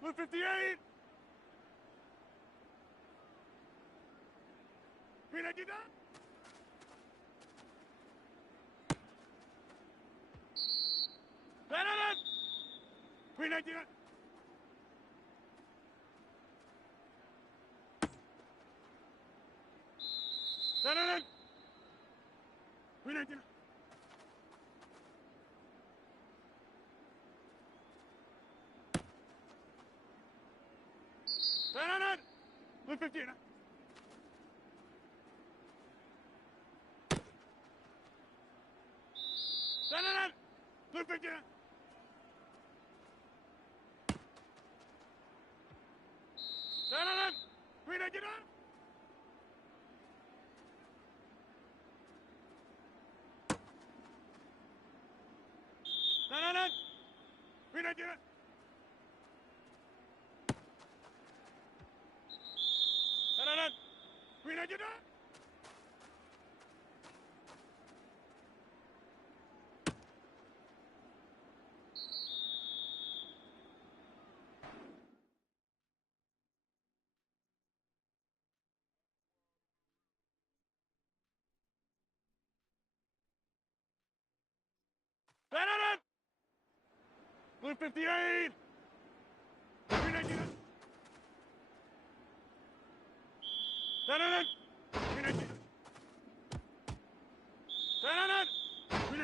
Blue 58! Green 99! Green 99! Green 99! Blue 15! Blue 15! Green 99! Green 99! Green 99! Blue 58! Green 99! Green 99! Green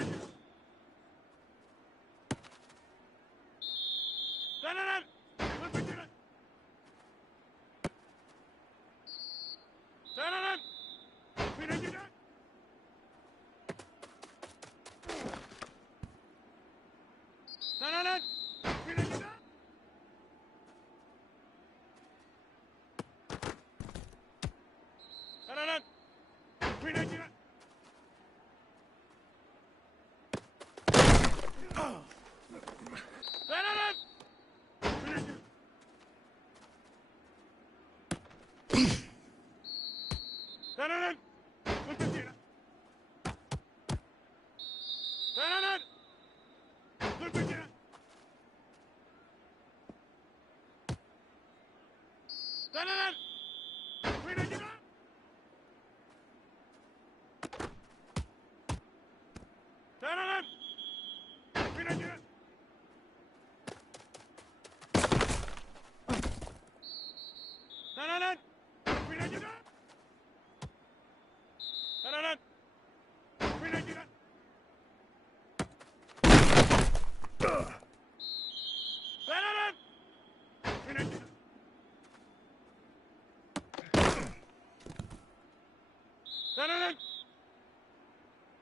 99! Blue 59! Green 99! Green 99! Green 99! Green 19!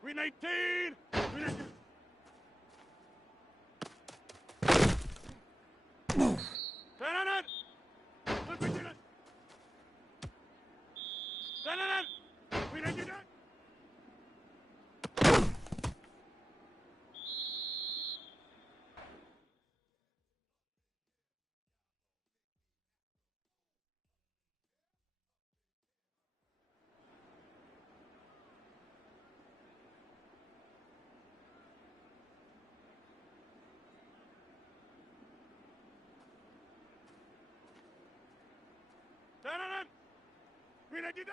Green 19! Green 19! Green 19!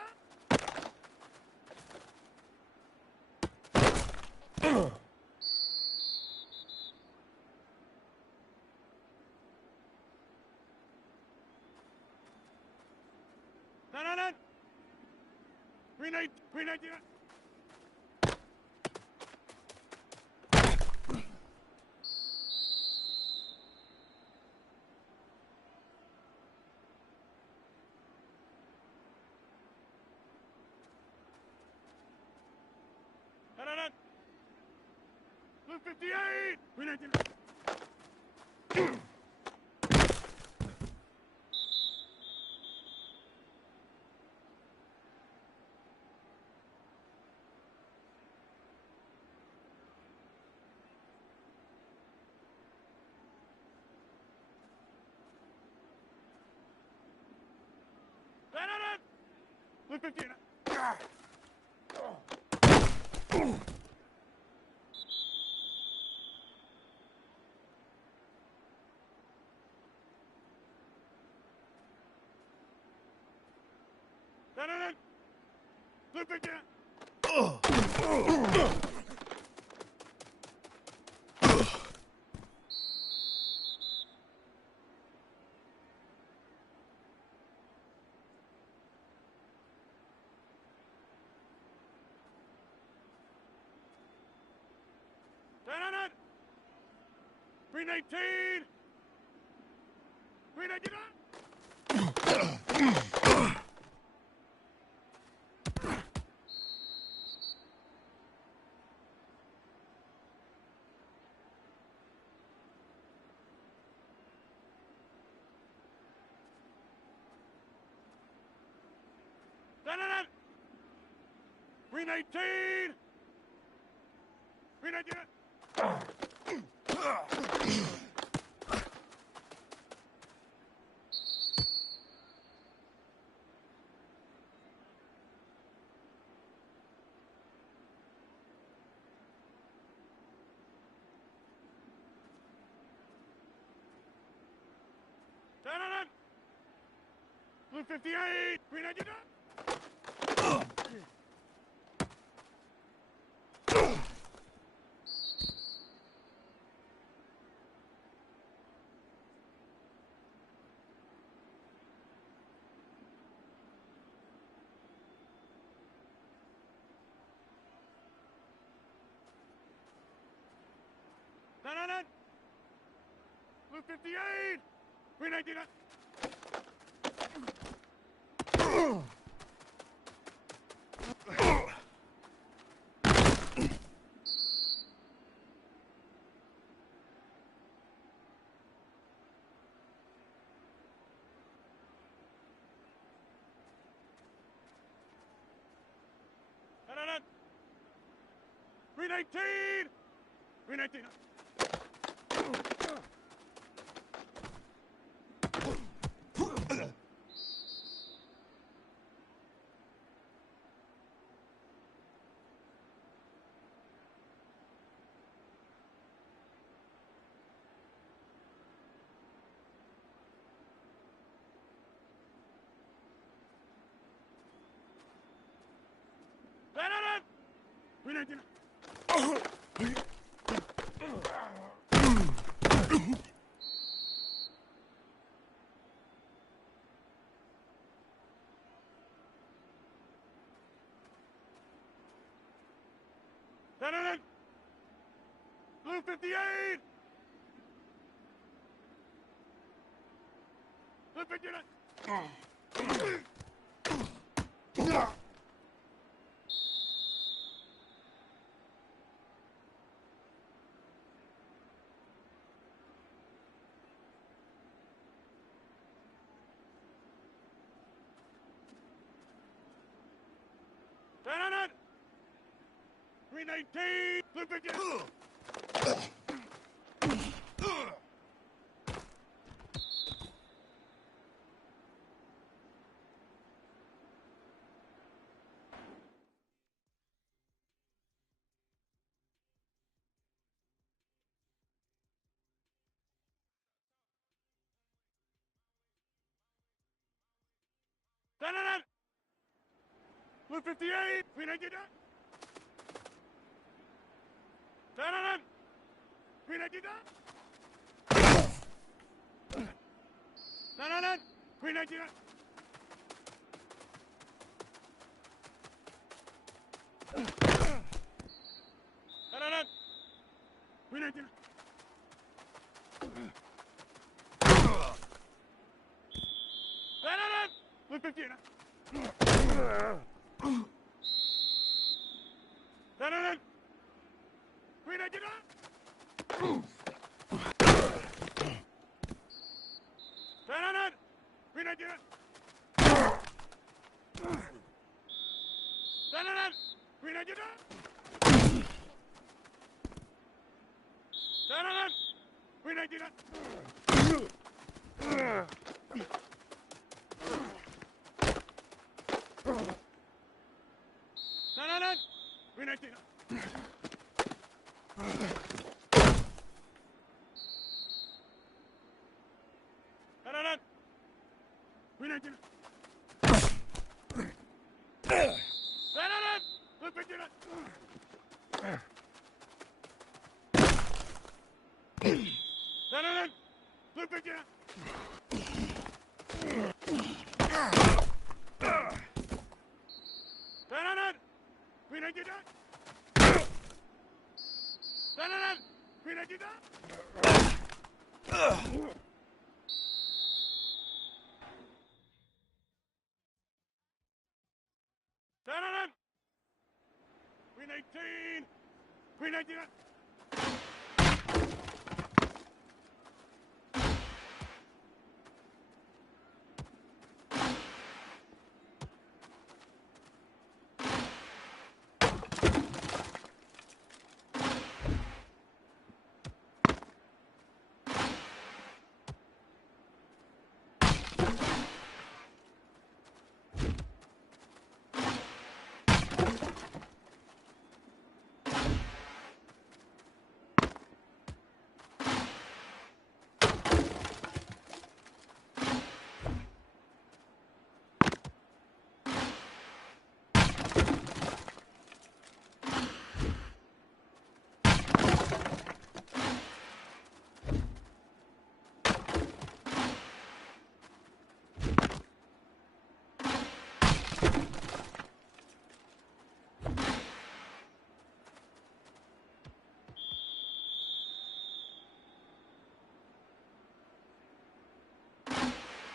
Green 8! Green 19! Blue 58! Green 19! Blue 15! Dananan! Luftverkehr! Dananan! 319! 399! Dananan! 319! 399! Dananan! Blue 58! 399! Dananan! Blue 58! 399! Dananan! 319! 319! Dananan! 319! Dananan! Blue 58! Blue 59! Dananan! 319! Blue 58! Dananan! Blue 58! 399! Dananan! 399! Dananan! 399! Dananan! 399! Dananan! Blue 58! Dananan! 399! Dananan! 399! Dananan! 399! Dananan! 399! Dananan! 399! Dananan! 399! Tananan! Lupit yan! Tananan! Pinagdidan! Tananan! Pinagdidan! Tananan! Win 18! Win 19!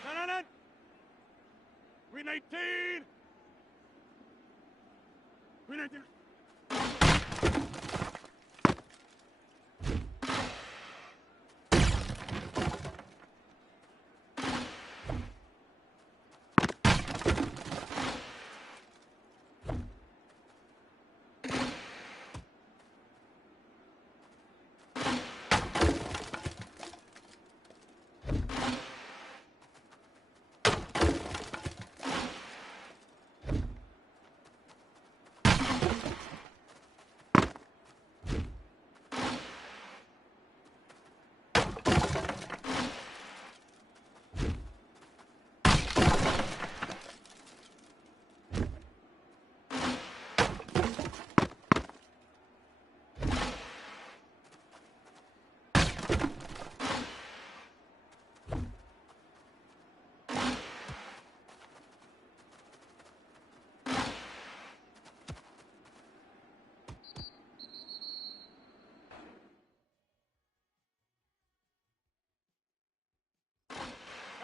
Tananan! Win 19! Win 19!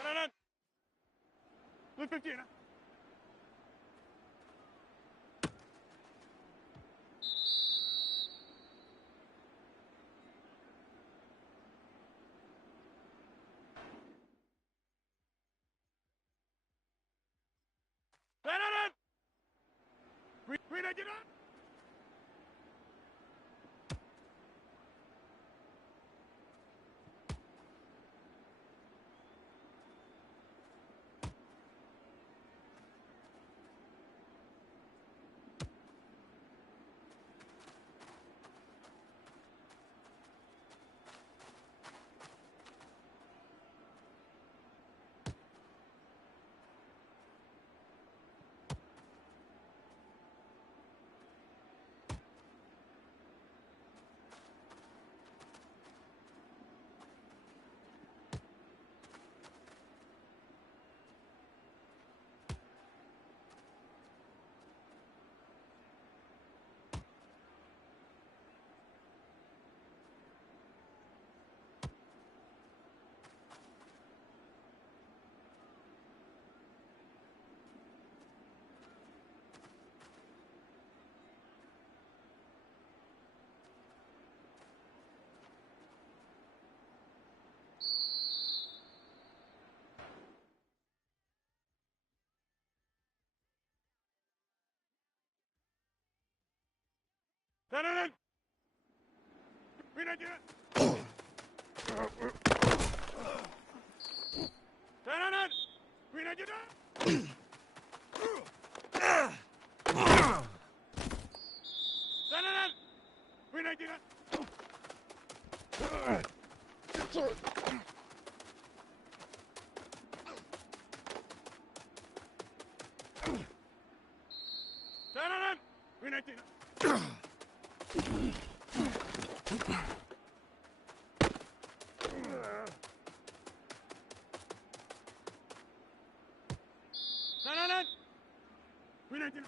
Tananan! Win 15! Tananan! Win 19! Tananan! Win 19! Tananan! Win 19! Tananan! Win 19! Tananan! Win 19! Tanan! Pinagin...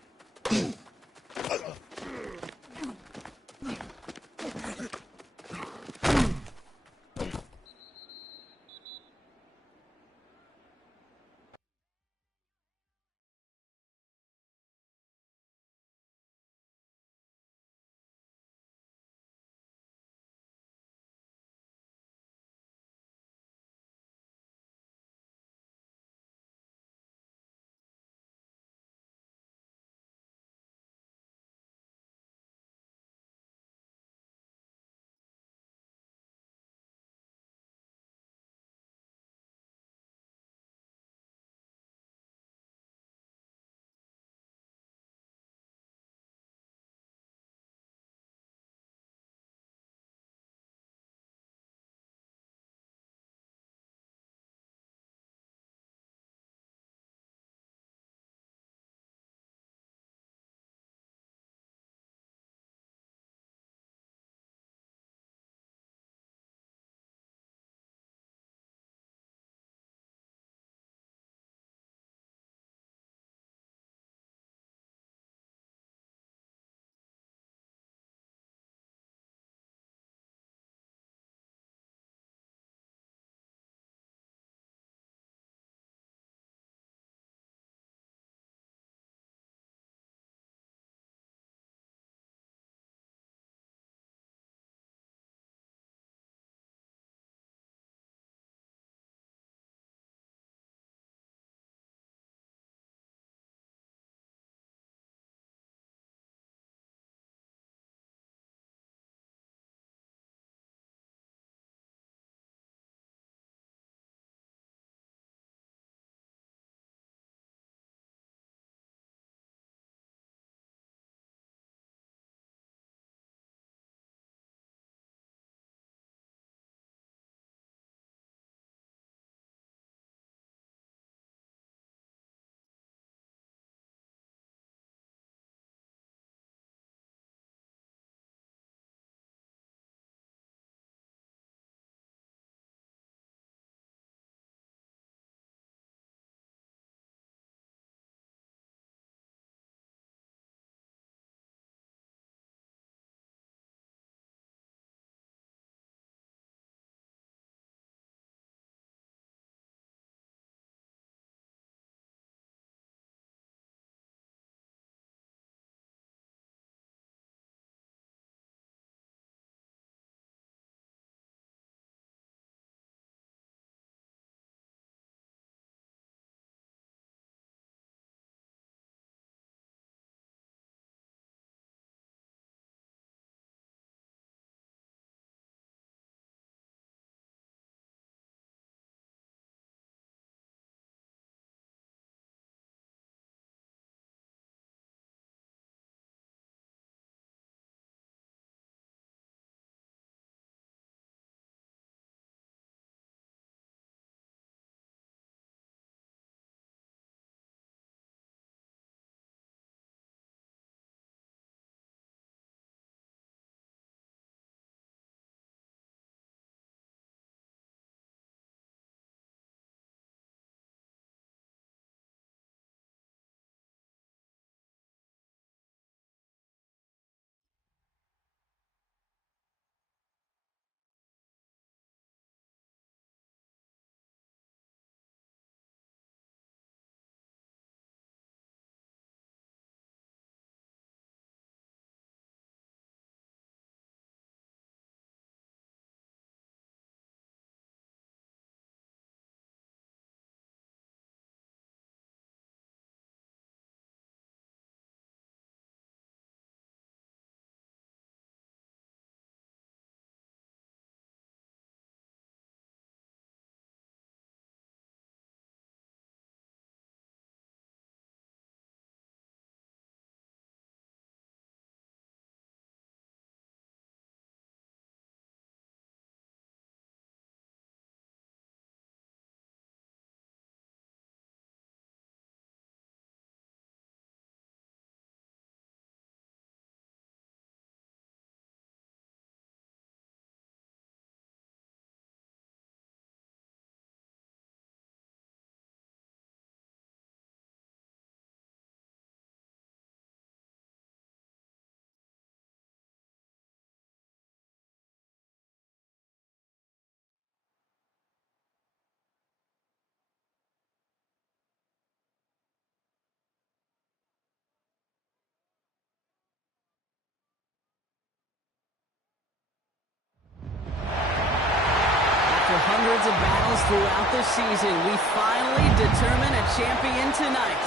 throughout the season, we finally determine a champion tonight.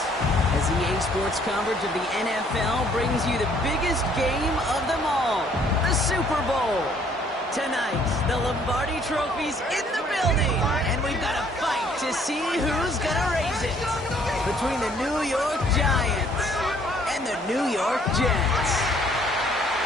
As EA Sports coverage of the NFL brings you the biggest game of them all, the Super Bowl. Tonight, the Lombardi Trophy's in the building, and we've got a fight to see who's gonna raise it. Between the New York Giants and the New York Jets.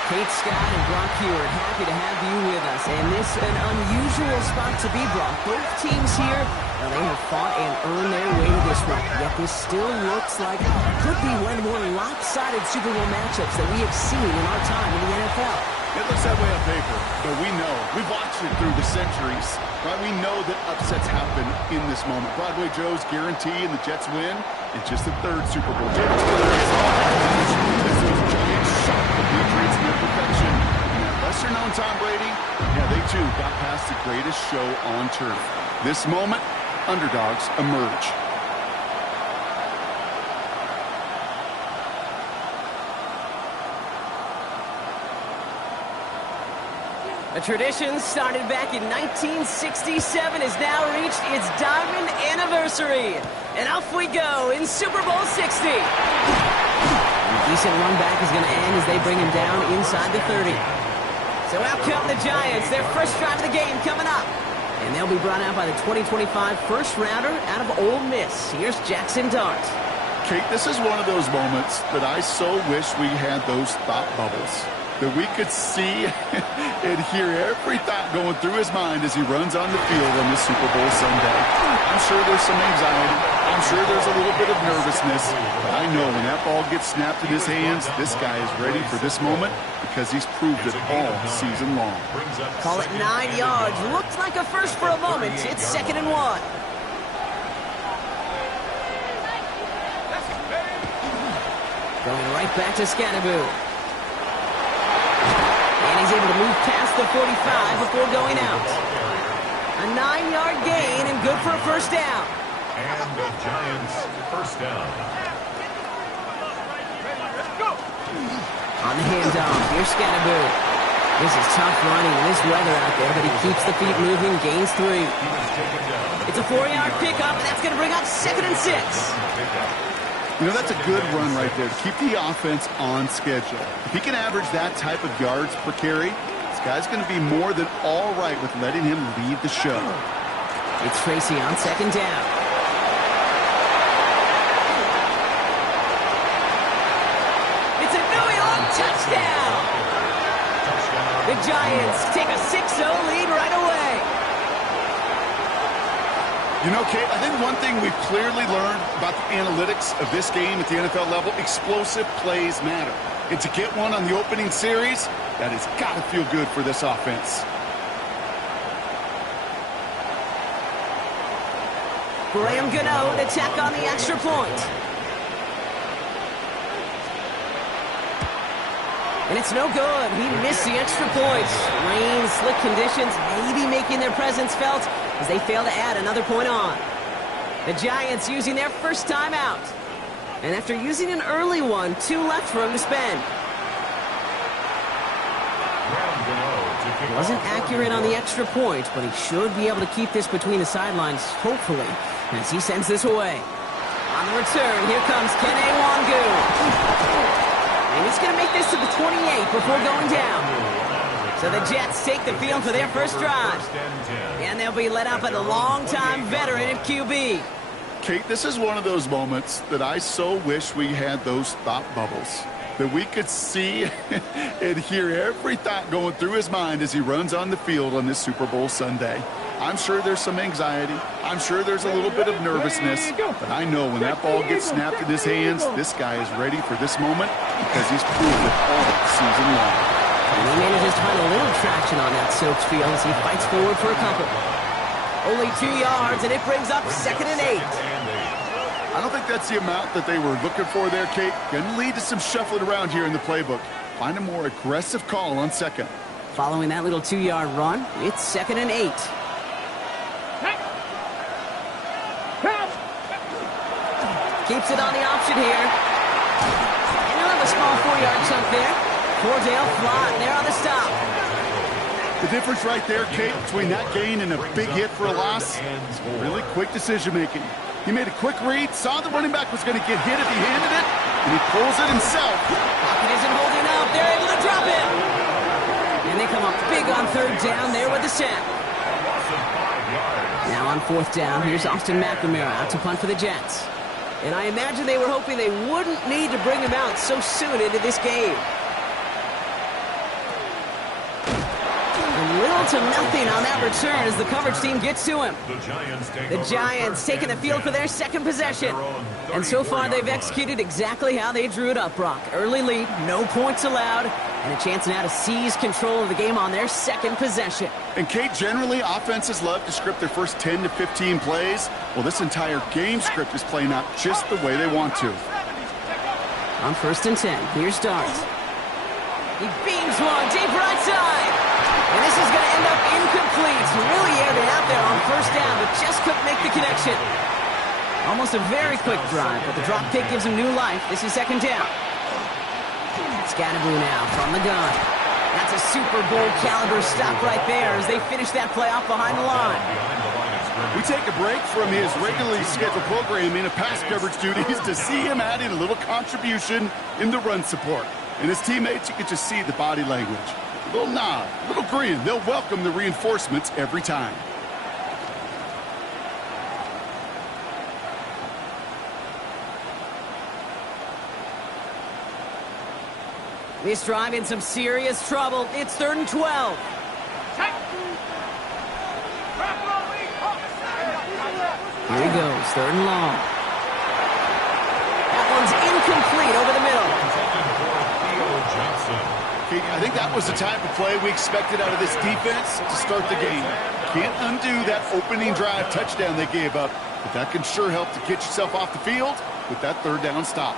Kate Scott and Brock Hewitt, happy to have you with us. And this an unusual spot to be, Brock. Both teams here, well, they have fought and earned their way to this one. Yet this still looks like it could be one of the more lopsided Super Bowl matchups that we have seen in our time in the NFL. It looks that way on paper, but we know. We've watched it through the centuries. Right? We know that upsets happen in this moment. Broadway Joe's guarantee and the Jets win. It's just the third Super Bowl. Patriots in their perfection. And that lesser-known Tom Brady, yeah, they too got past the greatest show on turf. This moment, underdogs emerge. A tradition started back in 1967 has now reached its diamond anniversary. And off we go in Super Bowl 60. Decent run back is going to end as they bring him down inside the 30. So out come the Giants, their first drive of the game coming up. And they'll be brought out by the 2025 first rounder out of Ole Miss. Here's Jackson Dart. Kate, this is one of those moments that I so wish we had those thought bubbles. That we could see and hear every thought going through his mind as he runs on the field on this Super Bowl Sunday. I'm sure there's some anxiety. I'm sure there's a little bit of nervousness. But I know when that ball gets snapped in his hands, this guy is ready for this moment because he's proved it all season long. Call it 9 yards. Looked like a first for a moment. It's 2nd and 1. Going right back to Scannaboo. And he's able to move past the 45 before going out. A 9-yard gain and good for a first down. And the Giants first down. On the handoff, here's Scannaboo. This is tough running in this weather out there, but he keeps the feet moving, gains 3. It's a 4-yard pickup, and that's going to bring up 2nd and 6. You know, that's a good run right there to keep the offense on schedule. If he can average that type of yards per carry, this guy's going to be more than all right with letting him lead the show. It's Tracy on 2nd down. It's a New York touchdown! The Giants take a 6-0 lead right away. You know, Kate, I think one thing we've clearly learned about the analytics of this game at the NFL level, explosive plays matter. And to get one on the opening series, that has got to feel good for this offense. Graham Gano to tack on the extra point. And it's no good. He missed the extra points. Rain, slick conditions, maybe making their presence felt as they fail to add another point on. The Giants using their first time out. And after using an early one, 2 left for him to spend. He wasn't accurate on the extra point, but he should be able to keep this between the sidelines, hopefully, as he sends this away. On the return, here comes Kene Wangu. And he's going to make this to the 28 before going down. So the Jets take the field for their first drive. And they'll be led out by the longtime veteran at QB. Kate, this is one of those moments that I so wish we had those thought bubbles. That we could see and hear every thought going through his mind as he runs on the field on this Super Bowl Sunday. I'm sure there's some anxiety. I'm sure there's a little bit of nervousness. But I know when that ball gets snapped in his hands, this guy is ready for this moment because he's proved it all season long. And he manages to find a little traction on that soaked field as he fights forward for a couple. Only 2 yards, and it brings up 2nd and 8. I don't think that's the amount that they were looking for there, Kate. Going to lead to some shuffling around here in the playbook. Find a more aggressive call on 2nd. Following that little 2-yard run, it's 2nd and 8. Keeps it on the option here. And he'll have a small 4-yard chunk there. Cordell Flott there on the stop. The difference right there, Kate, between that gain and a big hit for a loss, really quick decision-making. He made a quick read, saw the running back was going to get hit if he handed it, and he pulls it himself. Pocket isn't holding up. They're able to drop it. And they come up big on third down there with the sack. Now on fourth down, here's Austin McNamara out to punt for the Jets. And I imagine they were hoping they wouldn't need to bring him out so soon into this game. Little to nothing on that return as the coverage team gets to him. The Giants taking the field for their second possession. And so far they've executed exactly how they drew it up, Brock. Early lead, no points allowed, and a chance now to seize control of the game on their second possession. And Kate, generally offenses love to script their first 10 to 15 plays. Well, this entire game script is playing out just the way they want to. On 1st and 10, here's Dart. He beams one deep right side. And this is going to end up incomplete. Really aired it out there on 1st down, but just couldn't make the connection. Almost a very quick drive, but the drop kick gives him new life. This is 2nd down. Scatterboo now from the gun. That's a Super Bowl caliber stop right there as they finish that play off behind the line. We take a break from his regularly scheduled programming of pass coverage duties to see him adding a little contribution in the run support. And his teammates, you can just see the body language. A little nod, a little grin. They'll welcome the reinforcements every time. This drive in some serious trouble. It's 3rd and 12. Here he goes, 3rd and long. That one's incomplete over the middle. I think that was the type of play we expected out of this defense to start the game. Can't undo that opening drive touchdown they gave up, but that can sure help to get yourself off the field with that 3rd down stop.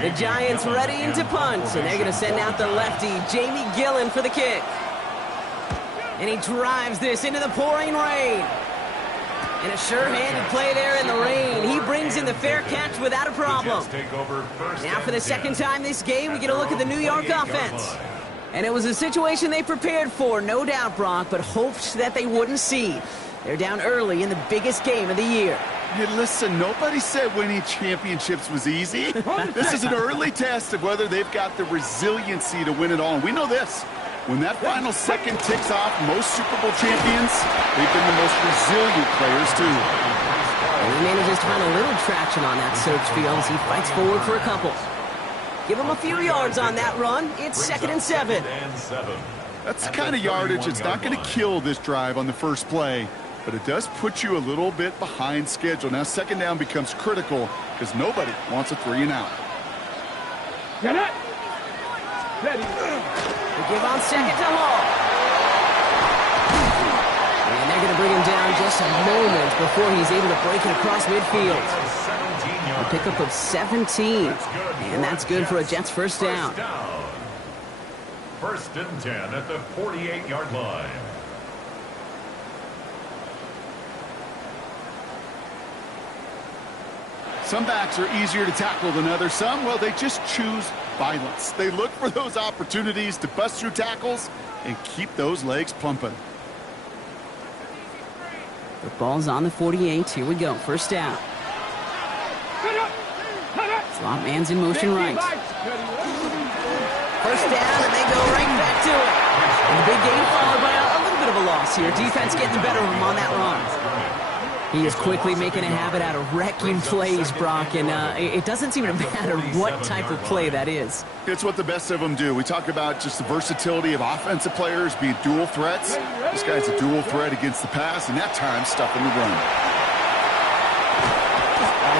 The Giants ready to punt, and they're going to send out the lefty, Jamie Gillen, for the kick. And he drives this into the pouring rain. And a sure-handed play there in the rain. He brings in the fair catch without a problem. Now for the second time this game, we get a look at the New York offense. And it was a situation they prepared for, no doubt, Brock, but hoped that they wouldn't see. They're down early in the biggest game of the year. Hey, listen, nobody said winning championships was easy. This is an early test of whether they've got the resiliency to win it all. And we know this. When that final second ticks off, most Super Bowl champions, they've been the most resilient players, too. And he manages to find a little traction on that search field as he fights forward for a couple. Give him a few yards on that run. It's 2nd and 7. That's the kind of yardage that's not going to kill this drive on the first play, but it does put you a little bit behind schedule. Now, 2nd down becomes critical because nobody wants a 3 and out. Get it! Ready. They give on 2nd to Hall. And they're going to bring him down just a moment before he's able to break it across midfield. A pickup of 17. And that's good for a Jets 1st down. 1st and 10 at the 48-yard line. Some backs are easier to tackle than others. Some, well, they just choose violence. They look for those opportunities to bust through tackles and keep those legs pumping. The ball's on the 48. Here we go. 1st down. Slot man's in motion right. 1st down, and they go right back to it. And the big gain followed by a little bit of a loss here. Defense getting the better of him on that run. He is quickly making a habit out of wrecking plays, Brock, and it doesn't seem to matter what type of play that is. It's what the best of them do. We talk about just the versatility of offensive players being dual threats. This guy's a dual threat against the pass, and that time stuffing the run.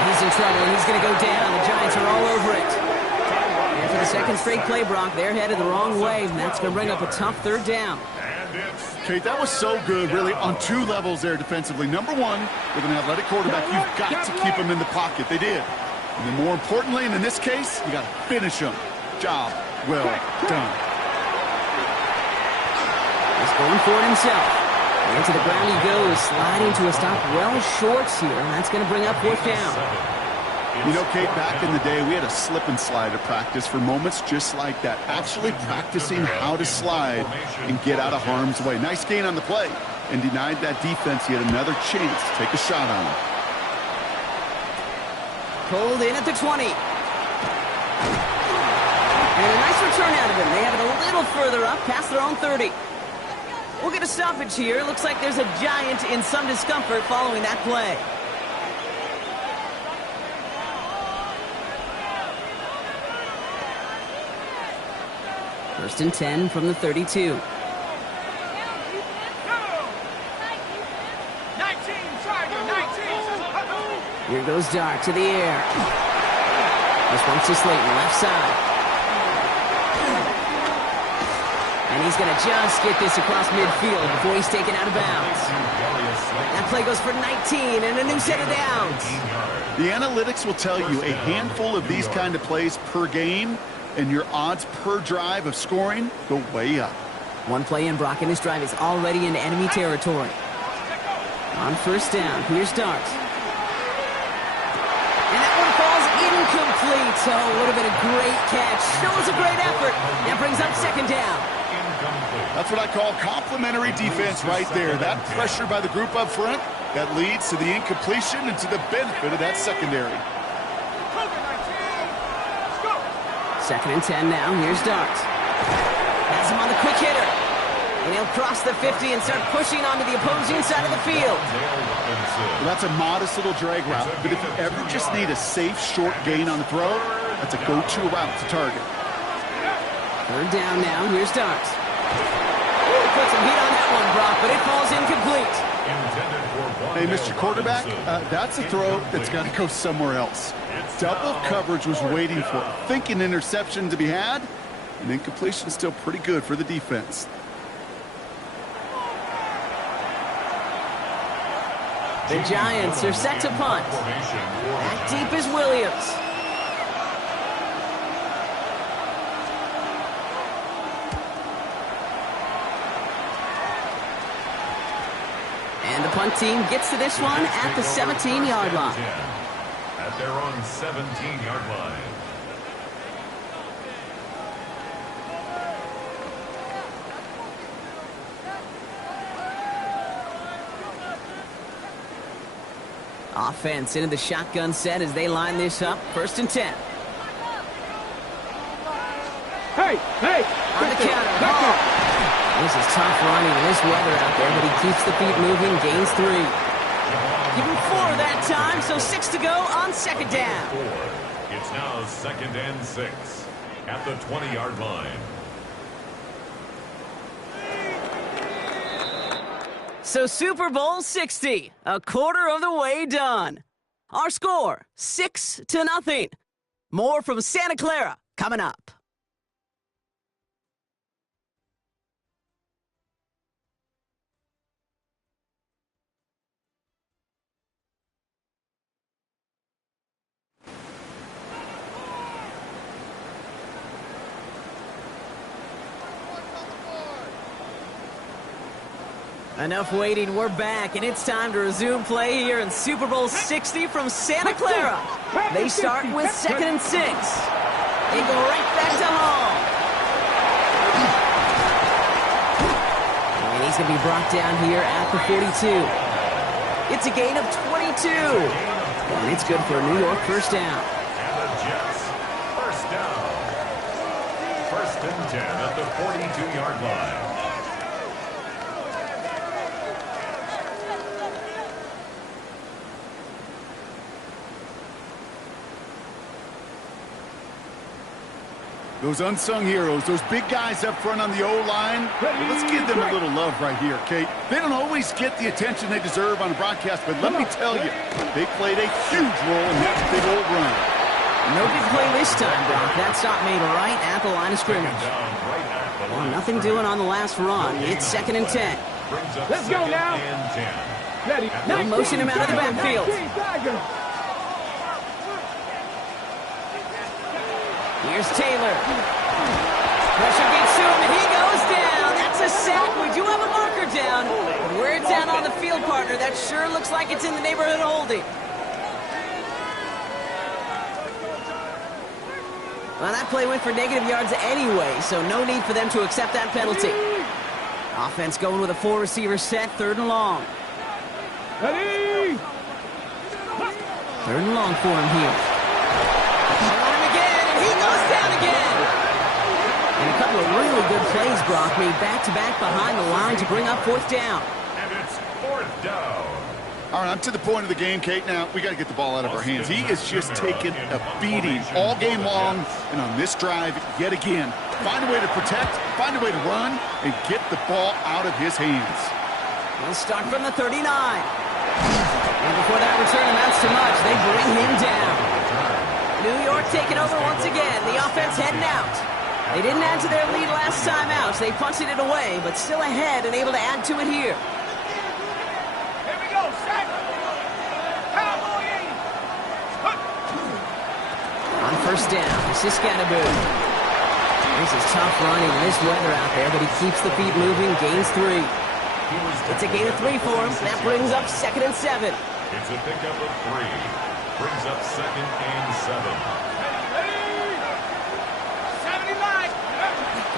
He's in trouble, and he's going to go down. The Giants are all over it. And for the 2nd straight play, Brock, they're headed the wrong way, and that's going to bring up a tough 3rd down. Kate, that was so good, really, on 2 levels there defensively. Number 1, with an athletic quarterback, you've got to keep him in the pocket. They did. And then more importantly, and in this case, you got to finish him. Job well done. He's going for it himself. And to the ground he goes, sliding to a stop well short here. That's going to bring up 4th down. You know, Kate, back in the day, we had a slip and slide at practice for moments just like that. Actually practicing how to slide and get out of harm's way. Nice gain on the play, and denied that defense yet another chance to take a shot on him. Pulled in at the 20. And a nice return out of him. They have it a little further up, past their own 30. We'll get a stoppage here. Looks like there's a Giant in some discomfort following that play. First and 10 from the 32. 19, Tiger, 19. Here goes Dart to the air. This one's to Slayton, left side. And he's going to just get this across midfield before he's taken out of bounds. That play goes for 19 and a new set of downs. The analytics will tell you a handful of these kind of plays per game, and your odds per drive of scoring go way up. One play in, Brock, and his drive is already in enemy territory. On first down, here's Dart. And that one falls incomplete. Oh, would have been a great catch. Still was a great effort. That brings up second down. That's what I call complimentary defense right there. That pressure by the group up front, that leads to the incompletion and to the benefit of that secondary. Second and 10 now. Here's Dart. Has him on the quick hitter. And he'll cross the 50 and start pushing onto the opposing side of the field. Well, that's a modest little drag route, but if you ever just need a safe, short gain on the throw, that's a go-to route to target. Third down now. Here's Dart. Put some heat on that one, Brock, but it falls incomplete. Hey, Mr. Quarterback, that's a throw that's got to go somewhere else. Double coverage was waiting for it. Thinking interception to be had, and incompletion is still pretty good for the defense. The Giants are set to punt. Back deep is Williams. And the punt team gets to this one at the 17-yard line. At their own 17-yard line. Offense into the shotgun set as they line this up. First and 10. Hey! On the counter. Ball. This is tough running in this weather out there, but he keeps the feet moving, gains 3. Give him 4 that time, so 6 to go on second down. It's now second and 6 at the 20-yard line. So Super Bowl 60, a quarter of the way done. Our score, 6-0. More from Santa Clara coming up. Enough waiting, we're back, and it's time to resume play here in Super Bowl 60 from Santa Clara. They start with second and 6. They go right back to home. And he's going to be brought down here at the 42. It's a gain of 22. And it's good for a New York first down. And the Jets, first down. First and 10 at the 42-yard line. Those unsung heroes, those big guys up front on the O-line, well, let's give them a little love right here, Kate. They don't always get the attention they deserve on a broadcast, but let me tell you, they played a huge role in that big old run. No big play this time, Brock. That stop made right at the line of scrimmage. Well, nothing doing on the last run. It's second and 10. Let's go now. Ready. They'll motion him out of the backfield. Here's Taylor. Pressure gets to him, and he goes down. That's a sack. We do have a marker down. But where it's at on the field, partner, that sure looks like it's in the neighborhood of holding. Well, that play went for negative yards anyway, so no need for them to accept that penalty. Offense going with a 4-receiver set, 3rd and long. Ready? 3rd and long for him here. On him again, and he goes down again. And a couple of really good plays, Brock, made back-to-back behind the line to bring up 4th down. And it's 4th down. All right, I'm to the point of the game, Kate. Now, we got to get the ball out of our hands. He is just taking a beating all game long, and on this drive, yet again. Find a way to protect, find a way to run, and get the ball out of his hands. He'll start from the 39. And before that return amounts to much, they bring him down. New York taking over once again. The offense heading out. They didn't add to their lead last time out. They punted it away, but still ahead and able to add to it here. Here we go, sack. Cowboy 80. On 1st down, this is Scatterboo. This is tough running in this weather out there, but he keeps the feet moving, gains 3. It's a gain of 3 for him. That brings up 2nd and 7. It's a pickup of 3. Brings up 2nd and 7. Ready? 79.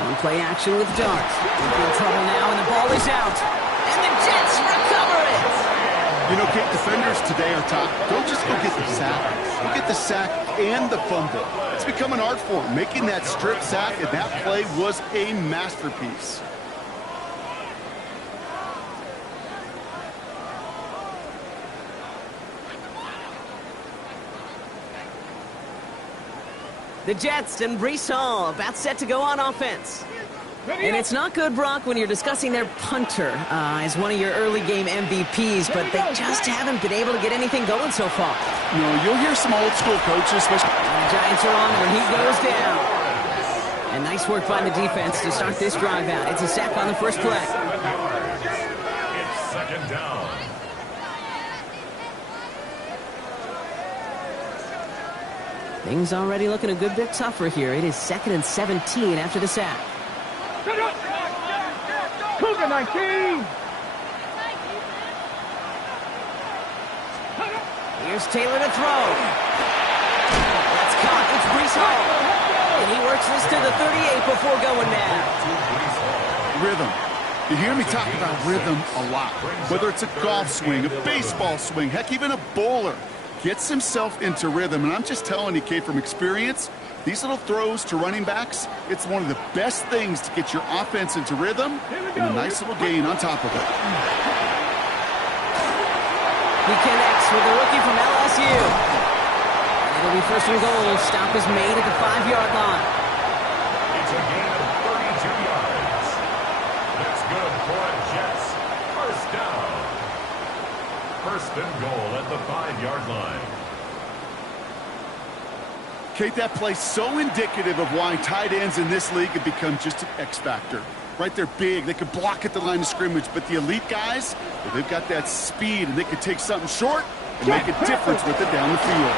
On play action with Dart. In trouble now, and the ball is out. And the Jets recover it. You know, Kate, defenders today are top. Don't just go get the sack. Go get the sack and the fumble. It's become an art form. Making that strip sack, and that play was a masterpiece. The Jets and Breece Hall about set to go on offense. Ready? And it's not good, Brock, when you're discussing their punter as one of your early game MVPs, but they just haven't been able to get anything going so far. No, you'll hear some old school coaches, especially. And the Giants are on when he goes down. And nice work by the defense to start this drive out. It's a sack on the first play. 7 yards. It's 2nd down. Things already looking a good bit tougher here. It is 2nd and 17 after the sack. Cougar 19. Here's Taylor to throw. That's caught. It's Breece Hall. And he works this to the 38 before going down. Rhythm. You hear me talk about rhythm a lot. Whether it's a golf swing, a baseball swing, heck, even a bowler gets himself into rhythm. And I'm just telling you, Kate, from experience, these little throws to running backs, it's one of the best things to get your offense into rhythm and a nice little gain on top of it. He connects with the rookie from LSU. And it'll be 1st and goal. Stop is made at the 5-yard line. It's a gain of 32 yards. That's good for the Jets. 1st down. 1st and goal at the 5-yard line. Kate, that play's so indicative of why tight ends in this league have become just an X factor. Right, they're big, they can block at the line of scrimmage, but the elite guys, well, they've got that speed, and they can take something short and make a difference with it down the field.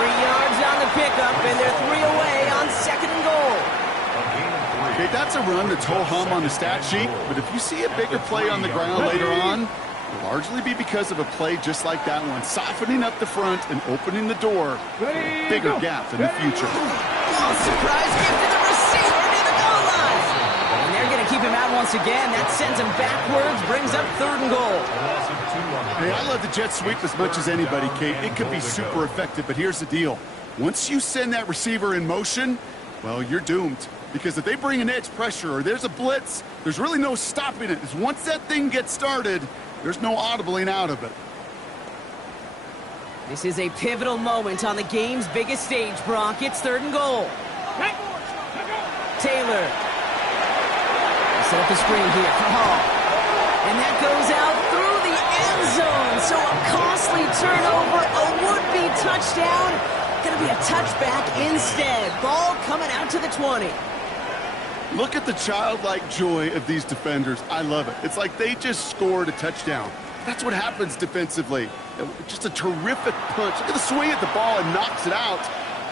3 yards on the pickup, and they're 3 away on 2nd and goal. Okay, that's a run that's ho-hum on the stat sheet, but if you see a bigger play on the ground later on, it'll largely be because of a play just like that one, softening up the front and opening the door for a bigger gap in the future. Oh, surprise gift to the receiver near the goal line. And they're going to keep him out once again. That sends him backwards, brings up 3rd and goal. Hey, I love the jet sweep as much as anybody, Kate. It could be super effective, but here's the deal. Once you send that receiver in motion, well, you're doomed. Because if they bring an edge pressure or there's a blitz, there's really no stopping it. It's once that thing gets started, there's no audibling out of it. This is a pivotal moment on the game's biggest stage, Brock. It's 3rd and goal. Taylor. Set up the screen here for Hall. And that goes out through the end zone. So a costly turnover, a would-be touchdown. Going to be a touchback instead. Ball coming out to the 20. Look at the childlike joy of these defenders. I love it. It's like they just scored a touchdown. That's what happens defensively. Just a terrific punch. Look at the swing at the ball and knocks it out.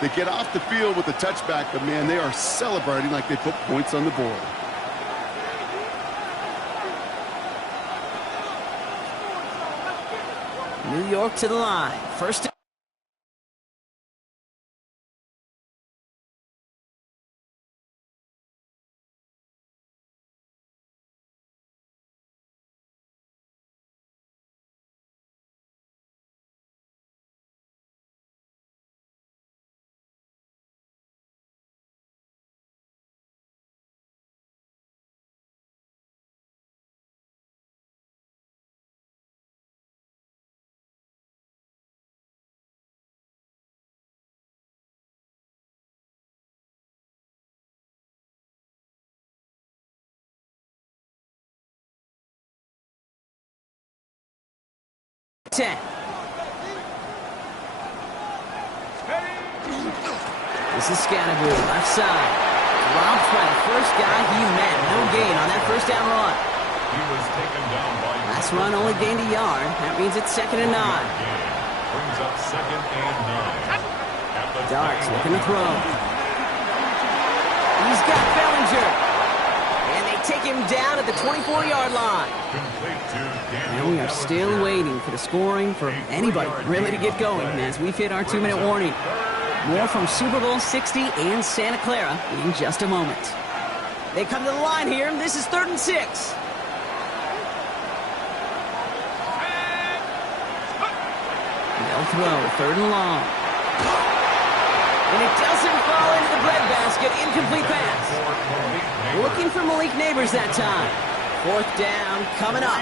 They get off the field with a touchback, but man, they are celebrating like they put points on the board. New York to the line. First 10. This is Scattergood, left side. Dropped by the first guy he met. No gain on that first down run. He was taken down by... Last run only gained a yard. That means it's 2nd and 9. Brings up 2nd and 9. Darts looking to throw. He's got Bellinger. And they take him down at the 24-yard line. And we are still waiting for the scoring for anybody really to get going as we've hit our 2-minute warning. More from Super Bowl 60 and Santa Clara in just a moment. They come to the line here. This is 3rd and 6. They'll throw 3rd and long. And it doesn't fall into the breadbasket. Incomplete pass. Looking for Malik Neighbors that time. 4th down coming up.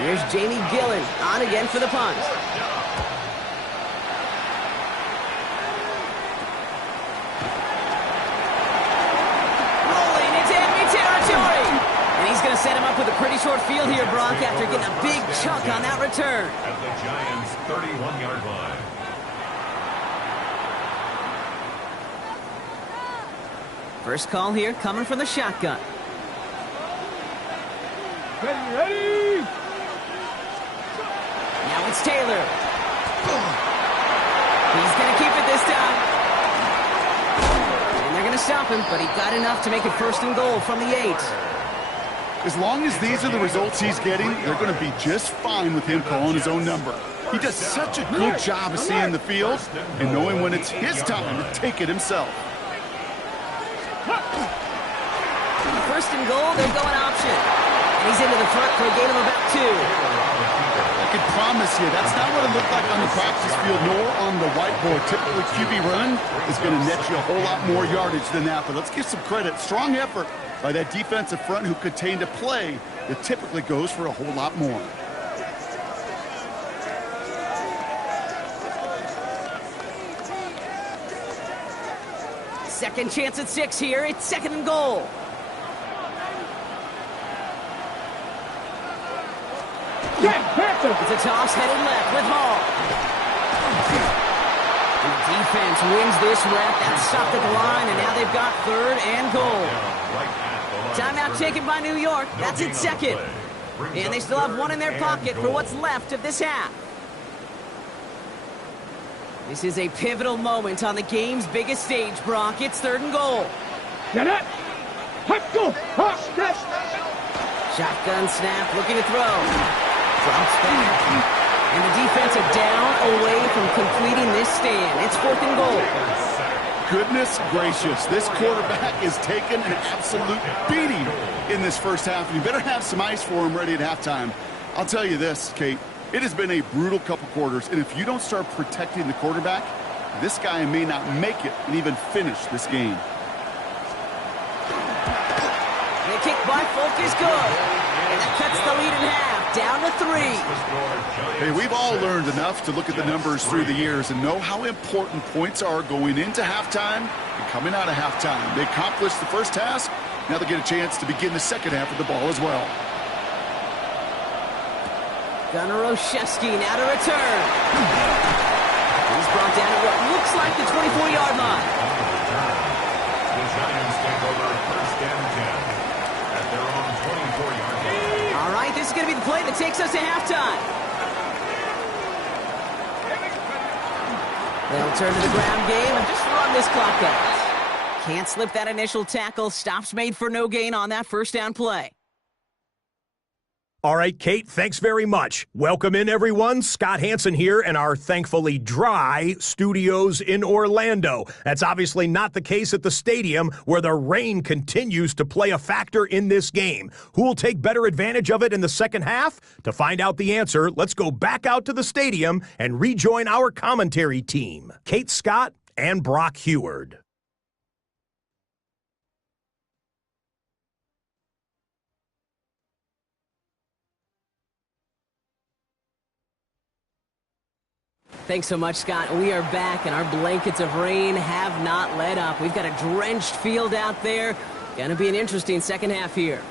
Here's Jamie Gillen on again for the punt. Rolling into enemy territory. And he's going to set him up with a pretty short field here, Brock, after getting a big chunk on that return. At the Giants' 31-yard line. First call here coming from the shotgun. Ready! Now it's Taylor. He's going to keep it this time. And they're going to stop him, but he got enough to make it 1st and goal from the 8. As long as these are the results he's getting, they're going to be just fine with him calling his own number. He does such a good job of seeing the field and knowing when it's his time to take it himself. 1st and goal, they're going option. And he's into the front for a gain of about 2. I can promise you, that's not what it looked like on the practice field nor on the whiteboard. Typically, QB run is going to net you a whole lot more yardage than that. But let's give some credit. Strong effort by that defensive front who contained a play that typically goes for a whole lot more. Second chance at 6 here. It's 2nd and goal. It's a toss headed left with Hall. The defense wins this rep. That's stopped at the line, and now they've got 3rd and goal. Timeout taken by New York. That's it 2nd. And they still have 1 in their pocket for what's left of this half. This is a pivotal moment on the game's biggest stage, Brock. It's 3rd and goal. Get it! Let's go! Shotgun snap, looking to throw. Drops back. And the defense are down away from completing this stand. It's 4th and goal. Goodness gracious, this quarterback is taking an absolute beating in this first half. And you better have some ice for him ready at halftime. I'll tell you this, Kate. It has been a brutal couple quarters, and if you don't start protecting the quarterback, this guy may not make it and even finish this game. The kick by Folk is good, and that cuts the lead in half, down to 3. Hey, we've all learned enough to look at the numbers through the years and know how important points are going into halftime and coming out of halftime. They accomplished the first task, now they get a chance to begin the second half with the ball as well. Gunnar Olszewski now to return. He's brought down at what looks like the 24-yard line. The Giants take over 1st and 10 at their own 24-yard line. All right, this is going to be the play that takes us to halftime. They'll turn to the ground game and just run this clock out. Can't slip that initial tackle. Stops made for no gain on that 1st down play. All right, Kate, thanks very much. Welcome in, everyone. Scott Hansen here in our thankfully dry studios in Orlando. That's obviously not the case at the stadium, where the rain continues to play a factor in this game. Who will take better advantage of it in the second half? To find out the answer, let's go back out to the stadium and rejoin our commentary team, Kate Scott and Brock Heward. Thanks so much, Scott. We are back, and our blankets of rain have not let up. We've got a drenched field out there. Going to be an interesting second half here.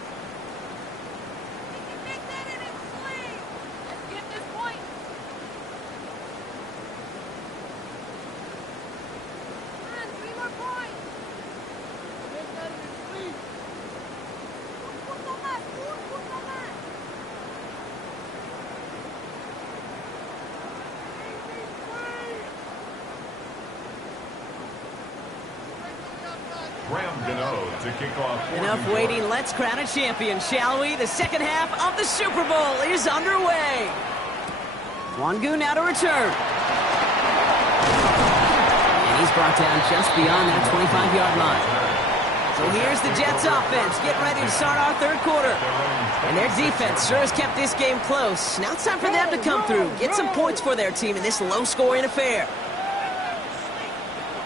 go to kick off. Enough waiting. Let's crown a champion, shall we? The second half of the Super Bowl is underway. Wangu now to return. And he's brought down just beyond that 25-yard line. So here's the Jets offense getting ready to start our third quarter. And their defense sure has kept this game close. Now it's time for them to come through, get some points for their team in this low-scoring affair.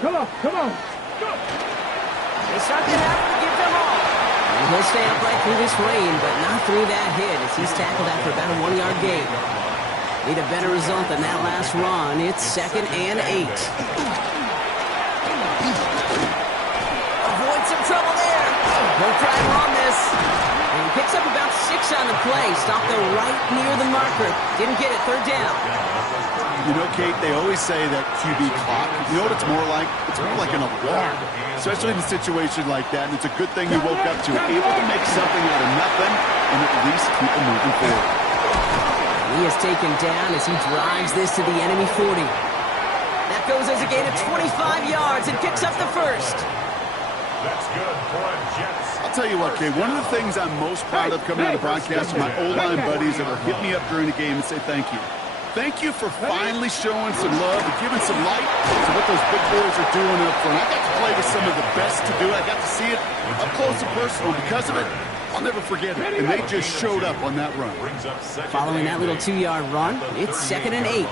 Come on, come on. They start the half to give them all. And he'll stay upright through this rain, but not through that hit as he's tackled after about a 1-yard gain. Need a better result than that last run. It's 2nd and 8. Avoid some trouble there. Won't try to run this. And he picks up about 6 on the play. Stopped though right near the marker. Didn't get it. 3rd down. You know, Kate, they always say that QB clock, you know what it's more like? It's more like an alarm, especially in a situation like that. And it's a good thing you woke up to it, able to make something out of nothing and at least keep it moving forward. He is taken down as he drives this to the enemy 40. That goes as a gain of 25 yards and picks up the first. That's good for a Jets. I'll tell you what, Kate, one of the things I'm most proud of coming out of the broadcast are my O-line buddies that will hit me up during the game and say thank you. Thank you for finally showing some love and giving some light to what those big boys are doing up front. I got to play with some of the best to do it. I got to see it up close and personal. Because of it, I'll never forget it. And they just showed up on that run. Following that little 2-yard run, it's 2nd and 8.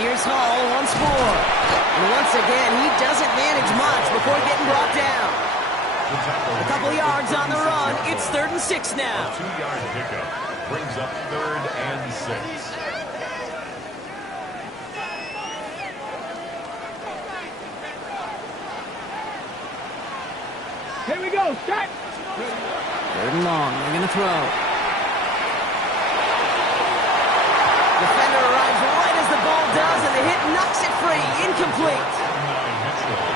Here's Hall once more. And once again, he doesn't manage much before getting brought down. A couple yards on the run. It's 3rd and 6 now. 2-yard pickup brings up 3rd and 6. Here we go, set. 3rd and long. They're going to throw. Defender arrives right as the ball does, and the hit knocks it free. Incomplete.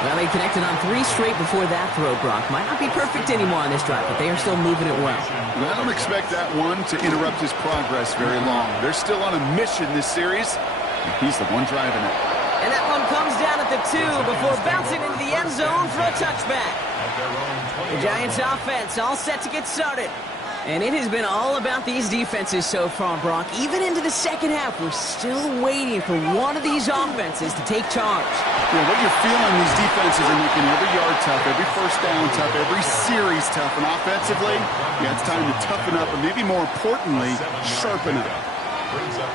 Well, they connected on 3 straight before that throw, Brock. Might not be perfect anymore on this drive, but they are still moving it well. I don't expect that one to interrupt his progress very long. They're still on a mission this series, and he's the one driving it. And that one comes down at the 2 before bouncing into the end zone for a touchback. The Giants offense all set to get started. And it has been all about these defenses so far, Brock. Even into the second half, we're still waiting for one of these offenses to take charge. Yeah, what you're feeling, these defenses are making every yard tough, every first down tough, every series tough. And offensively, yeah, it's time to toughen up, and maybe more importantly, sharpen up.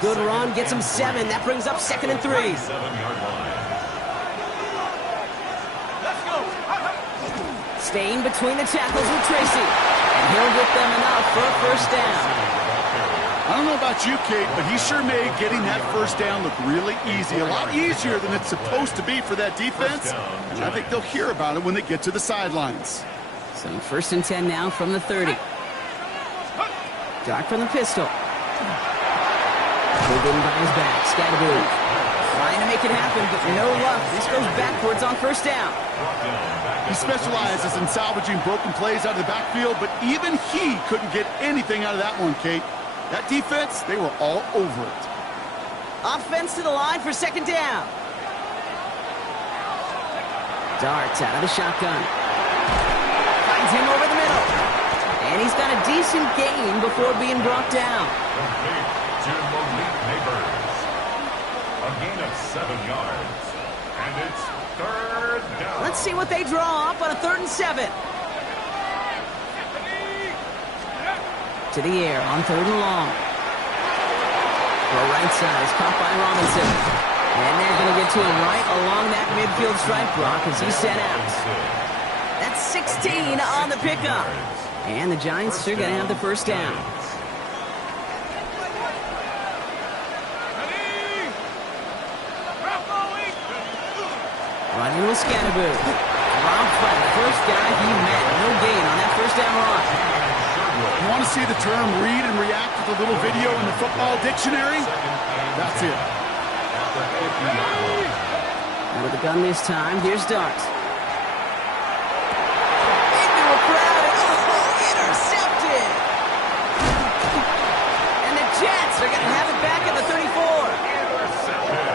Good run, gets him 7. That brings up 2nd and 3. Staying between the tackles with Tracy. And he'll get them enough for a first down. I don't know about you, Kate, but he sure made getting that first down look really easy. A lot easier than it's supposed to be for that defense. And I think they'll hear about it when they get to the sidelines. So 1st and 10 now from the 30. Dart from the pistol. Pulled in by his back. Scatterboo. Trying to make it happen, but no luck. This goes backwards on first down. He specializes in salvaging broken plays out of the backfield, but even he couldn't get anything out of that one, Kate. That defense, they were all over it. Offense to the line for 2nd down. Darts out of the shotgun. Finds him over the middle. And he's got a decent gain before being brought down. A gain of 7 yards. And it's 3rd down. Let's see what they draw up on a 3rd and 7. To the air on 3rd and long. Throw right side is caught by Robinson. And they're going to get to him right along that midfield stripe block as he's set out. That's 16 on the pickup. And the Giants are going to have the first down. Running with Scatterboo. Dropped by the first guy he met. No gain on that first down run. You want to see the term read and react with a little video in the football dictionary? That's it. Out of the gun this time, here's Dart. Into a crowd, intercepted! And the Jets are going to have it back at the 34.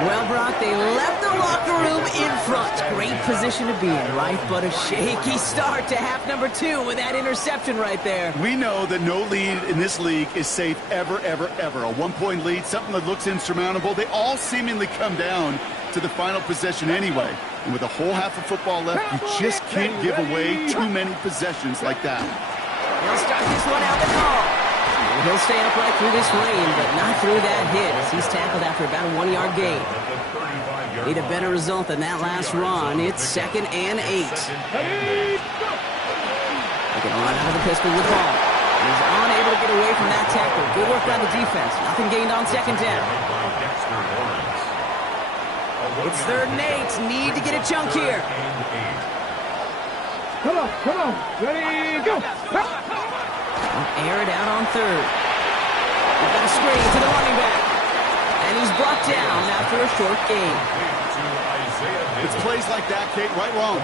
Well, Brock, they left the locker room in front. Great position to be in, right? But a shaky start to half number 2 with that interception right there. We know that no lead in this league is safe ever, ever, ever. A one-point lead, something that looks insurmountable. They all seemingly come down to the final possession anyway. And with a whole half of football left, you just can't give away too many possessions like that. He'll start this one out the call. He'll stay upright through this rain, but not through that hit as he's tackled after about a 1-yard gain. Need a better result than that last run. It's 2nd and 8. They're going to run out of the pistol with the ball. He's unable to get away from that tackle. Good work by the defense. Nothing gained on 2nd down. It's 3rd and 8. Need to get a chunk here. Come on. Ready, go. Air it out on 3rd. They've got a screen to the running back. And he's brought down after a short gain. It's plays like that, Kate, right wrong.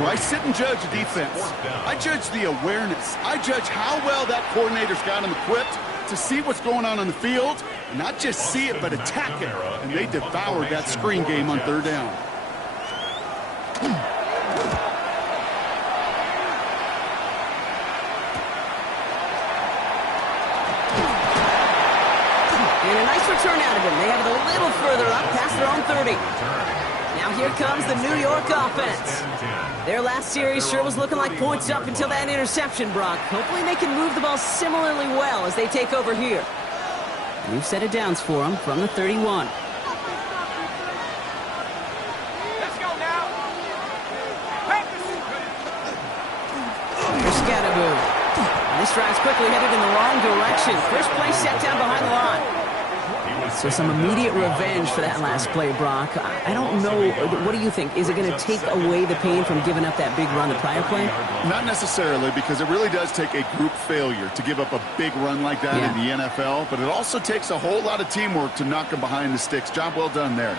Where I sit and judge a defense. I judge the awareness. I judge how well that coordinator's got him equipped to see what's going on the field, and not just see it, but attack it. And they devoured that screen game on 3rd down. And a nice return out of him. They have it a little further up past their own 30. Now here comes the New York offense. Their last series sure was looking like points up until that interception, Brock. Hopefully they can move the ball similarly well as they take over here. New set of downs for them from the 31. Let's go now. Here's Scatterboo. This drive's quickly headed in the wrong direction. First play set down behind the line. So some immediate revenge for that last play, Brock. I don't know. What do you think? Is it going to take away the pain from giving up that big run the prior play? Not necessarily, because it really does take a group failure to give up a big run like that in the NFL. But it also takes a whole lot of teamwork to knock them behind the sticks. Job well done there.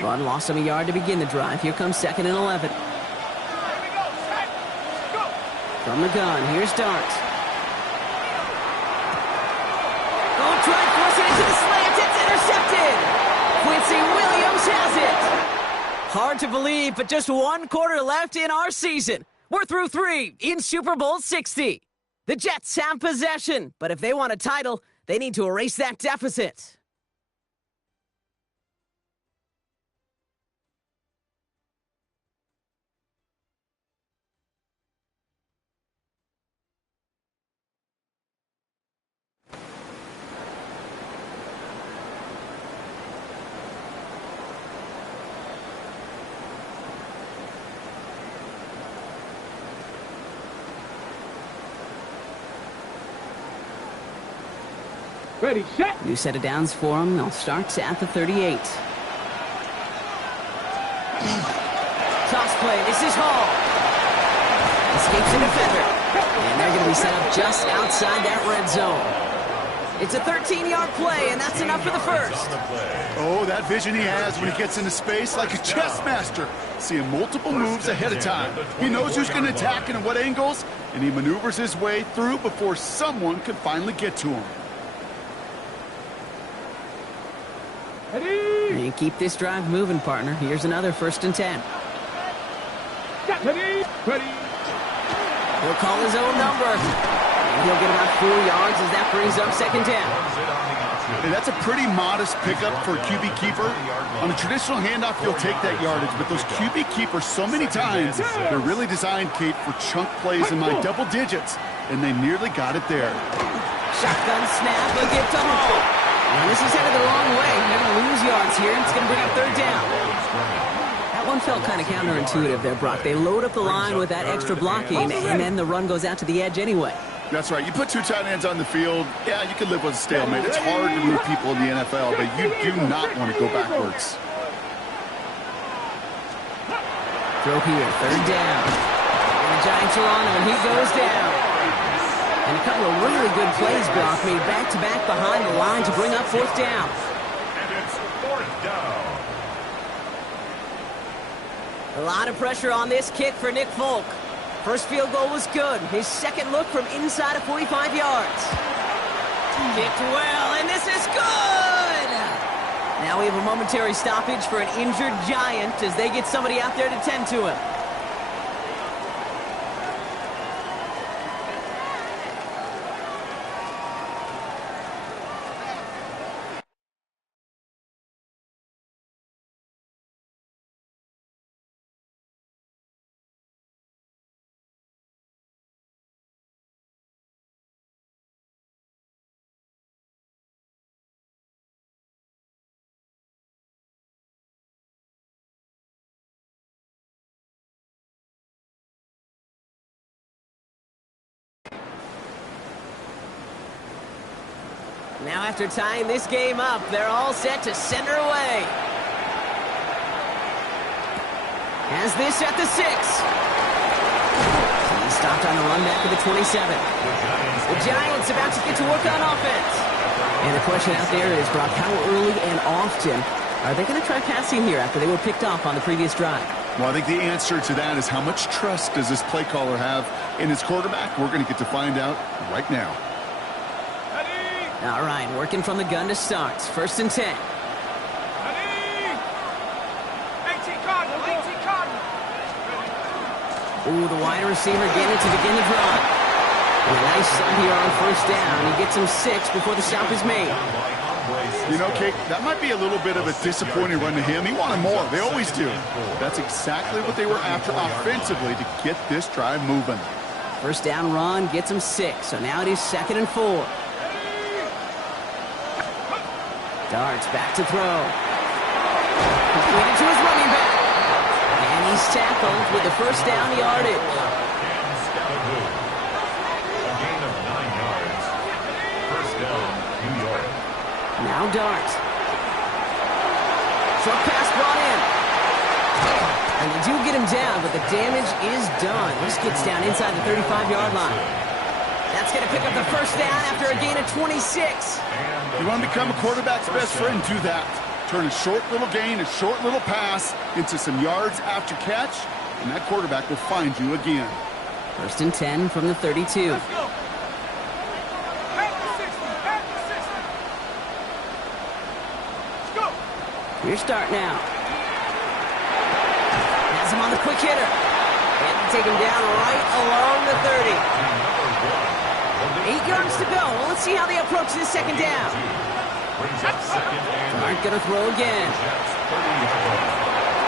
Run lost him a yard to begin the drive. Here comes 2nd and 11. From the gun, here's Dart. Oh, try forcing it to the slant. It's intercepted. Quincy Williams has it. Hard to believe, but just 1 quarter left in our season. We're through 3 in Super Bowl 60. The Jets have possession, but if they want a title, they need to erase that deficit. Ready, set. New set of downs for them. They'll start at the 38. Toss play. This is Hall. Escapes the defender. And they're going to be set up just outside that red zone. It's a 13-yard play, and that's enough for the first. Oh, that vision he has when he gets into space, like a chess master, seeing multiple moves ahead of time. He knows who's going to attack and at what angles, and he maneuvers his way through before someone can finally get to him. Ready. And keep this drive moving, partner. Here's another 1st and 10. Ready. He'll call his own number. And he'll get about 4 yards as that brings up 2nd down. And that's a pretty modest pickup for a QB keeper. On a traditional handoff, you'll take that yardage, but those QB keepers, so many times, they're really designed, Kate, for chunk plays in my double digits, and they nearly got it there. Shotgun snap, a give to Hall. And this is headed the wrong way. They're going to lose yards here, and it's going to bring up 3rd down. That one felt kind of counterintuitive there, Brock. They load up the line with that extra blocking, and then the run goes out to the edge anyway. That's right. You put 2 tight ends on the field, yeah, you can live with a stalemate. It's hard to move people in the NFL, but you do not want to go backwards. Throw here, 3rd down. And the Giants are on him, and he goes down. And a couple of really good plays, Brock, made back-to-back behind the line to bring up 4th down. And it's 4th down. A lot of pressure on this kick for Nick Folk. First field goal was good. His second look from inside of 45 yards. Kicked well, and this is good! Now we have a momentary stoppage for an injured Giant as they get somebody out there to tend to him. Now after tying this game up, they're all set to send her away. Has this at the 6. He stopped on the run back to the 27. The Giants about to get to work on offense. And the question out there is, Brock, how early and often are they going to try passing here after they were picked off on the previous drive? Well, I think the answer to that is how much trust does this play caller have in his quarterback? We're going to get to find out right now. All right, working from the gun to start. First and 10. 18 Cardinal, 18 Cardinal. Ooh, the wide receiver getting it to begin the drive. And a nice start here on first down. He gets him 6 before the stop is made. You know, Kate, that might be a little bit of a disappointing run to him. He wanted more. They always do. That's exactly what they were after offensively to get this drive moving. First down run gets him 6. So now it is 2nd and 4. Darts back to throw. Completed to his running back. And he's tackled with the first down yardage. A gain of 9 yards. First down, New York. Now Dart. Short pass brought in. And they do get him down, but the damage is done. This gets down inside the 35-yard line. That's going to pick up the first down after a gain of 26. You want to become a quarterback's best friend, do that. Turn a short little gain, a short little pass into some yards after catch, and that quarterback will find you again. First and 10 from the 32. Let's go. Back to 60, back to 60. Let's go. Your start now. Has him on the quick hitter. And take him down right along the 30. 8 yards to go. Well, let's see how they approach this second down. Aren't going to throw again.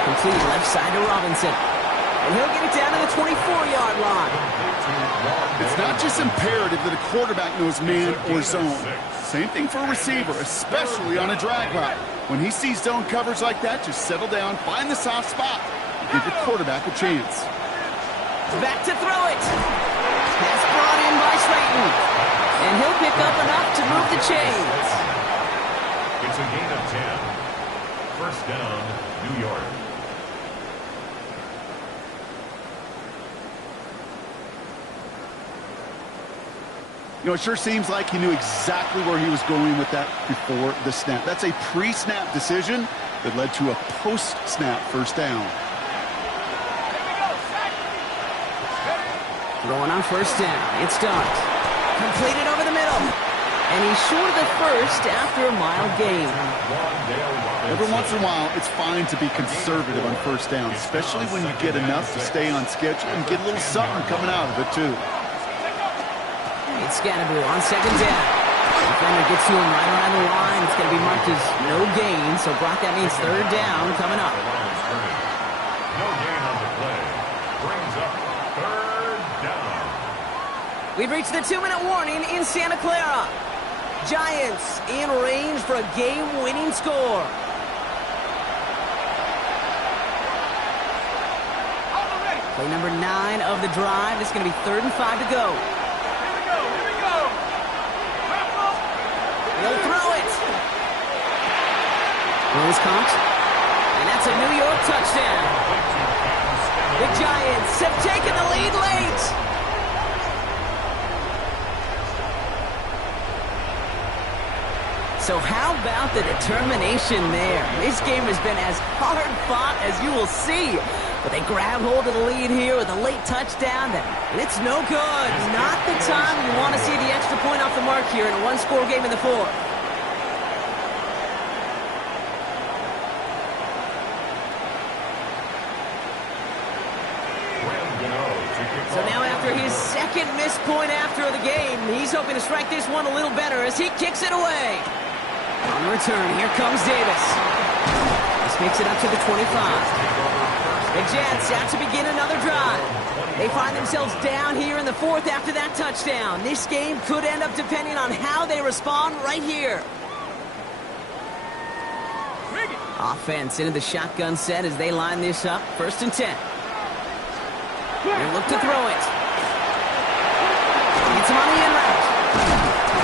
Complete left side to Robinson. And he'll get it down to the 24-yard line. It's not just imperative that a quarterback knows man or zone. Same thing for a receiver, especially on a drag route. When he sees zone coverage like that, just settle down, find the soft spot, and give your quarterback a chance. Back to throw it. Pass brought in by Slayton. And he'll pick up enough to move the chains. It's a gain of 10. First down, New York. You know, it sure seems like he knew exactly where he was going with that before the snap. That's a pre-snap decision that led to a post-snap first down. Throwing on first down. It's Dart. Completed over the middle. And he's short of the first after a mild gain. Every once in a while, it's fine to be conservative on first down, especially when you get enough to stay on schedule and get a little something coming out of it, too. It's Scatterboo on second down. Defender gets to him right around the line. It's going to be marked as no gain. So, Brock, that means third down coming up. No gain on the play. Brings up third down. We've reached the 2-minute warning in Santa Clara. Giants in range for a game-winning score. Play number 9 of the drive. It's going to be 3rd and 5 to go. Here we go. He'll throw it. Rose caught. And that's a New York touchdown. The Giants have taken the lead late. So how about the determination there? This game has been as hard-fought as you will see. But they grab hold of the lead here with a late touchdown, and it's no good. Not the time you want to see the extra point off the mark here in a one-score game in the fourth. So now after his second missed point after the game, he's hoping to strike this one a little better as he kicks it away. On return, here comes Davis. This makes it up to the 25. The Jets out to begin another drive. They find themselves down here in the fourth after that touchdown. This game could end up depending on how they respond right here. Offense into the shotgun set as they line this up. 1st and 10. They look to throw it. Gets him on the in route.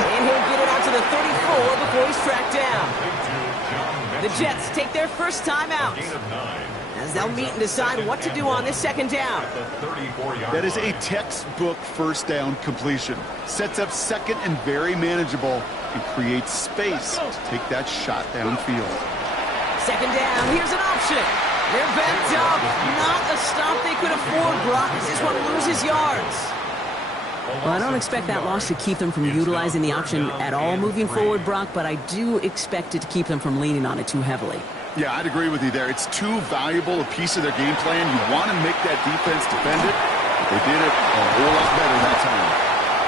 And he'll get it out to the 34 before he's tracked down. The Jets take their first time out as they'll meet and decide what to do on this second down. That is a textbook first down completion. Sets up second and very manageable and creates space to take that shot downfield. Second down, here's an option. They're backed up. Not a stop they could afford, Brock, as this one loses yards. Well, I don't expect that loss to keep them from utilizing the option at all moving forward, Brock, but I do expect it to keep them from leaning on it too heavily. Yeah, I'd agree with you there. It's too valuable a piece of their game plan. You want to make that defense defend it. They did it a whole lot better that time.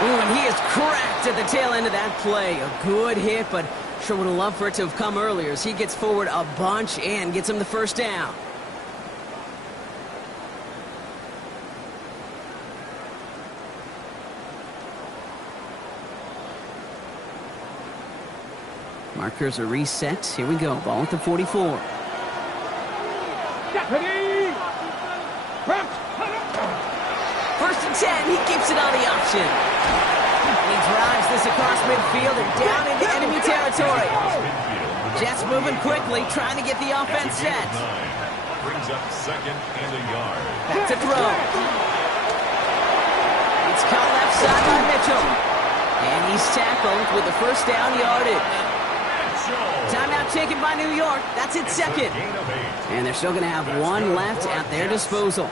Ooh, and he is cracked at the tail end of that play. A good hit, but sure would have loved for it to have come earlier as he gets forward a bunch and gets him the first down. Markers are reset. Here we go. Ball at the 44. First and 10. He keeps it on the option. He drives this across midfield and down into enemy territory. Jets moving quickly, trying to get the offense set. Brings up 2nd and a yard. Back to throw. It's caught left side by Mitchell. And he's tackled with the first down yardage. Timeout taken by New York. That's its second. And they're still going to have one left at their disposal.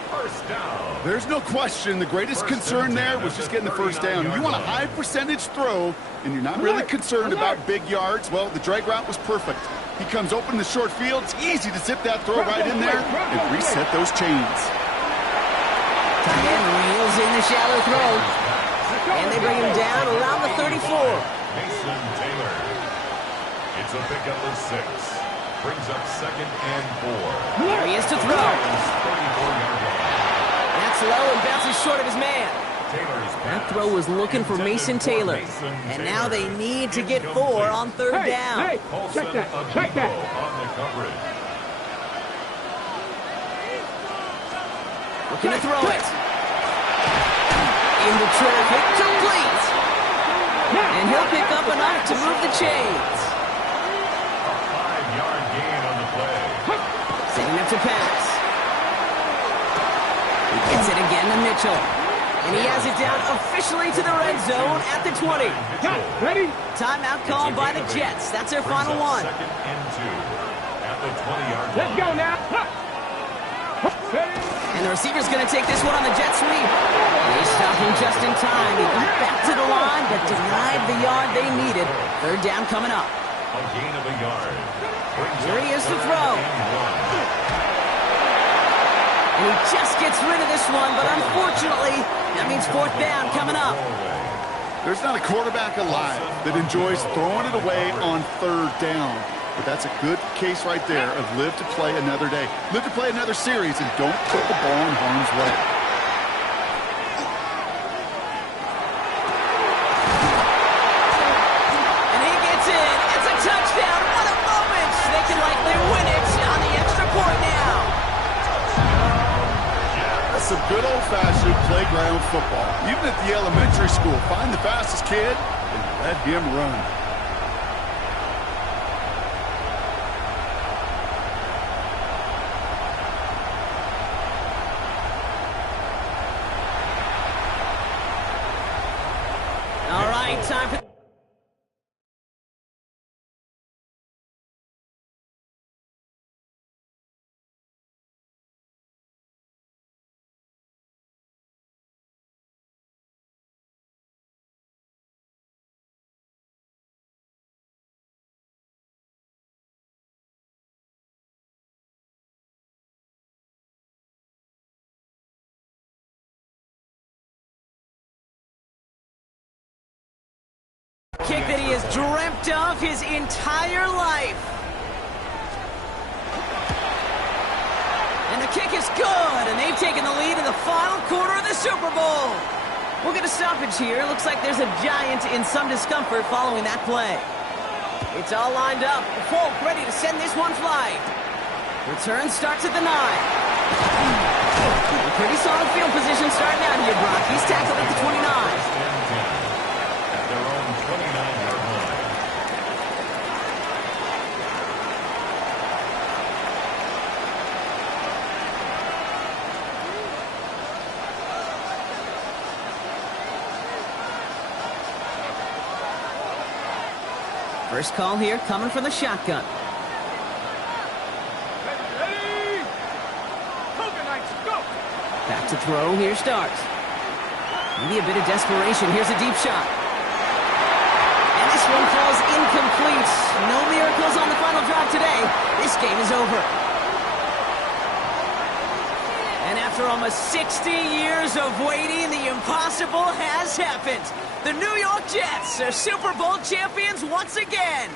There's no question the greatest concern there was just getting the first down. You want a high percentage throw, and you're not really concerned about big yards. Well, the drag route was perfect. He comes open in the short field. It's easy to zip that throw right in there and reset those chains. Tight end reels in the shallow throw. And they bring him down around the 34. Mason Taylor. It's a pickup of 6. Brings up 2nd and 4. Here he is to throw. That's low and bounces short of his man. That throw was looking for Mason Taylor. And now they need to get 4 on 3rd down. Hey, check that. Check that. On the coverage. Looking to throw it. Into traffic. Complete. And he'll pick up enough to move the chains. Setting up to pass. He gets it again to Mitchell. And he has it down officially to the red zone at the 20. Ready? Timeout called by the Jets. That's their final one. 2nd and 2 at the 20-yard line. Let's go now. And the receiver's going to take this one on the jet sweep. They stop him just in time. He got back to the line, but denied the yard they needed. 3rd down coming up. A gain of a yard. Here he is to throw. And he just gets rid of this one, but unfortunately, that means 4th down coming up. There's not a quarterback alive that enjoys throwing it away on 3rd down. But that's a good case right there of live to play another day. Live to play another series and don't put the ball in harm's way. And he gets in. It's a touchdown. What a moment. They can likely win it on the extra point now. That's some good old-fashioned playground football. Even at the elementary school, find the fastest kid and let him run. All right, time for Kick that he has dreamt of his entire life. And the kick is good, and they've taken the lead in the final quarter of the Super Bowl. We'll get a stoppage here. Looks like there's a Giant in some discomfort following that play. It's all lined up. Folk ready to send this one flying. Return starts at the 9. Pretty solid field position starting out here, Brock. He's tackled at the 29. At their own 29-yard line. First call here coming from the shotgun. Ready? Coconuts, go! Back to throw. Here starts. Maybe a bit of desperation. Here's a deep shot. And this one falls incomplete. No miracles on the final drive today. This game is over. And after almost 60 years of waiting, the impossible has happened. The New York Jets are Super Bowl champions once again.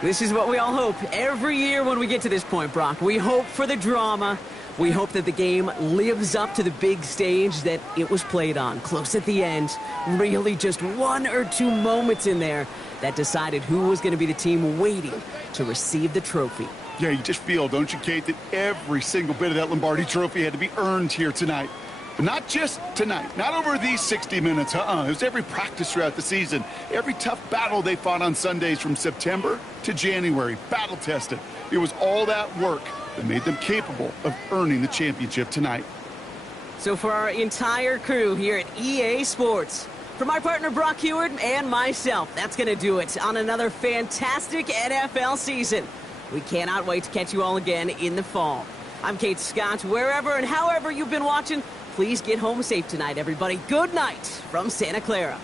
This is what we all hope every year when we get to this point, Brock. We hope for the drama. We hope that the game lives up to the big stage that it was played on. Close at the end. Really just one or two moments in there that decided who was going to be the team waiting to receive the trophy. Yeah, you just feel, don't you, Kate, that every single bit of that Lombardi trophy had to be earned here tonight. But not just tonight, not over these 60 minutes, It was every practice throughout the season, every tough battle they fought on Sundays from September to January, battle-tested. It was all that work that made them capable of earning the championship tonight. So for our entire crew here at EA Sports, for my partner Brock Heward and myself, that's going to do it on another fantastic NFL season. We cannot wait to catch you all again in the fall. I'm Kate Scott. Wherever and however you've been watching, please get home safe tonight, everybody. Good night from Santa Clara.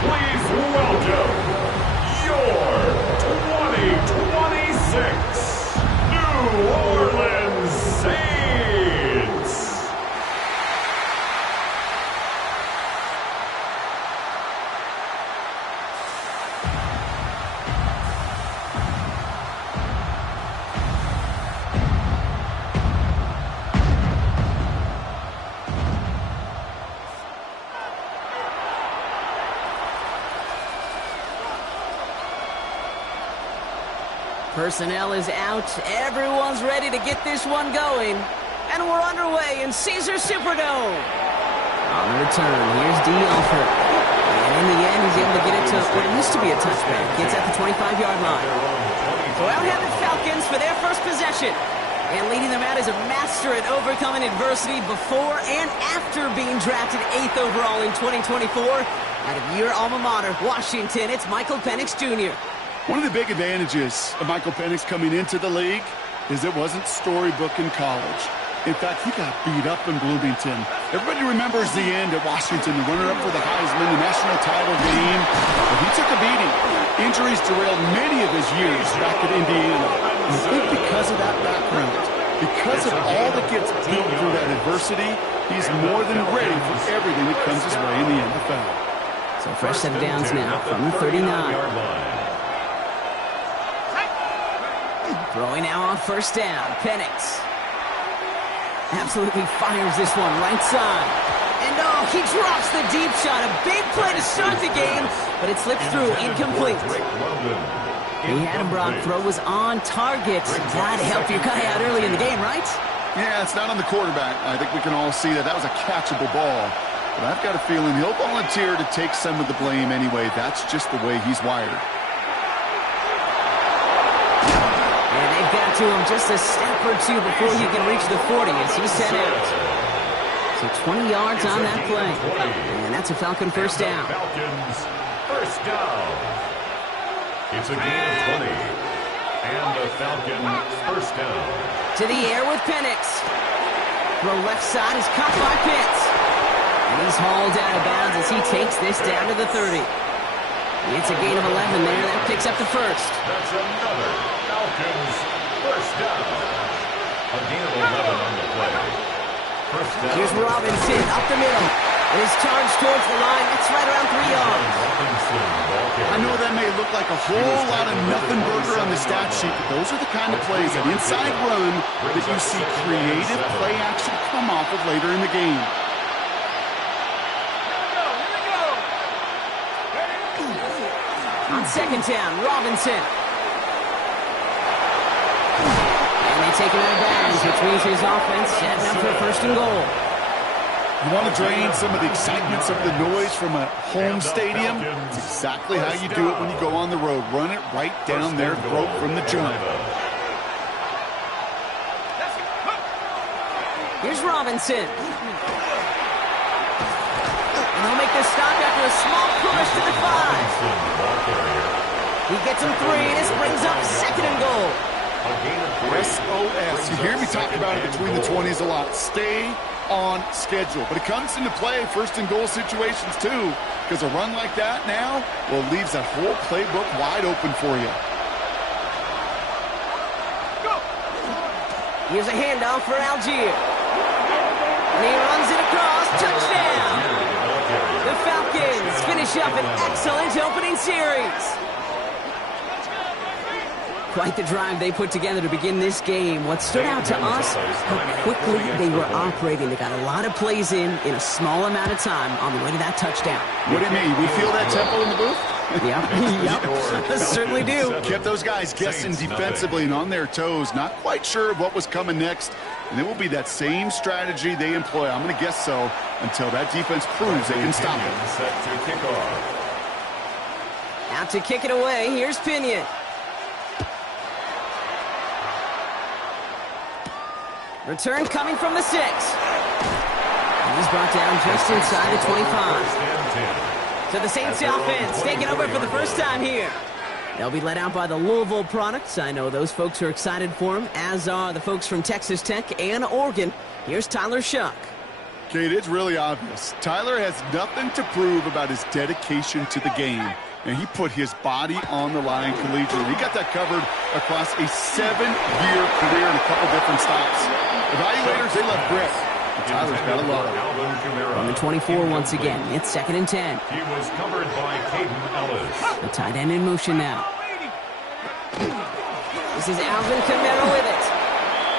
Please welcome your 2026 New Orleans Saints. Personnel is out. Everyone's ready to get this one going. And we're underway in Caesars Superdome. On the return, here's D. Alford. And in the end, he's able to get it to what used to be a touchback. Gets at the 25-yard line. So out have the Falcons for their first possession. And leading them out is a master at overcoming adversity before and after being drafted 8th overall in 2024. Out of your alma mater, Washington, it's Michael Penix Jr. One of the big advantages of Michael Penix coming into the league is it wasn't storybook in college. In fact, he got beat up in Bloomington. Everybody remembers the end at Washington, the runner-up for the Heisman, the national title game. But he took a beating. Injuries derailed many of his years back at Indiana. And I think because of that background, because of all that gets built through that adversity, he's more than ready for everything that comes his way in the NFL. So fresh set of downs now from the 39. Throwing now on first down. Penix absolutely fires this one right side. And oh, he drops the deep shot. A big play to start the game, but it slips through incomplete. He had him, Brock. Throw was on target. That helped your guy out early in the game, right? Yeah, it's not on the quarterback. I think we can all see that was a catchable ball. But I've got a feeling he'll volunteer to take some of the blame anyway. That's just the way he's wired. And they've got to him just a step or two before he can reach the 40 as he's sent out. So 20 yards on that play. And that's a Falcon first down. Falcons first down. It's a gain of 20. And the Falcons first down. To the air with Penix. Throw left side is caught by Pitts. And he's hauled out of bounds as he takes this down to the 30. It's a gain of 11 there. That picks up the first. That's another Falcons first down. A gain of 11 on the play. First down. Here's Robinson up the middle. His charge towards the line. It's right around 3 yards. I know that may look like a whole lot of nothing burger on the stat sheet, but those are the kind of plays, an inside run, that you see creative play action come off of later in the game. On second down, Robinson. And they take him out of bounds, which means his offense setting up for first and goal. You want to drain some of the excitement, some of the noise from a home stadium? It's exactly how you do it when you go on the road. Run it right down their throat from the jump. Here's Robinson. And he'll make the stop after a small push to the 5. He gets him 3. This brings up second and goal. SOS. You hear me talk about it between the 20s a lot. Stay on schedule. But it comes into play first and goal situations too, because a run like that now, well, leaves that whole playbook wide open for you. Here's a handoff for Algier. And he runs it across. Touchdown! The Falcons finish up an excellent opening series. Quite the drive they put together to begin this game. What stood out to us, how quickly they were operating. They got a lot of plays in a small amount of time on the way to that touchdown. What do you mean? We feel that tempo in the booth? Yep, certainly do. Kept those guys guessing defensively and on their toes, not quite sure of what was coming next. And it will be that same strategy they employ, I'm going to guess so, until that defense proves they can stop it. Set to kick off. Out to kick it away, here's Pinion. Return coming from the 6. And he's brought down just inside the 25. So the Saints offense taking over for the first time here. They'll be let out by the Louisville products. I know those folks are excited for him, as are the folks from Texas Tech and Oregon. Here's Tyler Shuck. Kate, it's really obvious. Tyler has nothing to prove about his dedication to the game. And he put his body on the line collegiately. He got that covered across a 7-year career in a couple different stops. Evaluators, they love grit. And Tyler's got a lot of it. On the 24 once again. It's 2nd and 10. He was covered by Caden Ellis. The tight end in motion now. This is Alvin Kamara with it.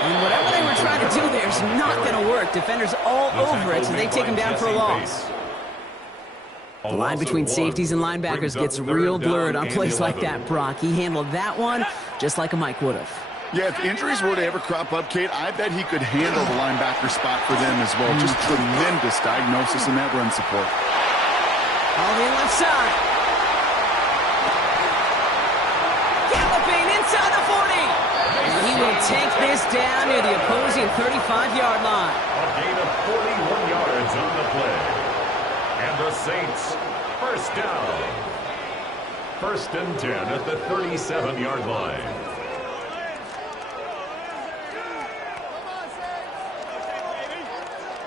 And whatever they were trying to do there is not going to work. Defenders all over it, so they take him down for a loss. The line between safeties and linebackers gets real blurred on plays like that, Brock. He handled that one just like a Mike would have. Yeah, if injuries were to ever crop up, Kate, I bet he could handle the linebacker spot for them as well. Just tremendous diagnosis in that run support. All in left side. Galloping inside the 40. And he will take this down near the opposing 35-yard line. A gain of 41 yards on the play. And the Saints, first down. 1st and 10 at the 37-yard line.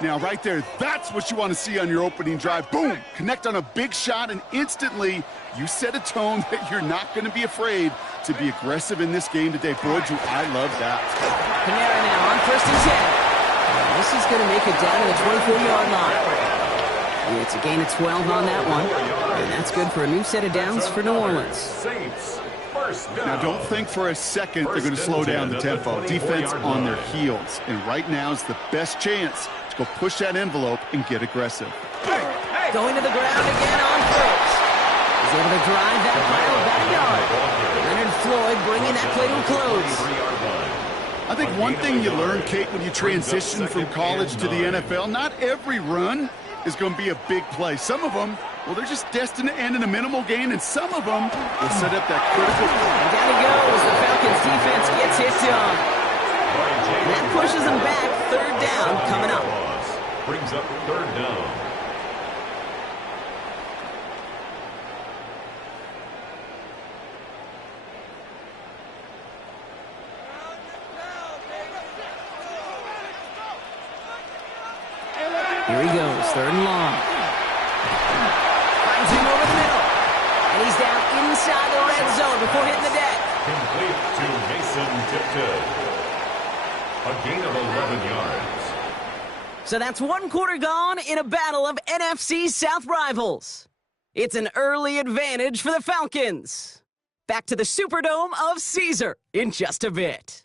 Now, right there, that's what you want to see on your opening drive. Boom! Connect on a big shot, and instantly you set a tone that you're not going to be afraid to be aggressive in this game today. Boy, do I love that. Panera now on 1st and 10. This is going to make it down to the 24-yard line. It's a gain of 12 on that one, and that's good for a new set of downs for New Orleans. Saints. Now, don't think for a second they're going to slow down the tempo. Defense on their heels, and right now is the best chance to go push that envelope and get aggressive. Going to the ground again on first. He's able to drive that final about a yard. Leonard Floyd bringing that play to a close. I think one thing you learn, Kate, when you transition from college to the NFL, not every run is going to be a big play. Some of them, well, they're just destined to end in a minimal gain, and some of them will set up that critical play. And down he goes. The Falcons defense gets hit on. That pushes them back. 3rd down coming up. Brings up 3rd down. Here he goes, 3rd and long. Finds him over the middle. And he's down inside the red zone before hitting the deck. Complete to Mason Tipton. A gain of 11 yards. So that's 1 quarter gone in a battle of NFC South rivals. It's an early advantage for the Falcons. Back to the Superdome of Caesar in just a bit.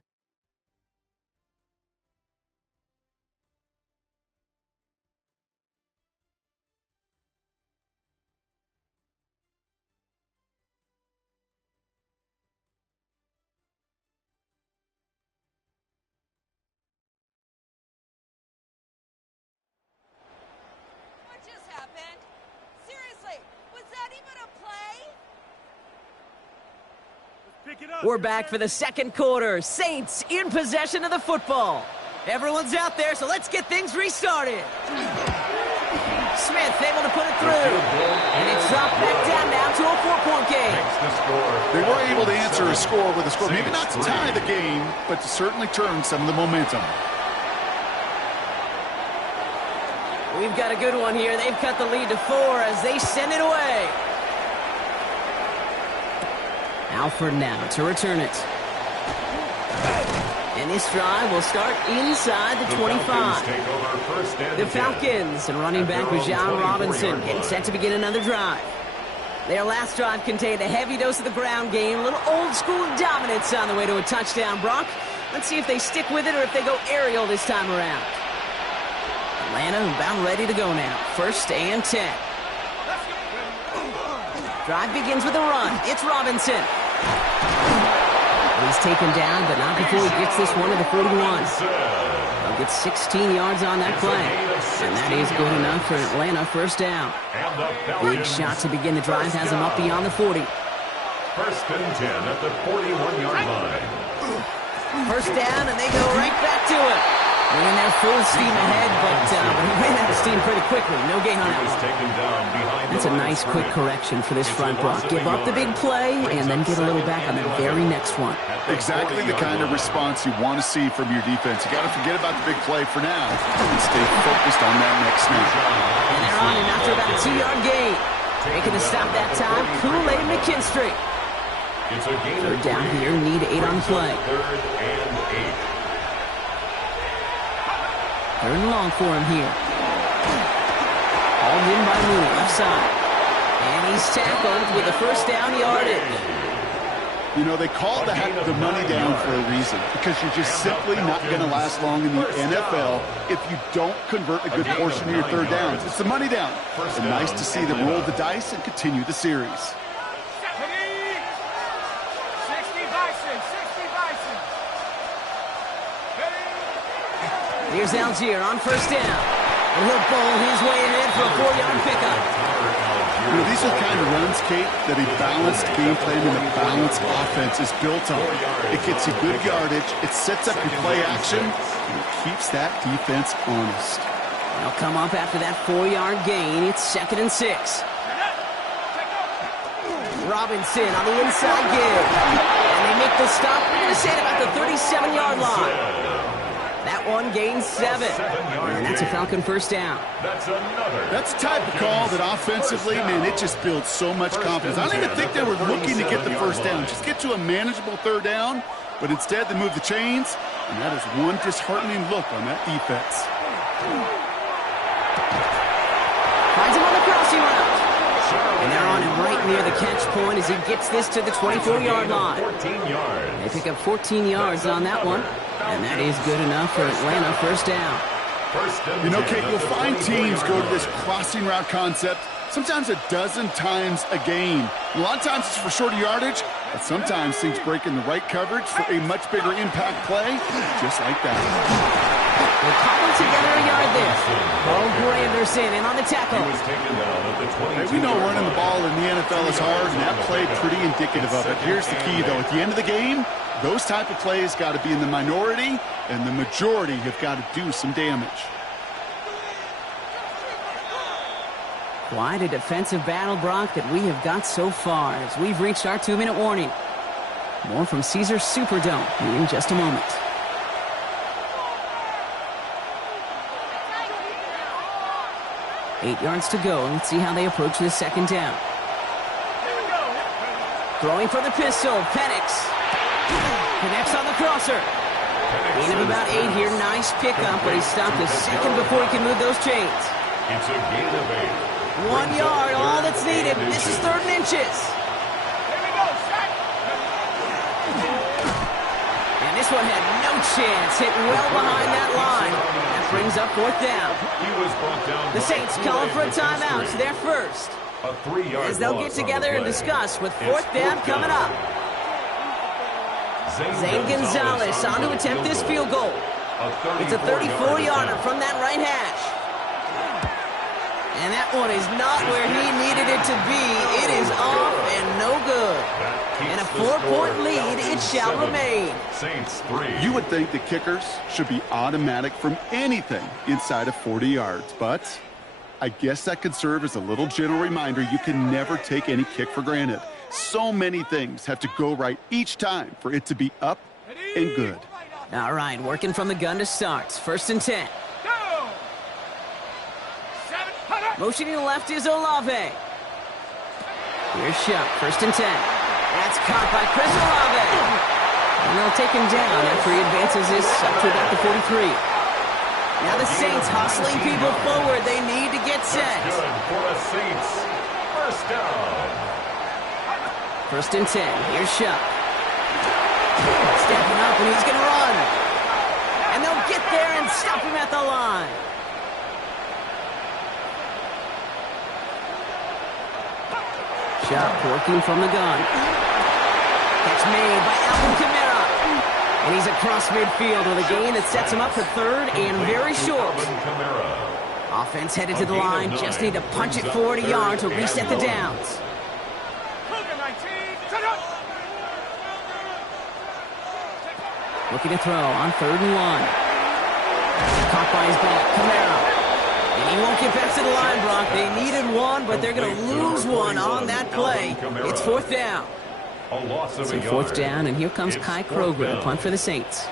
We're back for the 2nd quarter. Saints in possession of the football. Everyone's out there, so let's get things restarted. Smith able to put it through. And it's dropped back down now to a 4-point game. They were able to answer a score with a score. Maybe not to tie the game, but to certainly turn some of the momentum. We've got a good one here. They've cut the lead to 4 as they send it away. Alford now to return it. And this drive will start inside the 25. The Falcons and running back Rajon Robinson getting set to begin another drive. Their last drive contained a heavy dose of the ground game, a little old-school dominance on the way to a touchdown. Brock, let's see if they stick with it or if they go aerial this time around. Atlanta about ready to go now. 1st and 10. Drive begins with a run. It's Robinson. He's taken down, but not before he gets this one to the 41. He'll get 16 yards on that play. And that is good enough for Atlanta. 1st down. Big shot to begin the drive has him up beyond the 40. 1st and 10 at the 41-yard line. 1st down, and they go right back to it. Running there full steam ahead, but he ran out of steam pretty quickly. No gain on that one. That's a nice quick correction for this front block. Give up the big play and then get a little back on the very next one. Exactly the kind of response you want to see from your defense. You got to forget about the big play for now and stay focused on that next snap. And they're on and after about a 2-yard gain. Making the stop that time, Kool-Aid McKinstry. 3rd down here, need 8 on the play. 3rd and 8. 3rd and long for him here. Hauled in by Mooney, left side. And he's tackled with a 1st down yardage. You know, they call the money down for a reason, because you're just simply not going to last long in the NFL if you don't convert a good portion of your 3rd downs. It's the money down. And nice to see them roll the dice and continue the series. 60 Bison. Here's Algier on 1st down. And he'll bowl his way ahead for a 4-yard pickup. You know, these are the kind of runs, Kate, that a balanced game plan and a balanced offense is built on. It gets you good yardage, it sets up your play action, and it keeps that defense honest. They'll come up after that 4-yard gain. It's 2nd and 6. Robinson on the inside give. And they make the stop. We're going to say it about the 37-yard line. That one, gain 7. And that's a Falcon first down. That's the type of call that offensively, man, it just builds so much confidence. I don't even think they were looking to get the first down. Just get to a manageable third down, but instead they move the chains, and that is one disheartening look on that defense. Finds him on the crossing route. And they're on him right near the catch point as he gets this to the 24-yard line. They pick up 14 yards on that one, and that is good enough for Atlanta first down. You know, Kate, you'll find teams go to this crossing route concept sometimes a dozen times a game. A lot of times it's for shorter yardage, but sometimes things break in the right coverage for a much bigger impact play, just like that. They're cobbling together a yard there. Granderson in on the tackle. Hey, we know running the ball in the NFL is hard, and that play pretty indicative of it. Here's the key, though. At the end of the game, those type of plays got to be in the minority, and the majority have got to do some damage. Quite a defensive battle, Brock, that we have got so far as we've reached our 2-minute warning. More from Caesars Superdome in just a moment. Eight yards to go, and let's see how they approach this second down. Throwing for the pistol, Penix. Connects on the crosser. Gain of about 8 here, nice pickup, but he stopped a second before he can move those chains. It's a gain of 8. 1 yard, all that's needed. This is 3rd and inches. And this one had no chance, hit well behind that line. That brings up 4th down. The Saints calling for a timeout, so they're first. As they'll get together and discuss with 4th down coming up. Zane Gonzalez on to attempt this field goal. It's a 34-yarder from that right hash. And that one is not where he needed it to be. It is off and no good. And a 4-point lead, it shall remain. You would think the kickers should be automatic from anything inside of 40 yards, but I guess that could serve as a little gentle reminder you can never take any kick for granted. So many things have to go right each time for it to be up and good. All right, working from the gun to start. 1st and 10. Motioning left is Olave. Here's Shuck, 1st and 10. That's caught by Chris Olave. And they'll take him down after he advances this up to about the 43. Now the Saints hustling people forward. They need to get set. Good for the Saints. First down. 1st and 10. Here's Shuck. Stepping up, and he's going to run. And they'll get there and stop him at the line. Shuck working from the gun. Catch made by Alvin Kamara. And he's across midfield with a gain that sets him up for 3rd and very short. Offense headed to the line. Just need to punch it 40 yards to reset the downs. Looking to throw on 3rd and 1. Caught by his back, Kamara. And he won't get back to the line, Brock. They needed one, but they're going to lose one on that play. It's 4th down. So 4th down, and here comes Kai Kroger to punt for the Saints.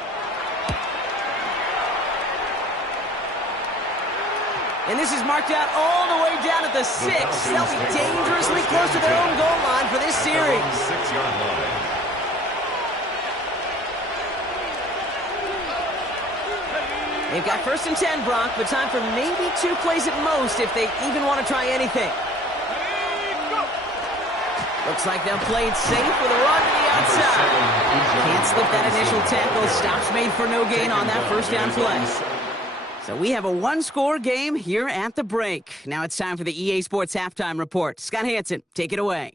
And this is marked out all the way down at the 6. They'll be dangerously close to their own goal line for this series. 6-yard line. They've got 1st and 10, Brock, but time for maybe 2 plays at most if they even want to try anything. Looks like they'll play it safe with a run to the outside. Can't slip that initial tackle. Stops made for no gain on that 1st down play. So we have a 1-score game here at the break. Now it's time for the EA Sports Halftime Report. Scott Hansen, take it away.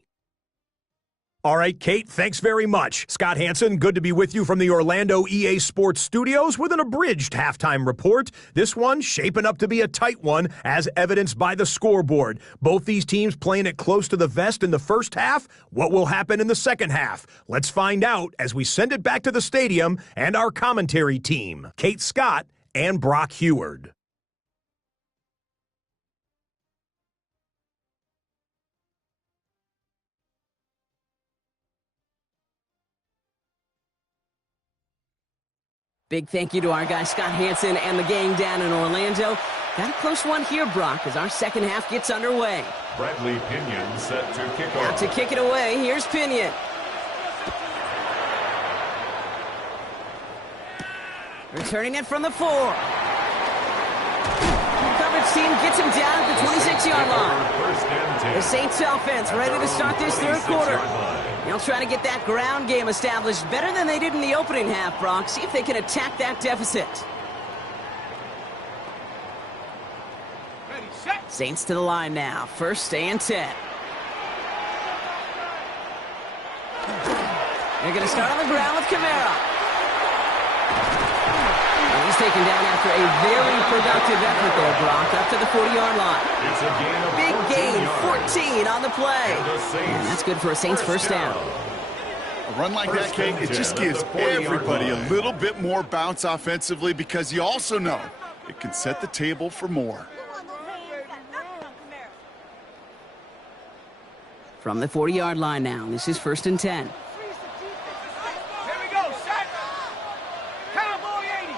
All right, Kate, thanks very much. Scott Hansen, good to be with you from the Orlando EA Sports Studios with an abridged halftime report. This one shaping up to be a tight one, as evidenced by the scoreboard. Both these teams playing it close to the vest in the first half. What will happen in the second half? Let's find out as we send it back to the stadium and our commentary team, Kate Scott and Brock Heward. Big thank you to our guy Scott Hansen and the gang down in Orlando. Got a close one here, Brock, as our second half gets underway. Bradley Pinion set to kick Out off. to kick it away, here's Pinion. Returning it from the 4. Coverage team gets him down at the 26-yard line. First and 10. The Saints offense ready to start this third quarter. They'll try to get that ground game established better than they did in the opening half, Brock. See if they can attack that deficit. Ready, set. Saints to the line now. First and 10. They're going to start on the ground with Kamara. And he's taken down after a very productive effort there, Brock, up to the 40-yard line. It's a gain of Big 14 gain, yards. 14 on the play. And the Saints And that's good for a Saints first down. A run like that, Kate, it just gives everybody a little bit more bounce offensively because you also know it can set the table for more. From the 40-yard line now, this is first and 10. Here we go, set. Cowboy 80.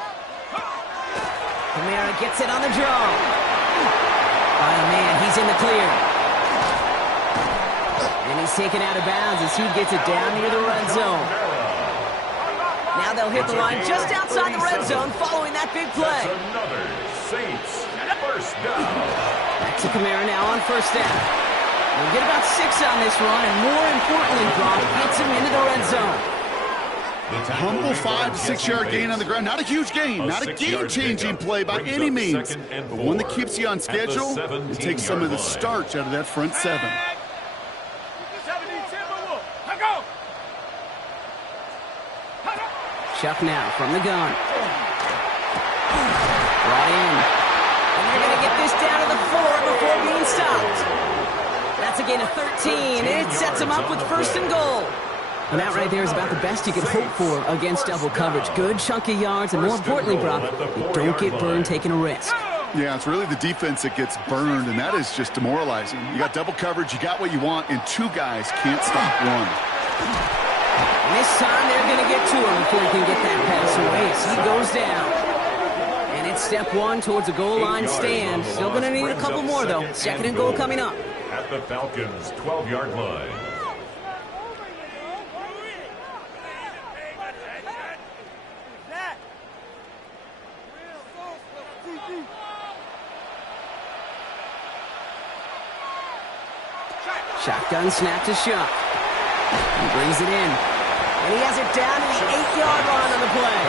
Kamara gets it on the draw. Oh, man, he's in the clear. And he's taken out of bounds as he gets it down near the red zone. Now they'll hit the line just outside the red zone following that big play. That's another Saints first down. Back to Kamara now on first down. They'll get about 6 on this run, and more importantly, Brock gets him into the red zone. It's a humble 5 to 6 yard gain on the ground. Not a huge gain, not a game-changing play by any means, but one that keeps you on schedule and takes some of the starch out of that front 7. 70 Timberwolf. Let go. Chuck now from the gun. Brought in. And they're going to get this down to the 4 before being stopped. That's a gain of 13, and it sets them up with first and goal. And that right there is about the best you can hope for against double coverage. Good chunky yards, and more importantly, Brock, you don't get burned taking a risk. Yeah, it's really the defense that gets burned, and that is just demoralizing. You got double coverage, you got what you want, and 2 guys can't stop one. And this time they're going to get to him before he can get that pass away as he goes down. And it's step 1 towards a goal line stand. Still going to need a couple more, though. Second and goal coming up. At the Falcons' 12-yard line. Shotgun snap to Shuck. He brings it in. And he has it down to the 8-yard line on the play.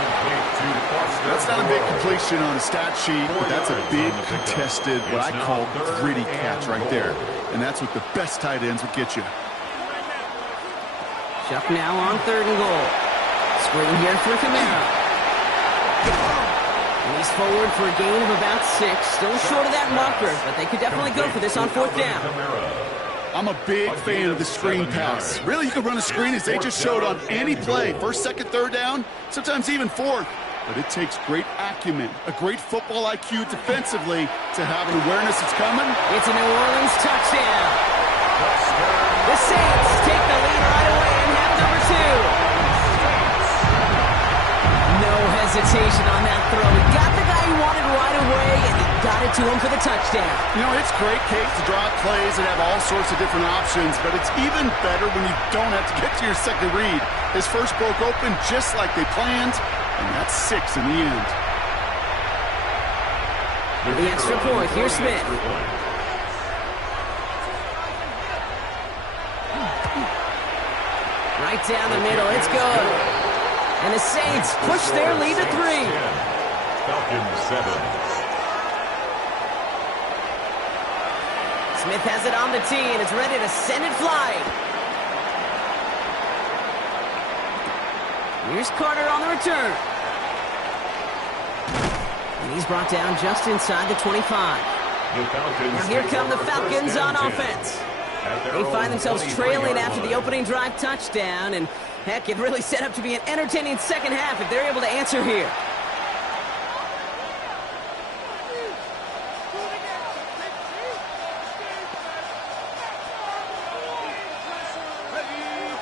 That's not a big completion on a stat sheet, but that's a big contested, what I call gritty catch right there. And that's what the best tight ends would get you. Shuck now on third and goal. Screen here for Kamara. And he's forward for a gain of about 6. Still short of that marker, but they could definitely go for this on fourth down. I'm a big fan of the screen pass. Really, you can run a screen as they just showed on any play. First, second, third down, sometimes even fourth. But it takes great acumen, a great football IQ defensively to have an awareness it's coming. It's a New Orleans touchdown. The Saints take the lead right away in half number 2. No hesitation on that throw. He got the guy he wanted right away, and he got it to him for the touchdown. You know, it's great, Kate, to draw plays and have all sorts of different options, but it's even better when you don't have to get to your second read. His first broke open just like they planned, and that's 6 in the end. The extra point, here's Smith. Right down the middle, it's good. And the Saints push their lead to 3. Falcons 7. Smith has it on the tee, and it's ready to send it flying. Here's Carter on the return. And he's brought down just inside the 25. Now here come the Falcons on offense. They find themselves trailing after the opening drive touchdown, and heck, it really set up to be an entertaining second half if they're able to answer here.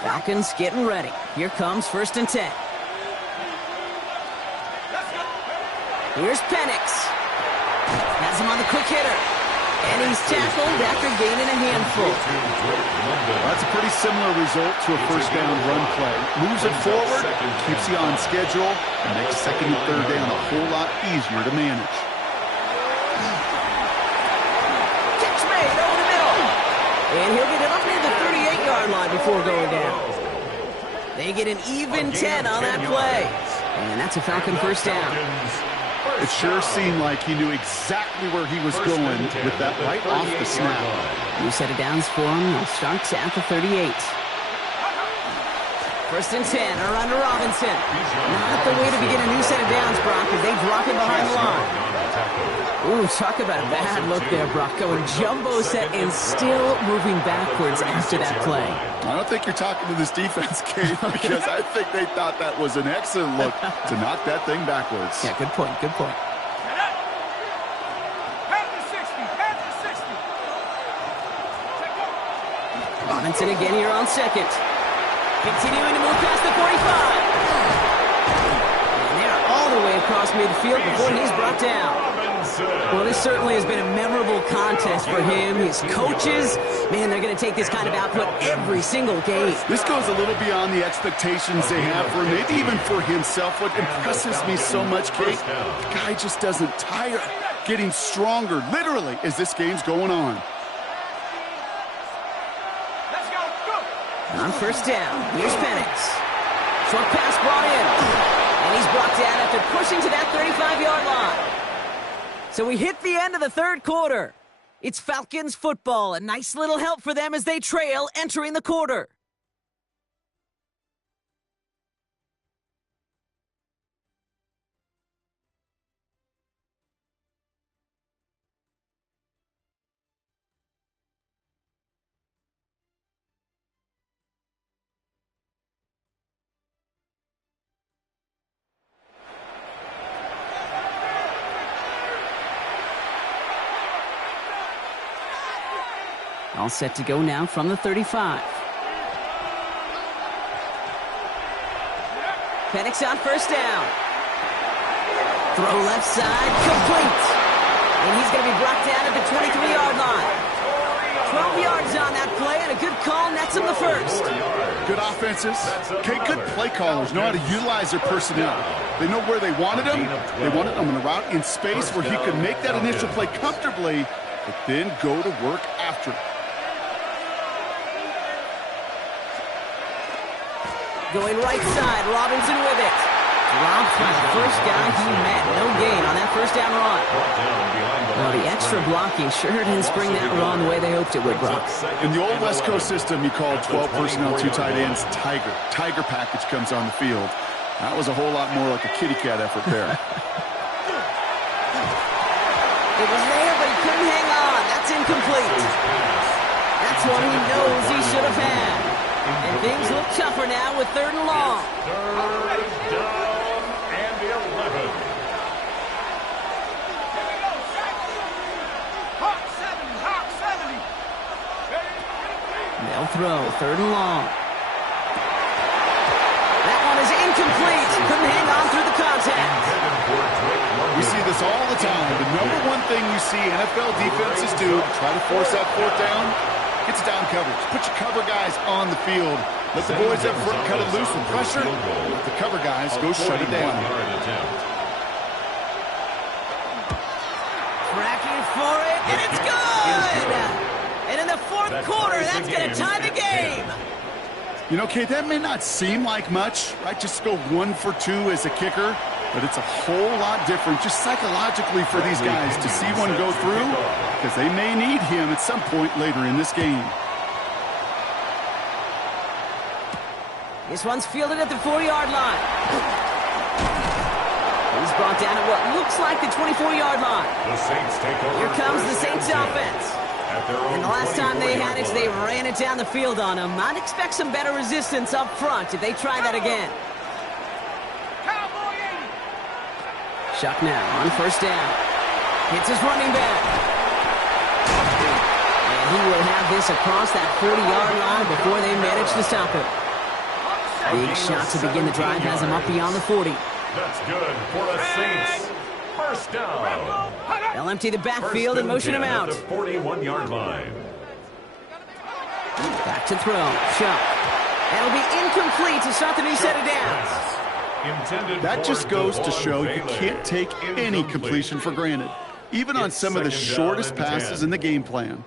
Falcons getting ready. Here comes first and 10. Here's Penix. Has him on the quick hitter. And he's tackled after gaining a handful. That's a pretty similar result to a first down run play. Moves it forward, keeps you on schedule, and makes second and third down a whole lot easier to manage. Catch made over the middle. And he'll get it up near the 38-yard line before going down. They get an even 10 on that play. And that's a Falcon first down. It sure seemed like he knew exactly where he was going with that right off the snap. New set of downs for him. It starts at the 38. First and 10, around to Robinson. Not the way to begin a new set of downs, Brock, as they drop it behind the line. Ooh, talk about a bad look there, Brock. Going jumbo set and still moving backwards after that play. I don't think you're talking to this defense, Kate, because I think they thought that was an excellent look to knock that thing backwards. Yeah, good point, good point. Robinson again here on second. Continuing to move past the 45. And they're all the way across midfield before he's brought down. Well, this certainly has been a memorable contest for him. His coaches, man, they're going to take this kind of output every single game. This goes a little beyond the expectations they have for him, maybe even for himself. What impresses me so much, Kate, the guy just doesn't tire, getting stronger, literally, as this game's going on. On first down, here's Penix. Short pass brought in. And he's brought down after pushing to that 35-yard line. So we hit the end of the third quarter. It's Falcons football. A nice little help for them as they trail entering the quarter. All set to go now from the 35. Penix on first down. Throw left side, complete. And he's going to be brought down at the 23-yard line. 12 yards on that play, and a good call nets him the first. Good offenses. Okay, good play callers know how to utilize their personnel. They know where they wanted him. They wanted him in a route in space where he could make that initial play comfortably, but then go to work after. Going right side, Robinson with it. Dropped by the first guy he met. No gain on that first down run. Well, the extra blocking sure didn't spring that run the way they hoped it would, Brock. In the old West Coast system, you called 12 personnel, 2 tight ends, Tiger. Tiger package comes on the field. That was a whole lot more like a kitty cat effort there. It was there, but he couldn't hang on. That's incomplete. That's one he knows he should have had. And things look tougher now with third and long. Third down and 11. Hawk 70. They'll throw, third and long. That one is incomplete. Couldn't hang on through the contact. We see this all the time. The number one thing you see NFL defenses do, try to force that fourth down, gets down coverage. Put your cover guys on the field. Let the boys up front cut it loose with pressure. Let the cover guys go shut it down. Tracking for it, and it's good! And in the fourth quarter, that's going to tie the game. You know, Kate, that may not seem like much, right? Just go 1 for 2 as a kicker, but it's a whole lot different just psychologically for these guys to see one go through, because they may need him at some point later in this game. This one's fielded at the 4-yard line. He's brought down at what looks like the 24-yard line. The Saints take over. Here comes the Saints offense. And the last time they had it, they ran it down the field on him. I'd expect some better resistance up front if they try that again. Shuck now on first down. Hits his running back. And he will have this across that 40-yard line before they manage to stop it. Big shot to begin the drive has him up beyond the 40. That's good for the Saints. First down. They'll empty the backfield and motion him out. At the 41-yard line. Back to throw. Shot. That'll be incomplete to start the new set of downs. That just goes to show you can't take any completion for granted, even on some of the shortest passes in the game plan.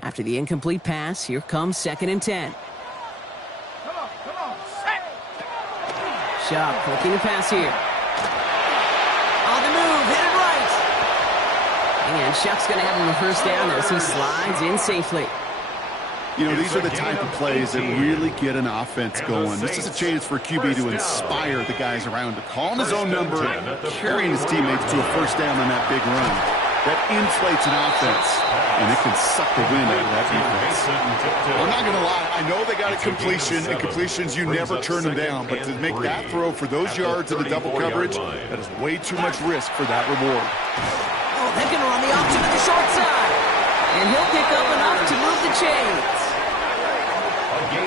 After the incomplete pass, here comes 2nd and 10. Come on, set. Sharp looking to pass here. On the move, hit it right. And Shuck's going to have him a first down as he slides in safely. You know, these are the type of plays that really get an offense going. This is a chance for QB to inspire the guys around him. Calling his own number, carrying his teammates to a first down on that big run. That inflates an offense, and it can suck the wind out of that defense. I'm not going to lie. I know they got a completion, and completions, you never turn them down. But to make that throw for those yards in the double coverage, that is way too much risk for that reward. Oh, they're going to run the option to the short side. And he'll pick up enough to move the chains.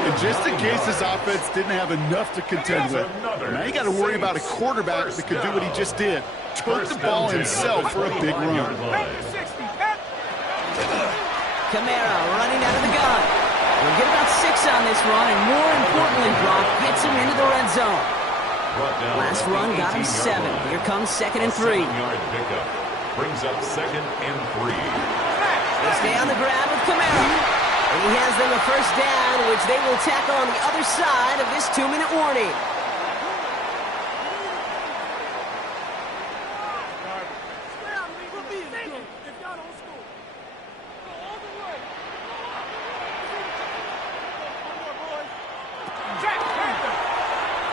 And just in case this offense didn't have enough to contend with, now you got to worry about a quarterback that could do what he just did. Took the ball himself for a big run. Camara running out of the gun. He'll get about 6 on this run, and more importantly, Brock gets him into the red zone. Last run got him 7. Here comes 2nd and 3. Brings up 2nd and 3. They stay on the grab with Camara. And he has them a first down, which they will tackle on the other side of this 2-minute warning.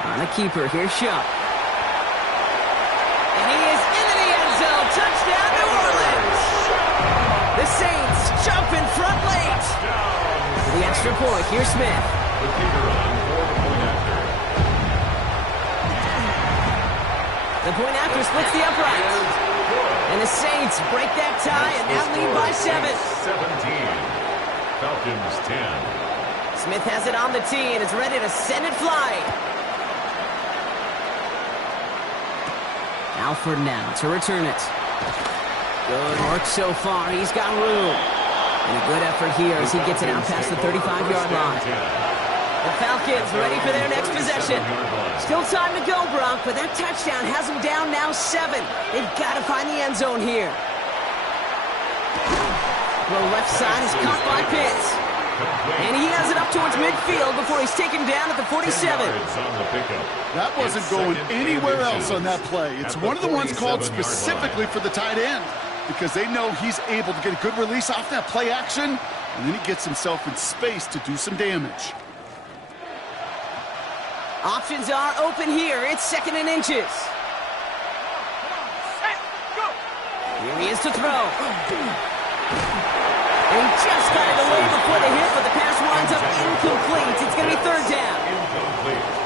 On a keeper, here's Shuck. And he is into the end zone. Touchdown, New Orleans. The Saints jump in front late. The extra point, here's Smith. The kicker on for the point after. The point after splits the uprights. And the Saints break that tie and now lead by 7. 17. Falcons 10. Smith has it on the tee and is ready to send it flying. Alford now to return it. Good work so far. He's got room. And a good effort here as he gets it out past the 35-yard line. The Falcons ready for their next possession. Still time to go, Brock, but that touchdown has them down now 7. They've got to find the end zone here. The left side is caught by Pitts. And he has it up towards midfield before he's taken down at the 47. That wasn't going anywhere else on that play. It's one of the ones called specifically for the tight end because they know he's able to get a good release off that play action, and then he gets himself in space to do some damage. Options are open here. It's 2nd and inches. Here he is to throw. And he just got it away before the hit, but the pass winds up incomplete. It's going to be 3rd down.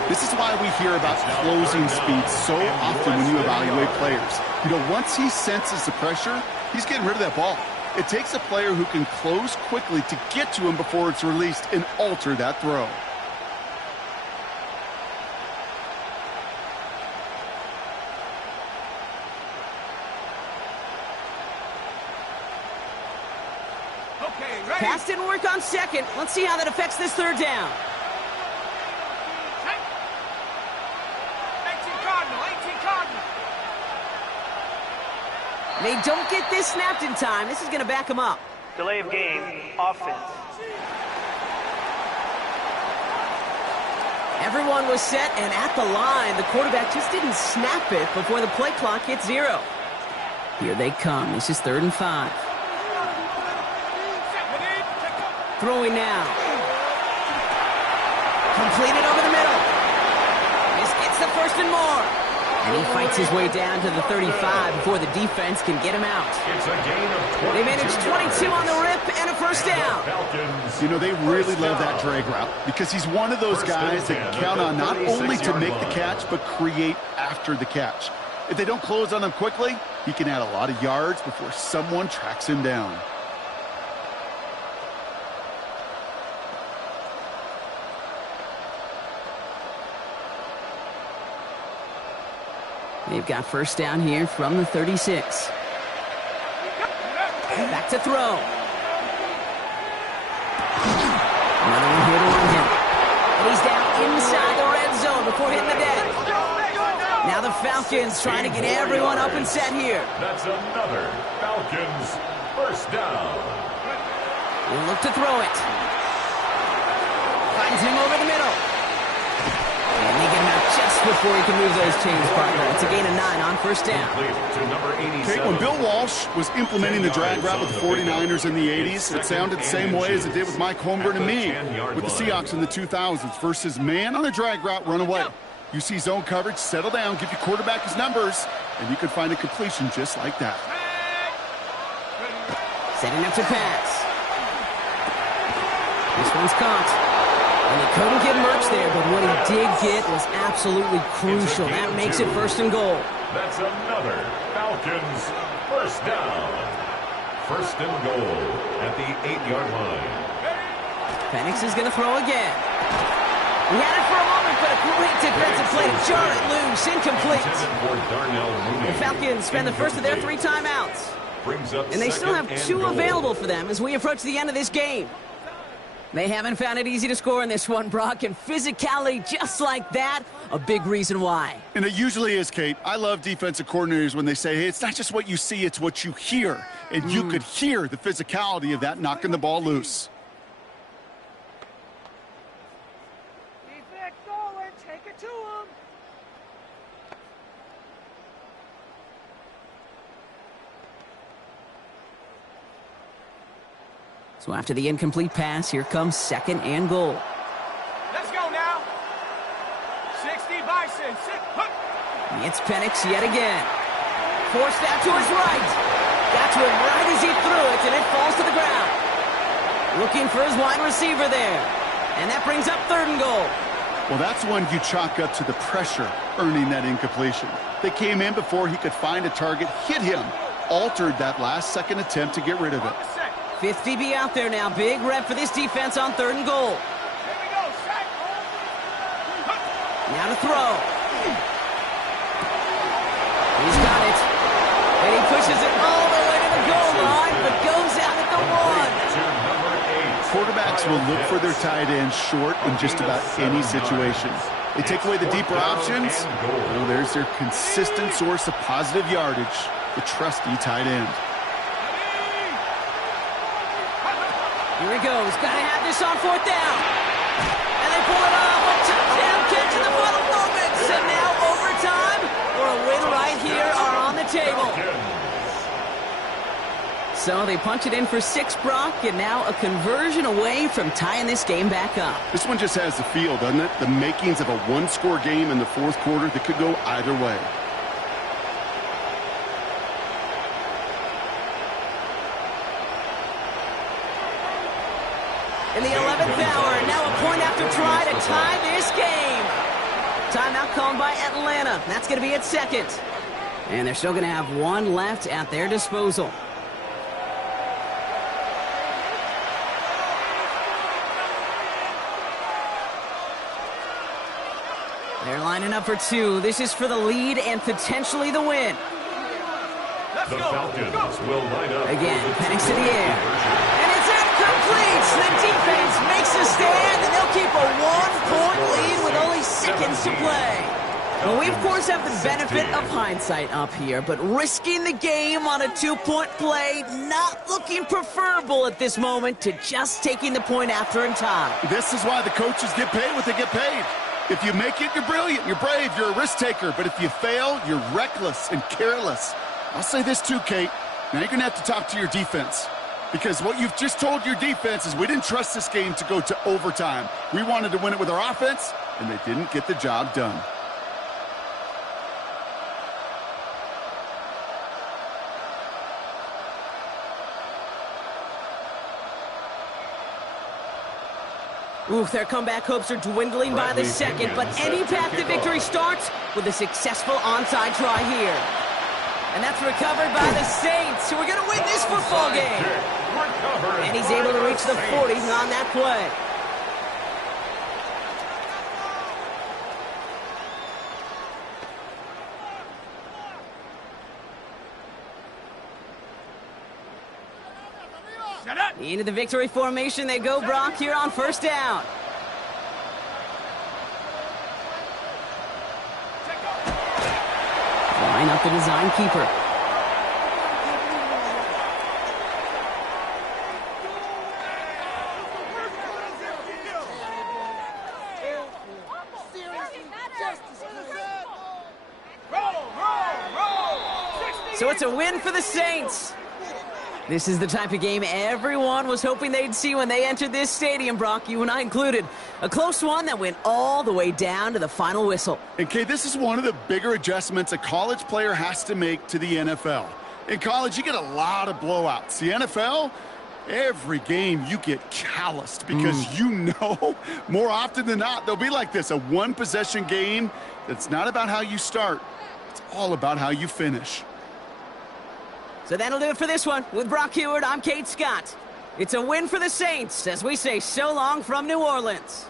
This is why we hear about closing speed so often when you evaluate players. You know, once he senses the pressure, he's getting rid of that ball. It takes a player who can close quickly to get to him before it's released and alter that throw. Pass didn't work on 2nd. Let's see how that affects this 3rd down. 18 Cardinal. They don't get this snapped in time. This is going to back them up. Delay of game, offense. Everyone was set and at the line. The quarterback just didn't snap it before the play clock hit 0. Here they come. This is 3rd and 5. Throwing now. Completed over the middle. This gets the 1st and more. And he fights his way down to the 35 before the defense can get him out. It's a gain of 22. They managed 22 on the rip and a first down. You know, they really love that drag route because he's one of those guys that count on not only to make the catch, but create after the catch. If they don't close on him quickly, he can add a lot of yards before someone tracks him down. They've got first down here from the 36. Back to throw. Another one here to run him. And he's down inside the red zone before hitting the deck. Now the Falcons trying to get everyone up and set here. That's another Falcons first down. We'll look to throw it. Finds him over the middle. And they get him out just before he can move those chains, partner. It's a gain of 9 on first down. To number 87. Okay, when Bill Walsh was implementing the drag route with the 49ers in the 80s, it sounded the same way as it did with Mike Holmgren and me with the Seahawks in the 2000s versus man on a drag route, run away. You see zone coverage, settle down, give your quarterback his numbers, and you could find a completion just like that. Setting up to pass. This one's caught. And he couldn't get much there, but what he did get was absolutely crucial. That makes it first and goal. That's another Falcons first down. First and goal at the 8-yard line. Penix is going to throw again. He had it for a moment, but a great defensive play to jar it loose. Incomplete. The Falcons spend the first of their 3 timeouts. And they still have 2 available for them as we approach the end of this game. They haven't found it easy to score in this one, Brock, and physicality just like that, a big reason why. And it usually is, Kate. I love defensive coordinators when they say, hey, it's not just what you see, it's what you hear. And you could hear the physicality of that knocking the ball loose. Defense forward, take it to him. So after the incomplete pass, here comes second and goal. Let's go now. 60 Bison. It's Penix yet again. Forced out to his right. Got to him right as he threw it, and it falls to the ground. Looking for his wide receiver there. And that brings up third and goal. Well, that's one you chalk up to the pressure earning that incompletion. They came in before he could find a target, hit him, altered that last-second attempt to get rid of it. 5th DB out there now. Big rep for this defense on third and goal. Here we go, set. Now to throw. He's got it. And he pushes it all the way to the goal line, but goes out at the 1. Quarterbacks will look for their tight end short in just about any situation. They take away the deeper options. Well, there's their consistent source of positive yardage, the trusty tight end. Here he goes. Got to have this on 4th down. And they pull it off. A touchdown catch in the final moments. And now overtime or a win right here are on the table. So they punch it in for 6, Brock, and now a conversion away from tying this game back up. This one just has the feel, doesn't it? The makings of a one-score game in the 4th quarter that could go either way. In the 11th hour, now a point after try to tie this game. Timeout called by Atlanta. That's going to be its 2nd. And they're still going to have 1 left at their disposal. They're lining up for 2. This is for the lead and potentially the win. Let's The go. Falcons will line up. Again, Penix to the air. And it's incomplete. The defense makes a stand, and they'll keep a 1-point lead with only seconds to play. Well, we, of course, have the benefit of hindsight up here, but risking the game on a 2-point play, not looking preferable at this moment to just taking the point after in time. This is why the coaches get paid what they get paid. If you make it, you're brilliant, you're brave, you're a risk taker. But if you fail, you're reckless and careless. I'll say this too, Kate. Now you're going to have to talk to your defense. Because what you've just told your defense is we didn't trust this game to go to overtime. We wanted to win it with our offense, and they didn't get the job done. Oof, their comeback hopes are dwindling by the second, but any path to victory starts with a successful onside try here. And that's recovered by the Saints, who are going to win this football game. And he's able to reach the 40 on that play. Into the victory formation they go, Brock, here on first down. Line up the design keeper. So it's a win for the Saints. This is the type of game everyone was hoping they'd see when they entered this stadium, Brock, you and I included. A close one that went all the way down to the final whistle. And, Kay, this is one of the bigger adjustments a college player has to make to the NFL. In college, you get a lot of blowouts. The NFL, every game you get calloused because you know more often than not they'll be like this, a one-possession game that's not about how you start. It's all about how you finish. So that'll do it for this one. With Brock Heward, I'm Kate Scott. It's a win for the Saints as we say so long from New Orleans.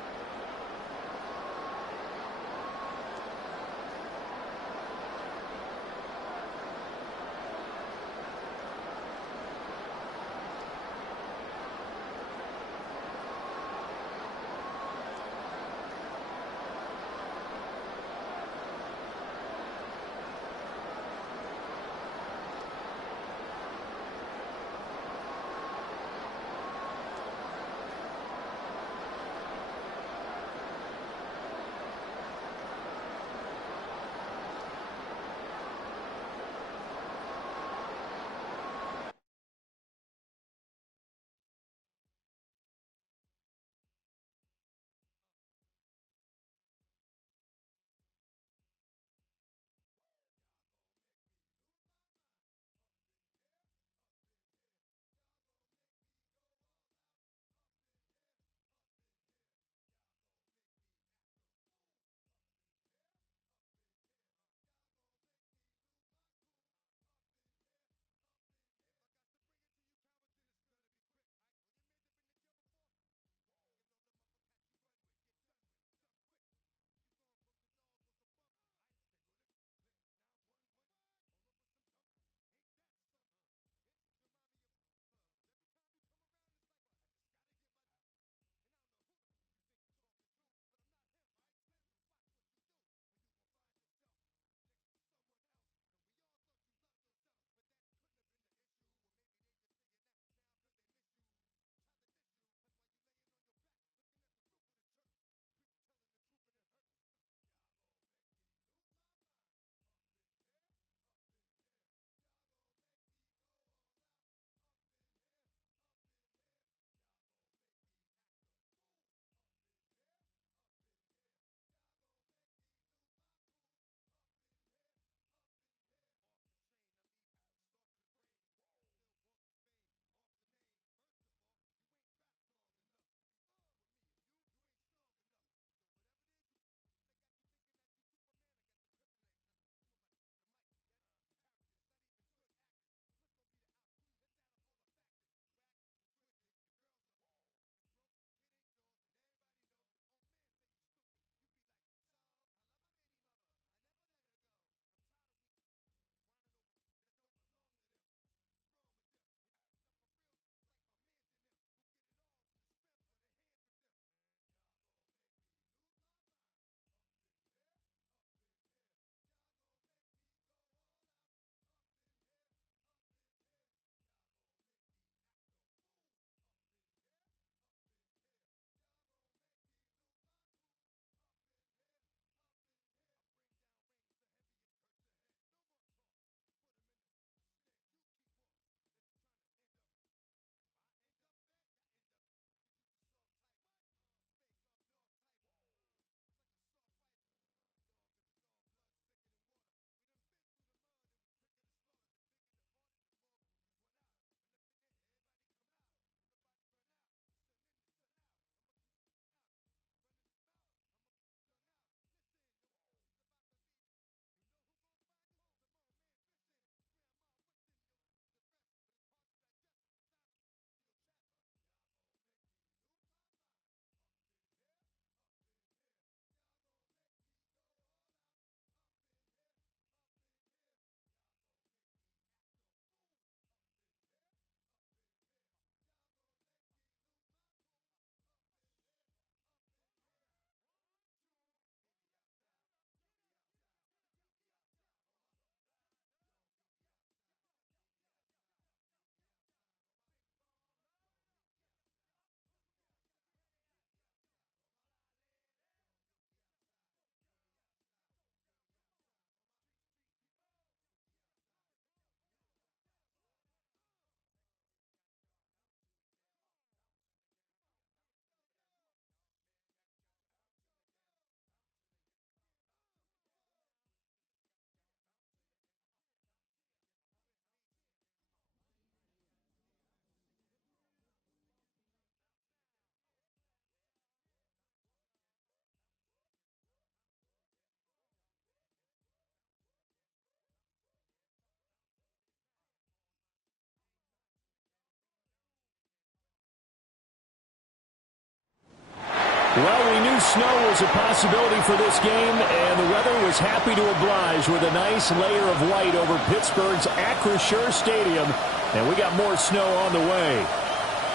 Well, we knew snow was a possibility for this game, and the weather was happy to oblige with a nice layer of white over Pittsburgh's Acrisure Stadium, and we got more snow on the way.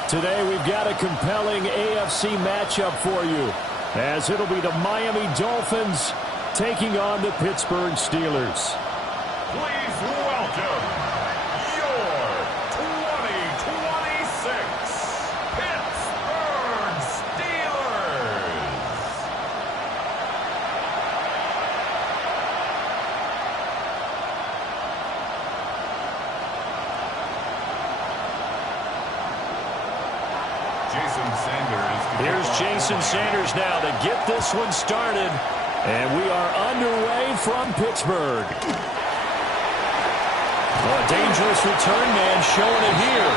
Today, we've got a compelling AFC matchup for you, as it'll be the Miami Dolphins taking on the Pittsburgh Steelers. Please welcome your 2026 Pittsburgh Steelers. Jason Sanders. Here's Jason Sanders now to get this one started. And we are underway from Pittsburgh. Oh, a dangerous return man showing it here.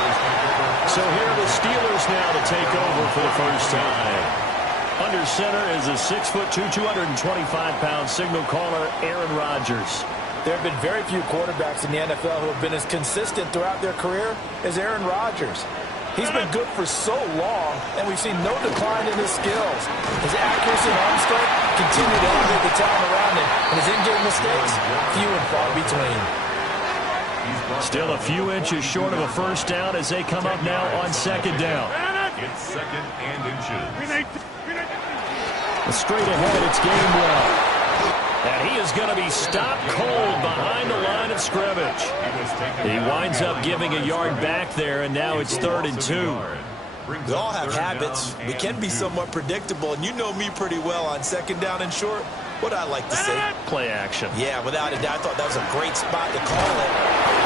So here are the Steelers now to take over for the first time. Under center is a 6'2", 225-pound signal caller, Aaron Rodgers. There have been very few quarterbacks in the NFL who have been as consistent throughout their career as Aaron Rodgers. He's been good for so long, and we've seen no decline in his skills. His accuracy and arm strength continue to elevate the talent around him, and his in-game mistakes, few and far between. Still a few inches short of a first down as they come up now on second down. It's second and inches. Straight ahead, it's game one. And he is going to be stopped cold behind the line of scrimmage. He winds up giving a yard back there, and now it's 3rd and 2. We all have habits. We can be somewhat predictable, and you know me pretty well on second down and short. What I like to say? Play action. Yeah, without a doubt, I thought that was a great spot to call it.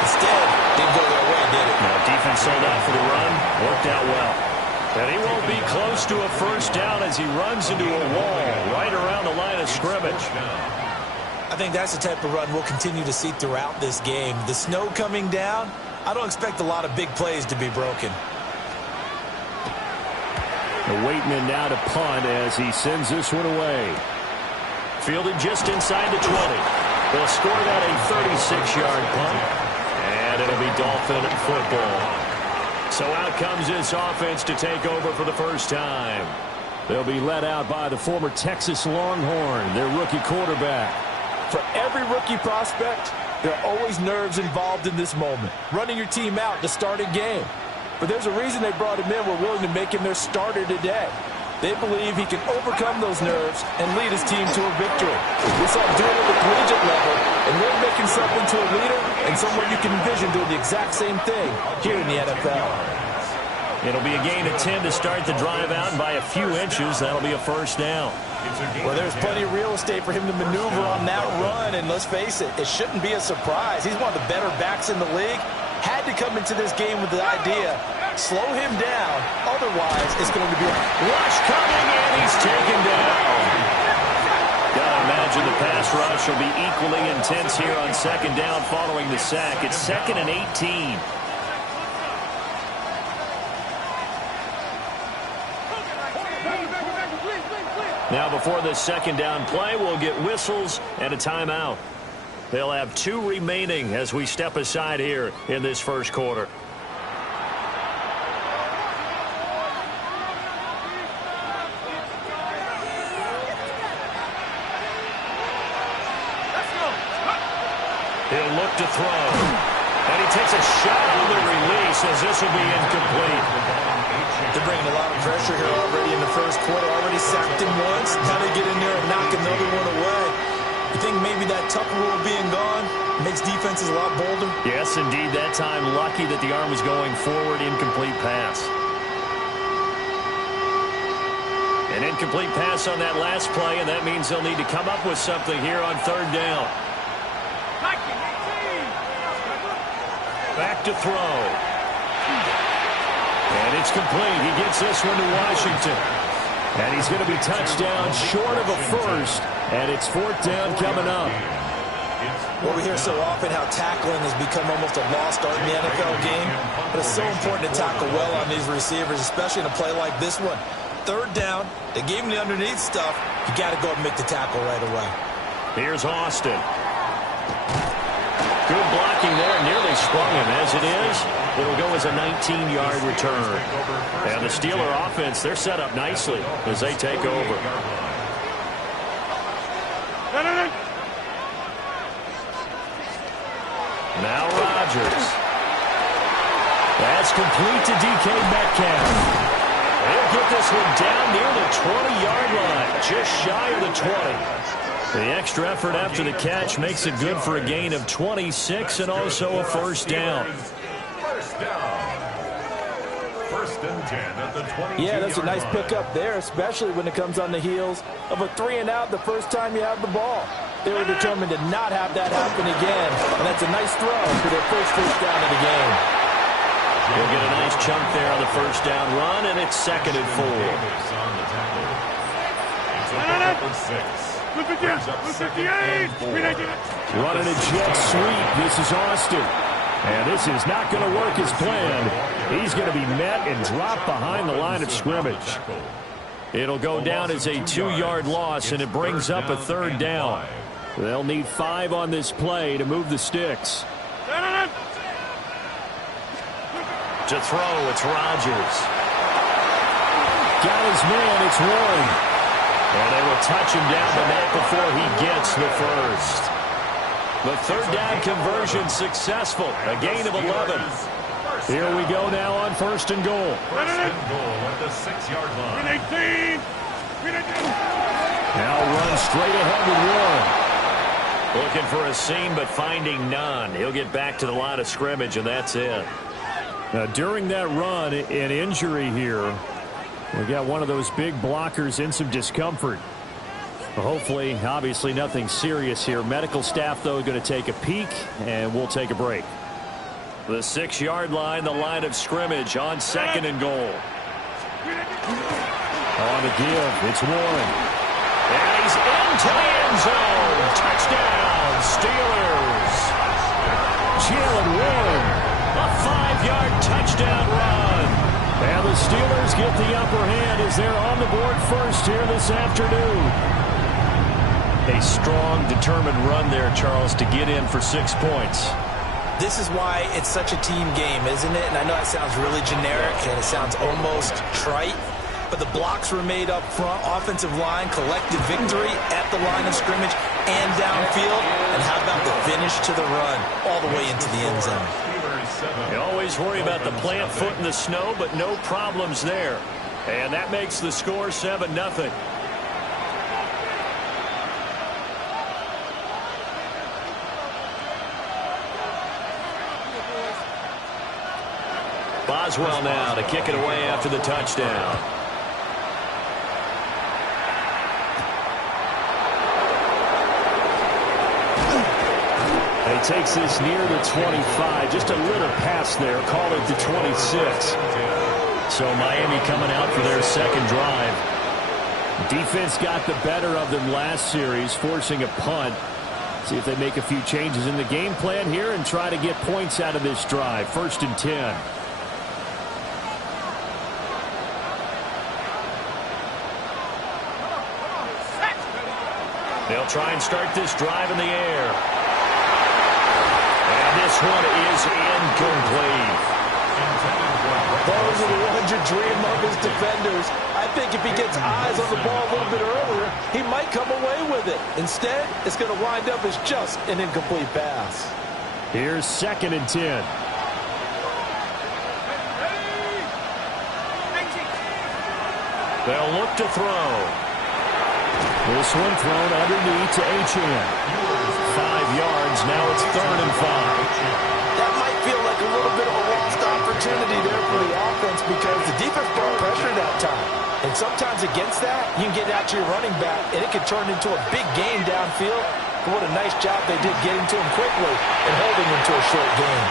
Instead, didn't go their way, did it? Now, defense sold out for the run. Worked out well. And he won't be close to a first down as he runs into a wall right around the line of scrimmage. I think that's the type of run we'll continue to see throughout this game. The snow coming down, I don't expect a lot of big plays to be broken. The Waitman now to punt as he sends this one away. Fielded just inside the 20. They'll score that a 36-yard punt. And it'll be Dolphin football. So out comes this offense to take over for the first time. They'll be led out by the former Texas Longhorn, their rookie quarterback. For every rookie prospect, there are always nerves involved in this moment. Running your team out to start a game. But there's a reason they brought him in. We're willing to make him their starter today. They believe he can overcome those nerves and lead his team to a victory. We saw him do it at the collegiate level, and really make himself into a leader and someone you can envision doing the exact same thing here in the NFL. It'll be a gain of 10 to start the drive out, and by a few inches, that'll be a first down. Well, there's plenty of real estate for him to maneuver on that run, and let's face it, it shouldn't be a surprise. He's one of the better backs in the league. Had to come into this game with the idea, slow him down, otherwise it's going to be a rush coming, and he's taken down. Gotta imagine the pass rush will be equally intense here on second down following the sack. It's 2nd and 18. Now before this second down play, we'll get whistles and a timeout. They'll have 2 remaining as we step aside here in this first quarter. He'll look to throw. And he takes a shot on the release as this will be incomplete. They're bringing a lot of pressure here already in the first quarter. Already sacked him once. Now they get in there and knock another one away. You think maybe that tough rule being gone makes defenses a lot bolder? Yes, indeed. That time, lucky that the arm was going forward. Incomplete pass. An incomplete pass on that last play, and that means they'll need to come up with something here on third down. Back to throw. And it's complete. He gets this one to Washington. And he's going to be touchdown short of a first. And it's 4th down coming up. Well, we hear so often how tackling has become almost a lost art in the NFL game. But it's so important to tackle well on these receivers, especially in a play like this one. Third down, they gave him the underneath stuff. You got to go and make the tackle right away. Here's Austin. Good blocking there, nearly sprung him. As it is, it'll go as a 19-yard return. And the Steeler offense, they're set up nicely as they take over. Now Rodgers. That's complete to DK Metcalf. They'll get this one down near the 20-yard line, just shy of the 20. The extra effort after the catch makes it good for a gain of 26 and also a first down. First down. First and 10 at the 20. Yeah, that's a nice pickup there, especially when it comes on the heels of a 3-and-out the first time you have the ball. They were determined to not have that happen again, and that's a nice throw for their first down of the game. He'll get a nice chunk there on the first down run, and it's 2nd and 4. Running a jet sweep. This is Austin. And this is not going to work as planned. He's going to be met and dropped behind the line of scrimmage. It'll go down as a 2-yard loss, and it brings up a 3rd down. They'll need 5 on this play to move the sticks. To throw, it's Rodgers. Got his man, it's Warren. And they will touch him down the net before he gets the first. The 3rd down conversion successful. A gain of 11. Here we go now on 1st and goal. First and goal at the 6-yard line. Now run straight ahead with Warren. Looking for a seam, but finding none. He'll get back to the line of scrimmage, and that's it. Now, during that run, an injury here. We got one of those big blockers in some discomfort. Hopefully, obviously, nothing serious here. Medical staff, though, going to take a peek, and we'll take a break. The 6-yard line, the line of scrimmage on 2nd and goal. On the give, it's Warren. And he's into the end zone. Touchdown, Steelers. Jalen Warren. A 5-yard touchdown run. And the Steelers get the upper hand as they're on the board first here this afternoon. A strong, determined run there, Charles, to get in for 6 points. This is why it's such a team game, isn't it? And I know that sounds really generic and it sounds almost trite, but the blocks were made up front, offensive line, collective victory at the line of scrimmage and downfield. And how about the finish to the run all the way into the end zone? You always worry about the plant foot in the snow, but no problems there. And that makes the score 7-0. Boswell now to kick it away after the touchdown. He takes this near the 25. Just a little pass there. Call it the 26. So Miami coming out for their 2nd drive. Defense got the better of them last series, forcing a punt. See if they make a few changes in the game plan here and try to get points out of this drive. 1st and 10. They'll try and start this drive in the air. And this one is incomplete. Those are the ones you dream of as defenders. I think if he gets eyes on the ball a little bit earlier, he might come away with it. Instead, it's going to wind up as just an incomplete pass. Here's 2nd and 10. They'll look to throw. This one thrown underneath to Achane. 5 yards. Now it's 3rd and 5. That might feel like a little bit of a lost opportunity there for the offense because the defense brought pressure that time. And sometimes against that, you can get out to your running back, and it can turn into a big gain downfield. But what a nice job they did getting to him quickly and holding him to a short gain.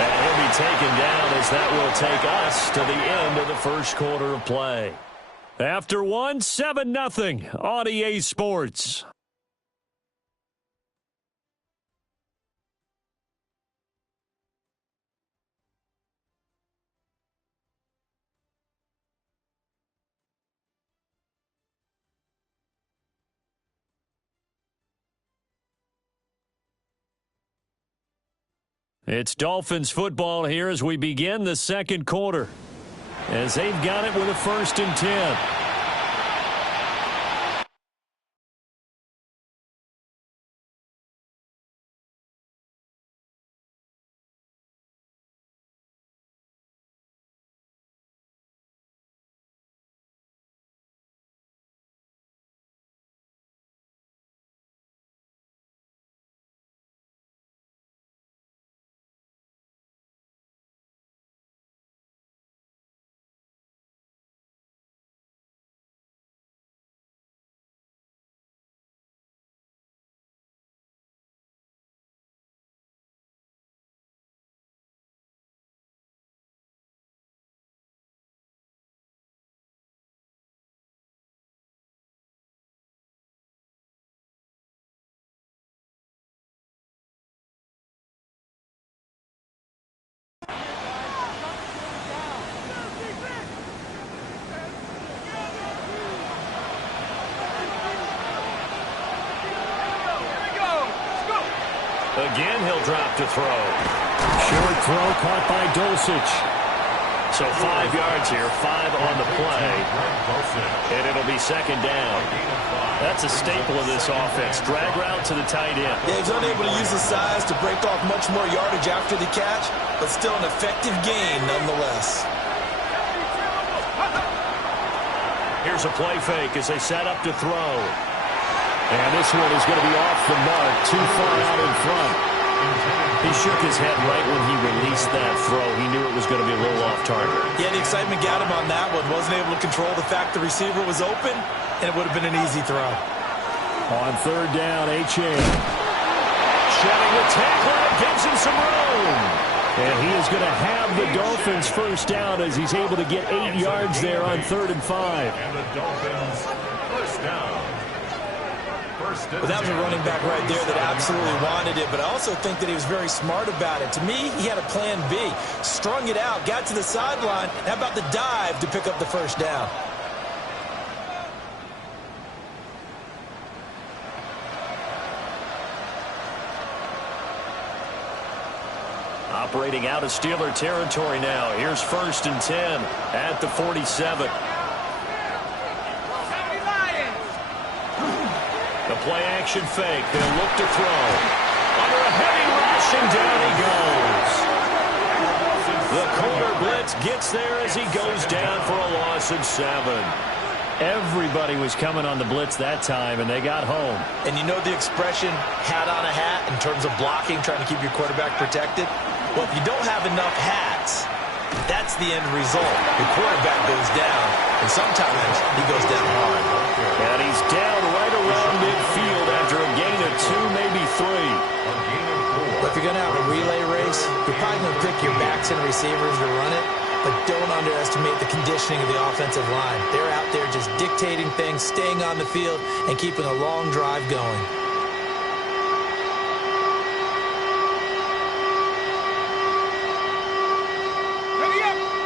And he'll be taken down as that will take us to the end of the 1st quarter of play. After one, 7-0 on EA Sports. It's Dolphins football here as we begin the second quarter. As they've got it with a 1st and 10. Again, he'll drop to throw. Short throw caught by Dulcich. So 5 yards here, 5 on the play. And it'll be 2nd down. That's a staple of this offense. Drag route to the tight end. Yeah, he's unable to use his size to break off much more yardage after the catch, but still an effective gain nonetheless. Here's a play fake as they set up to throw. And this one is going to be off the mark, too far out in front. He shook his head right when he released that throw. He knew it was going to be a little off target. Yeah, the excitement got him on that one. Wasn't able to control the fact the receiver was open, and it would have been an easy throw. On 3rd down, Achane. Shedding the tackle, and it gives him some room. And he is going to have the Dolphins 1st down as he's able to get 8 yards there on 3rd and 5. And the Dolphins 1st down. Well, that was a running back right there that absolutely wanted it, but I also think that he was very smart about it. To me, he had a plan B. Strung it out, got to the sideline. How about the dive to pick up the 1st down? Operating out of Steeler territory now. Here's 1st and 10 at the 47. The play-action fake. They'll look to throw. Under a heavy rush, and down he goes. The corner blitz gets there as he goes down for a loss of 7. Everybody was coming on the blitz that time, and they got home. And you know the expression, hat on a hat, in terms of blocking, trying to keep your quarterback protected? Well, if you don't have enough hats, that's the end result. The quarterback goes down, and sometimes he goes down hard. And he's down right around midfield after a gain of 2, maybe 3. But if you're going to have a relay race, you're probably going to pick your backs and receivers to run it, but don't underestimate the conditioning of the offensive line. They're out there just dictating things, staying on the field, and keeping a long drive going.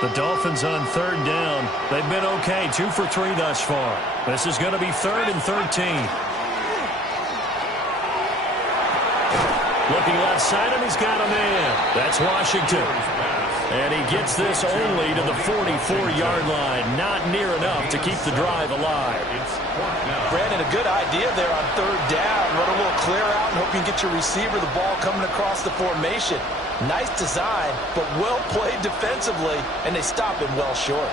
The Dolphins on 3rd down. They've been okay, 2 for 3 thus far. This is going to be 3rd and 13. Looking left side, and he's got a man. That's Washington. And he gets this only to the 44-yard line. Not near enough to keep the drive alive. Brandon, a good idea there on 3rd down. Run a little clear out and hope you can get your receiver the ball coming across the formation. Nice design, but well played defensively, and they stop him well short.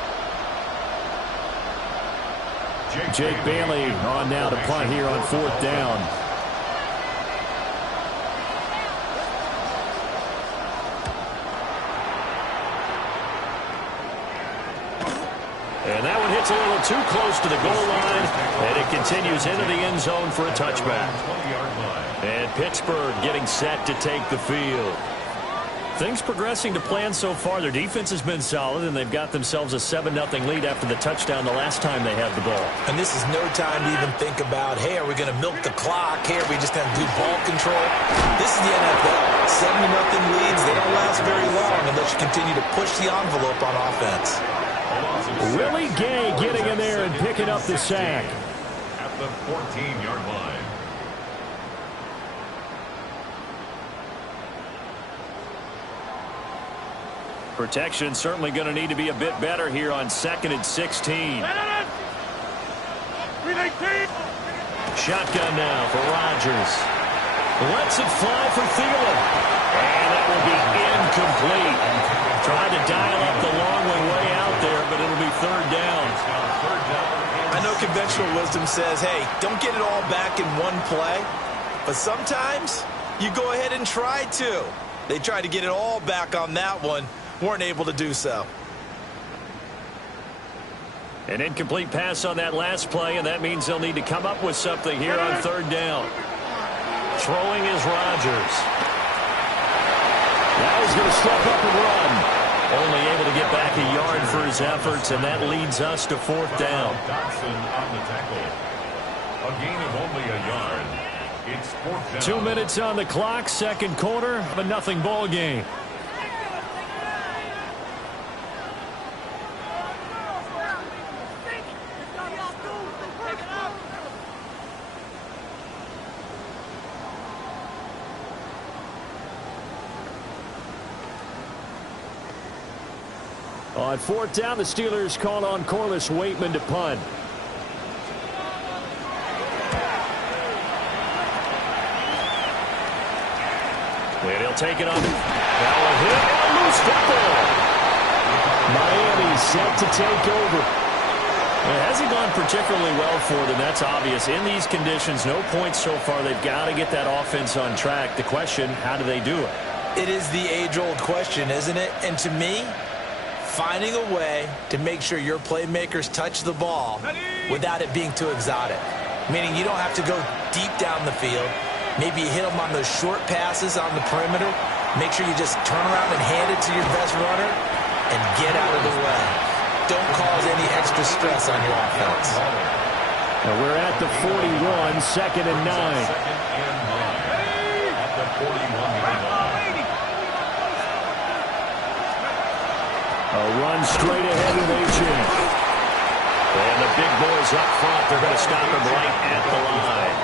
Jake Bailey on now to punt here on 4th down. And that one hits a little too close to the goal line, and it continues into the end zone for a touchback. And Pittsburgh getting set to take the field. Things progressing to plan so far. Their defense has been solid, and they've got themselves a 7-0 lead after the touchdown the last time they had the ball. And this is no time to even think about, hey, are we going to milk the clock? Hey, are we just going to do ball control? This is the NFL. 7-0 leads, they don't last very long unless you continue to push the envelope on offense. Willie Gay getting in there and picking up the sack. At the 14-yard line. Protection certainly going to need to be a bit better here on 2nd and 16. Shotgun now for Rodgers. Lets it fly for Thielen. And that will be incomplete. Tried to dial up the long one way out there, but it'll be 3rd down. I know conventional wisdom says, hey, don't get it all back in one play. But sometimes you go ahead and try to. They tried to get it all back on that one. Weren't able to do so. An incomplete pass on that last play, and that means they'll need to come up with something here on 3rd down. Throwing is Rodgers. Now he's going to step up and run. Only able to get back a yard for his efforts, and that leads us to 4th down. Dodson on the tackle. A gain of only a yard. It's 4th down. 2 minutes on the clock, 2nd quarter of a nothing ball game. On 4th down, the Steelers call on Corliss Waitman to punt. And he'll take it on. Now a hit and a loose football. Miami set to take over. It hasn't gone particularly well for them. That's obvious. In these conditions, no points so far. They've got to get that offense on track. The question, how do they do it? It is the age-old question, isn't it? And to me, finding a way to make sure your playmakers touch the ball without it being too exotic. Meaning you don't have to go deep down the field. Maybe you hit them on those short passes on the perimeter. Make sure you just turn around and hand it to your best runner and get out of the way. Don't cause any extra stress on your offense. Now we're at the 41, 2nd and 9. At the 41-yard line. A run straight ahead with A.J. And the big boys up front, they're going to stop him right at the line.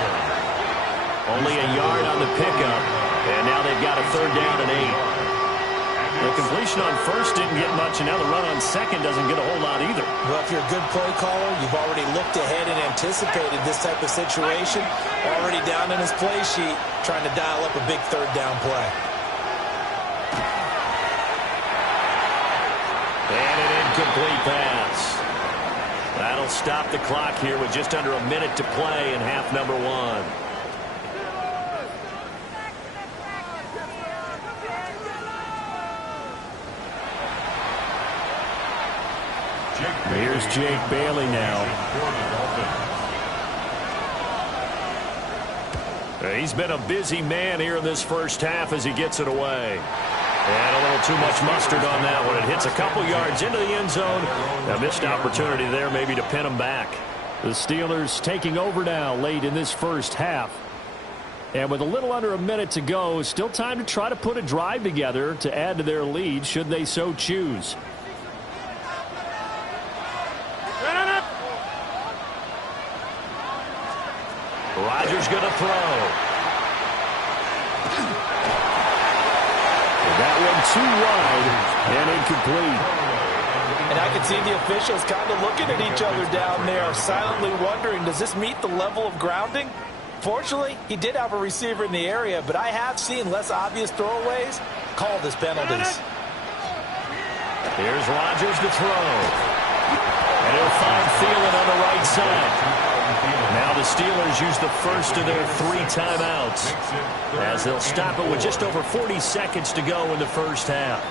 Only a yard on the pickup, and now they've got a 3rd down and 8. The completion on 1st didn't get much, and now the run on 2nd doesn't get a whole lot either. Well, if you're a good play caller, you've already looked ahead and anticipated this type of situation. Already down in his play sheet, trying to dial up a big 3rd down play. And an incomplete pass. That'll stop the clock here with just under a minute to play in half number 1. Here's Jake Bailey now. He's been a busy man here in this first half as he gets it away. And a little too much mustard on that one. It hits a couple yards into the end zone. A missed opportunity there maybe to pin him back. The Steelers taking over now late in this first half. And with a little under a minute to go, still time to try to put a drive together to add to their lead should they so choose. Rodgers going to throw. That one too wide and incomplete. And I can see the officials kind of looking at each other down there, silently wondering, does this meet the level of grounding? Fortunately, he did have a receiver in the area, but I have seen less obvious throwaways called as penalties. Here's Rodgers to throw. And he'll find Thielen on the right side. Now the Steelers use the first of their 3 timeouts as they'll stop it with just over 40 seconds to go in the first half.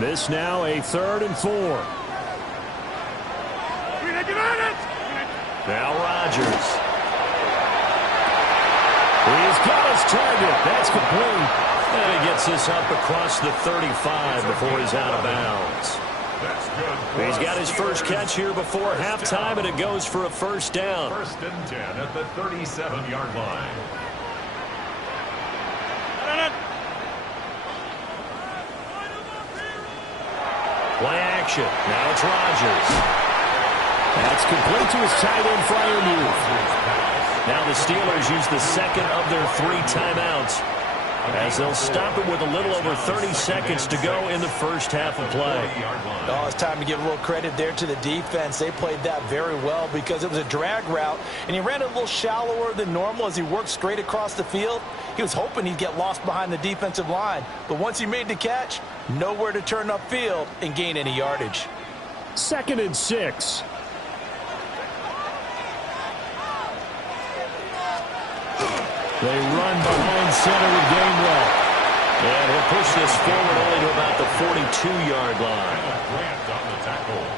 This now a 3rd and 4. Now Rodgers. He's got his target. That's complete. And he gets this up across the 35 before he's out of bounds. He's got his first catch here before halftime, and it goes for a 1st down. 1st and 10 at the 37-yard line. Play action. Now it's Rodgers. That's complete to his tight end, Freiermuth. Now the Steelers use the 2nd of their 3 timeouts as they'll stop it with a little over 30 seconds to go in the first half of play. Oh, it's time to give a little credit there to the defense. They played that very well because it was a drag route, and he ran it a little shallower than normal as he worked straight across the field. He was hoping he'd get lost behind the defensive line, but once he made the catch, nowhere to turn upfield and gain any yardage. 2nd and 6. They run behind center with Gainwell. And he'll push this forward only to about the 42-yard line.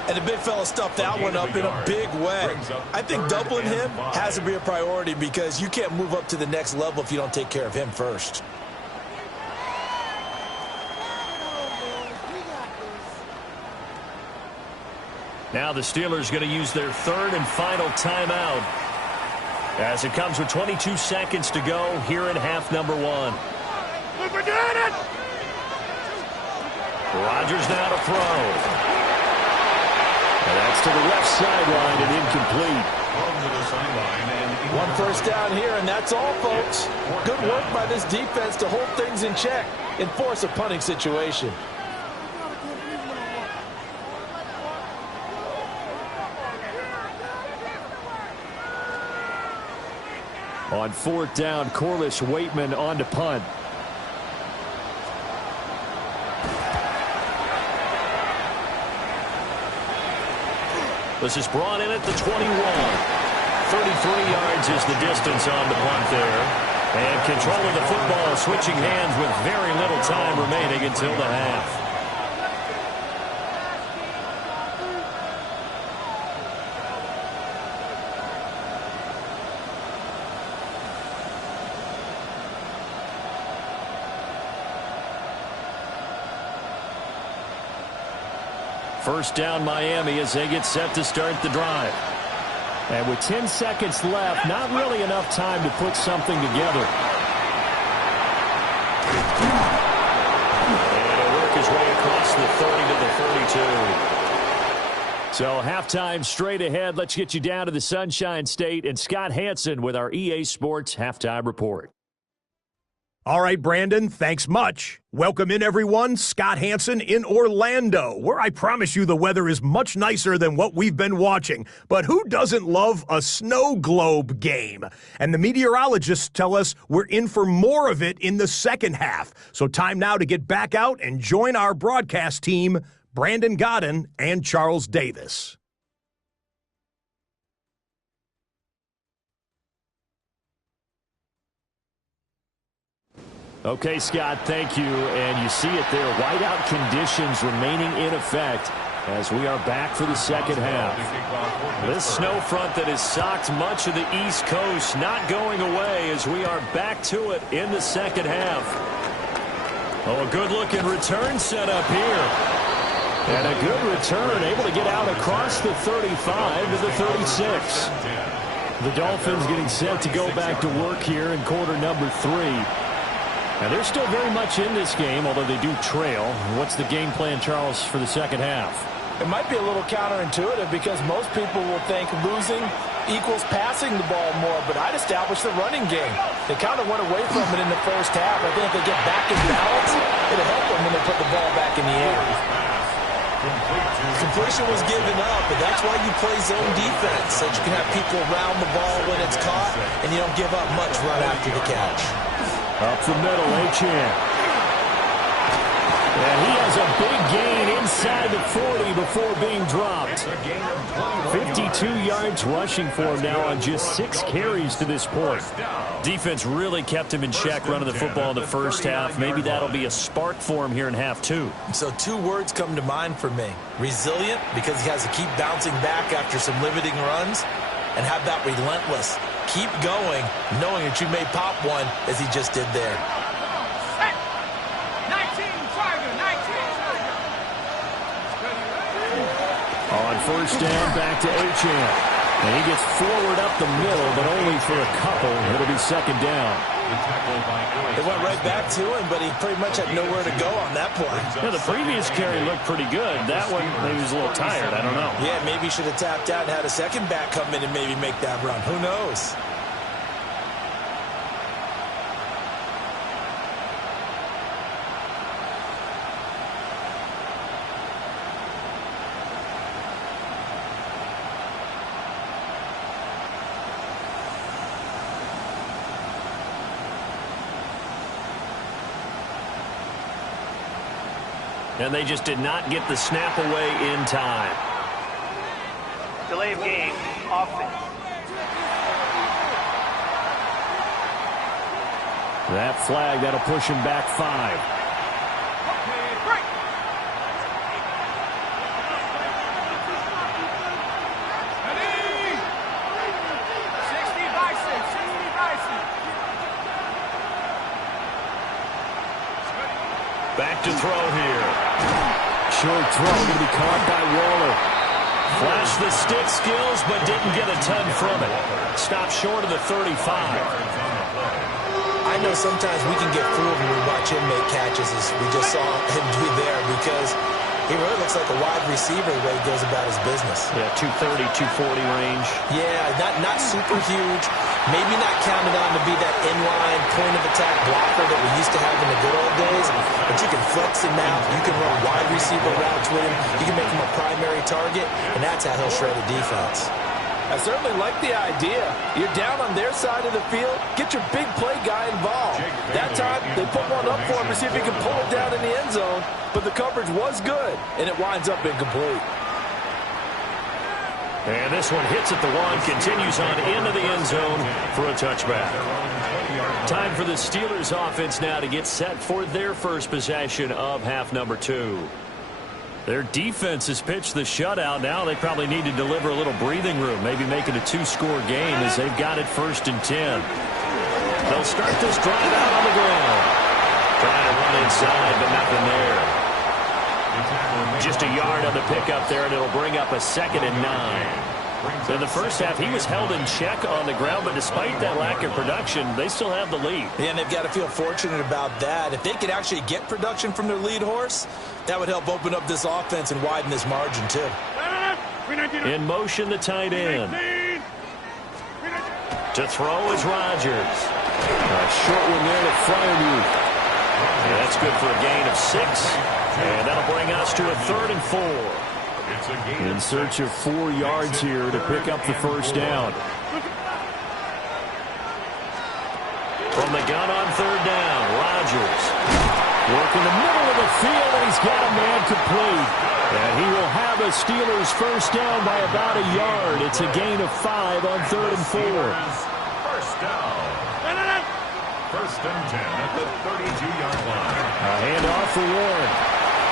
And the big fella stuffed that one up in a big way. I think doubling him has to be a priority because you can't move up to the next level if you don't take care of him first. Now the Steelers going to use their 3rd and final timeout as it comes with 22 seconds to go here in half number 1. We're doing it! Rodgers now to throw. And that's to the left sideline and incomplete. One first down here, and that's all, folks. Good work by this defense to hold things in check and force a punting situation. On 4th down, Corliss Waitman on to punt. This is brought in at the 21. 33 yards is the distance on the punt there. And control of the football switching hands with very little time remaining until the half. First down Miami as they get set to start the drive. And with 10 seconds left, not really enough time to put something together. And he'll work his way across the 30 to the 32. So halftime straight ahead. Let's get you down to the Sunshine State and Scott Hansen with our EA Sports Halftime Report. All right, Brandon, thanks much. Welcome in, everyone. Scott Hansen in Orlando, where I promise you the weather is much nicer than what we've been watching. But who doesn't love a snow globe game? And the meteorologists tell us we're in for more of it in the second half. So time now to get back out and join our broadcast team, Brandon Godden and Charles Davis. Okay, Scott, thank you. And you see it there, whiteout conditions remaining in effect as we are back for the second half. This snow front that has socked much of the East Coast not going away as we are back to it in the second half. Oh, a good-looking return set up here. And a good return, able to get out across the 35 to the 36. The Dolphins getting set to go back to work here in quarter number 3. Now, they're still very much in this game, although they do trail. What's the game plan, Charles, for the second half? It might be a little counterintuitive because most people will think losing equals passing the ball more, but I'd establish the running game. They kind of went away from it in the first half. I think if they get back in balance, it'll help them when they put the ball back in the air. Completion was given up, but that's why you play zone defense, so that you can have people around the ball when it's caught, and you don't give up much right after the catch. Up the middle, Achane. And he has a big gain inside the 40 before being dropped. 52 yards rushing for him now on just 6 carries to this point. Defense really kept him in check running the football in the first half. Maybe that'll be a spark for him here in half 2. So 2 words come to mind for me. Resilient, because he has to keep bouncing back after some limiting runs. And have that relentless. Keep going, knowing that you may pop one as he just did there. 19, Tiger, 19. On first down, back to Achane. And he gets forward up the middle, but only for a couple. It'll be second down. They went right back to him, but he pretty much had nowhere to go on that play. Yeah, the previous carry looked pretty good. That one, maybe he was a little tired. I don't know. Yeah, maybe he should have tapped out and had a second back come in and maybe make that run. Who knows? And they just did not get the snap away in time. Delay of game, offense. That flag, that'll push him back 5. Back to throw here. Short throw going to be caught by Waller. Flashed the stick skills, but didn't get a ton from it. Stopped short of the 35. I know sometimes we can get fooled when we watch him make catches, as we just saw him do there, because he really looks like a wide receiver the way he goes about his business. Yeah, 230, 240 range. Yeah, not super huge. Maybe not counted on to be that inline point-of-attack blocker that we used to have in the good old days, but you can flex him out. You can run wide receiver routes with him. You can make him a primary target, and that's how he'll shred a defense. I certainly like the idea. You're down on their side of the field. Get your big play guy involved. That time, they put one up for him to see if he can pull it down in the end zone, but the coverage was good, and it winds up incomplete. And this one hits at the 1, continues on into the end zone for a touchback. Time for the Steelers offense now to get set for their first possession of half number 2. Their defense has pitched the shutout. Now they probably need to deliver a little breathing room, maybe make it a 2-score game as they've got it 1st and 10. They'll start this drive out on the ground. Trying to run inside, but nothing there. Just a yard on the pickup there, and it'll bring up a 2nd and 9. In the first half, he was held in check on the ground, but despite that lack of production, they still have the lead. Yeah, and they've got to feel fortunate about that. If they could actually get production from their lead horse, that would help open up this offense and widen this margin, too. In motion, the tight end. To throw is Rodgers. A short one there to Freiermuth. Yeah, that's good for a gain of 6. And that'll bring us to a 3rd and 4. In search of 4 yards here to pick up the first down. From the gun on 3rd down, Rodgers. Working the middle of the field, and he's got a man complete. And he will have a Steelers first down by about a yard. It's a gain of 5 on 3rd and 4. First down. 1st and 10 at the 32-yard line. A handoff for Warren.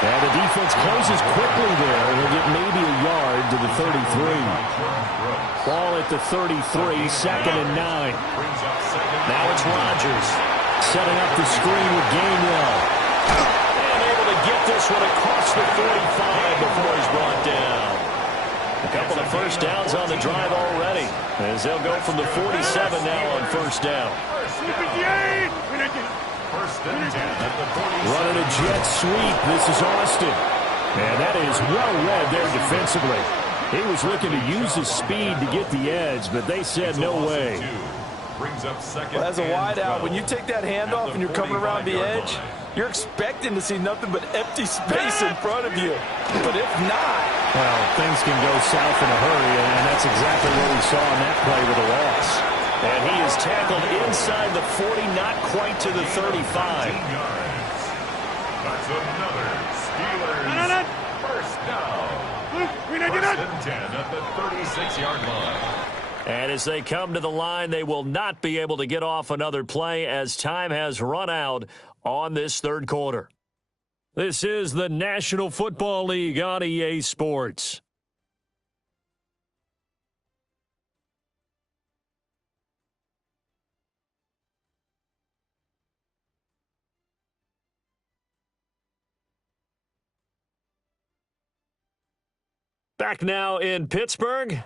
And the defense closes quickly there. They'll get maybe a yard to the 33. Ball at the 33, 2nd and 9. Now it's Rodgers setting up the screen with Gainwell. And able to get this one across the 45 before he's brought down. A couple of first downs on the drive already, as they'll go from the 47 now on 1st down. Running a jet sweep. This is Austin. And that is well read there defensively. He was looking to use his speed to get the edge, but they said no way. Well, as a wideout, when you take that handoff and you're coming around the edge, you're expecting to see nothing but empty space in front of you. But if not... Well, things can go south in a hurry, and that's exactly what we saw in that play with a loss. And he is tackled inside the 40, not quite to the 35. That's another Steelers first down. 1st and 10 at the 36-yard line. And as they come to the line, they will not be able to get off another play as time has run out on this 3rd quarter. This is the National Football League on EA Sports. Back now in Pittsburgh.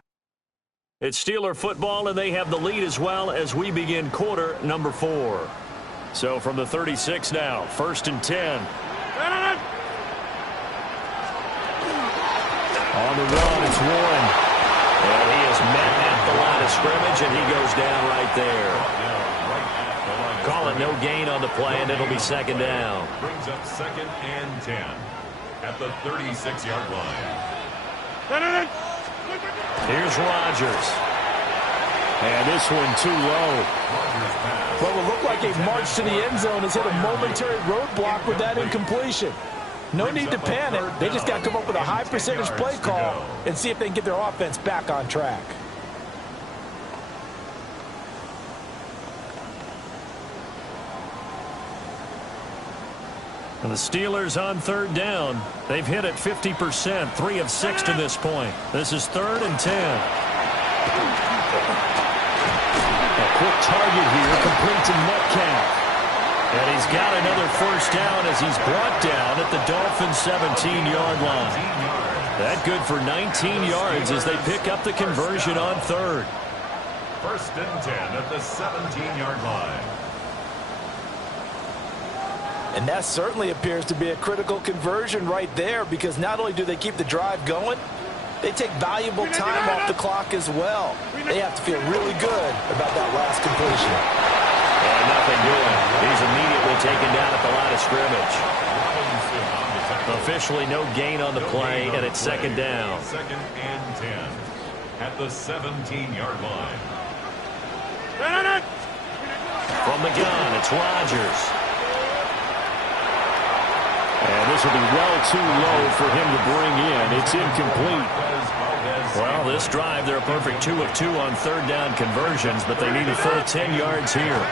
It's Steeler football, and they have the lead as well as we begin quarter number 4. So from the 36 now, 1st and 10. On the run, it's Warren. And he is met at the line of scrimmage, and he goes down right there. Call it no gain on the play, and it'll be 2nd down. Brings up 2nd and 10 at the 36-yard line. Here's Rodgers. And this one too low. What will look like a march to the end zone has hit a momentary roadblock with that incompletion. No need to panic. They just got to come up with a high percentage play call and see if they can get their offense back on track. And the Steelers on third down. They've hit it 50%, 3 of 6 to this point. This is 3rd and 10. A quick target here, complete to Metcalf. And he's got another first down as he's brought down at the Dolphins' 17-yard line. That good for 19 yards as they pick up the conversion on 3rd. 1st and 10 at the 17-yard line. And that certainly appears to be a critical conversion right there, because not only do they keep the drive going, they take valuable time off the clock as well. They have to feel really good about that last completion. And nothing doing. He's immediately taken down at the line of scrimmage. Officially no gain on the play, and it's 2nd down. 2nd and 10 at the 17-yard line. From the gun, it's Rodgers. And this will be well too low for him to bring in. It's incomplete. Well, this drive, they're a perfect 2 of 2 on 3rd down conversions, but they need a full 10 yards here.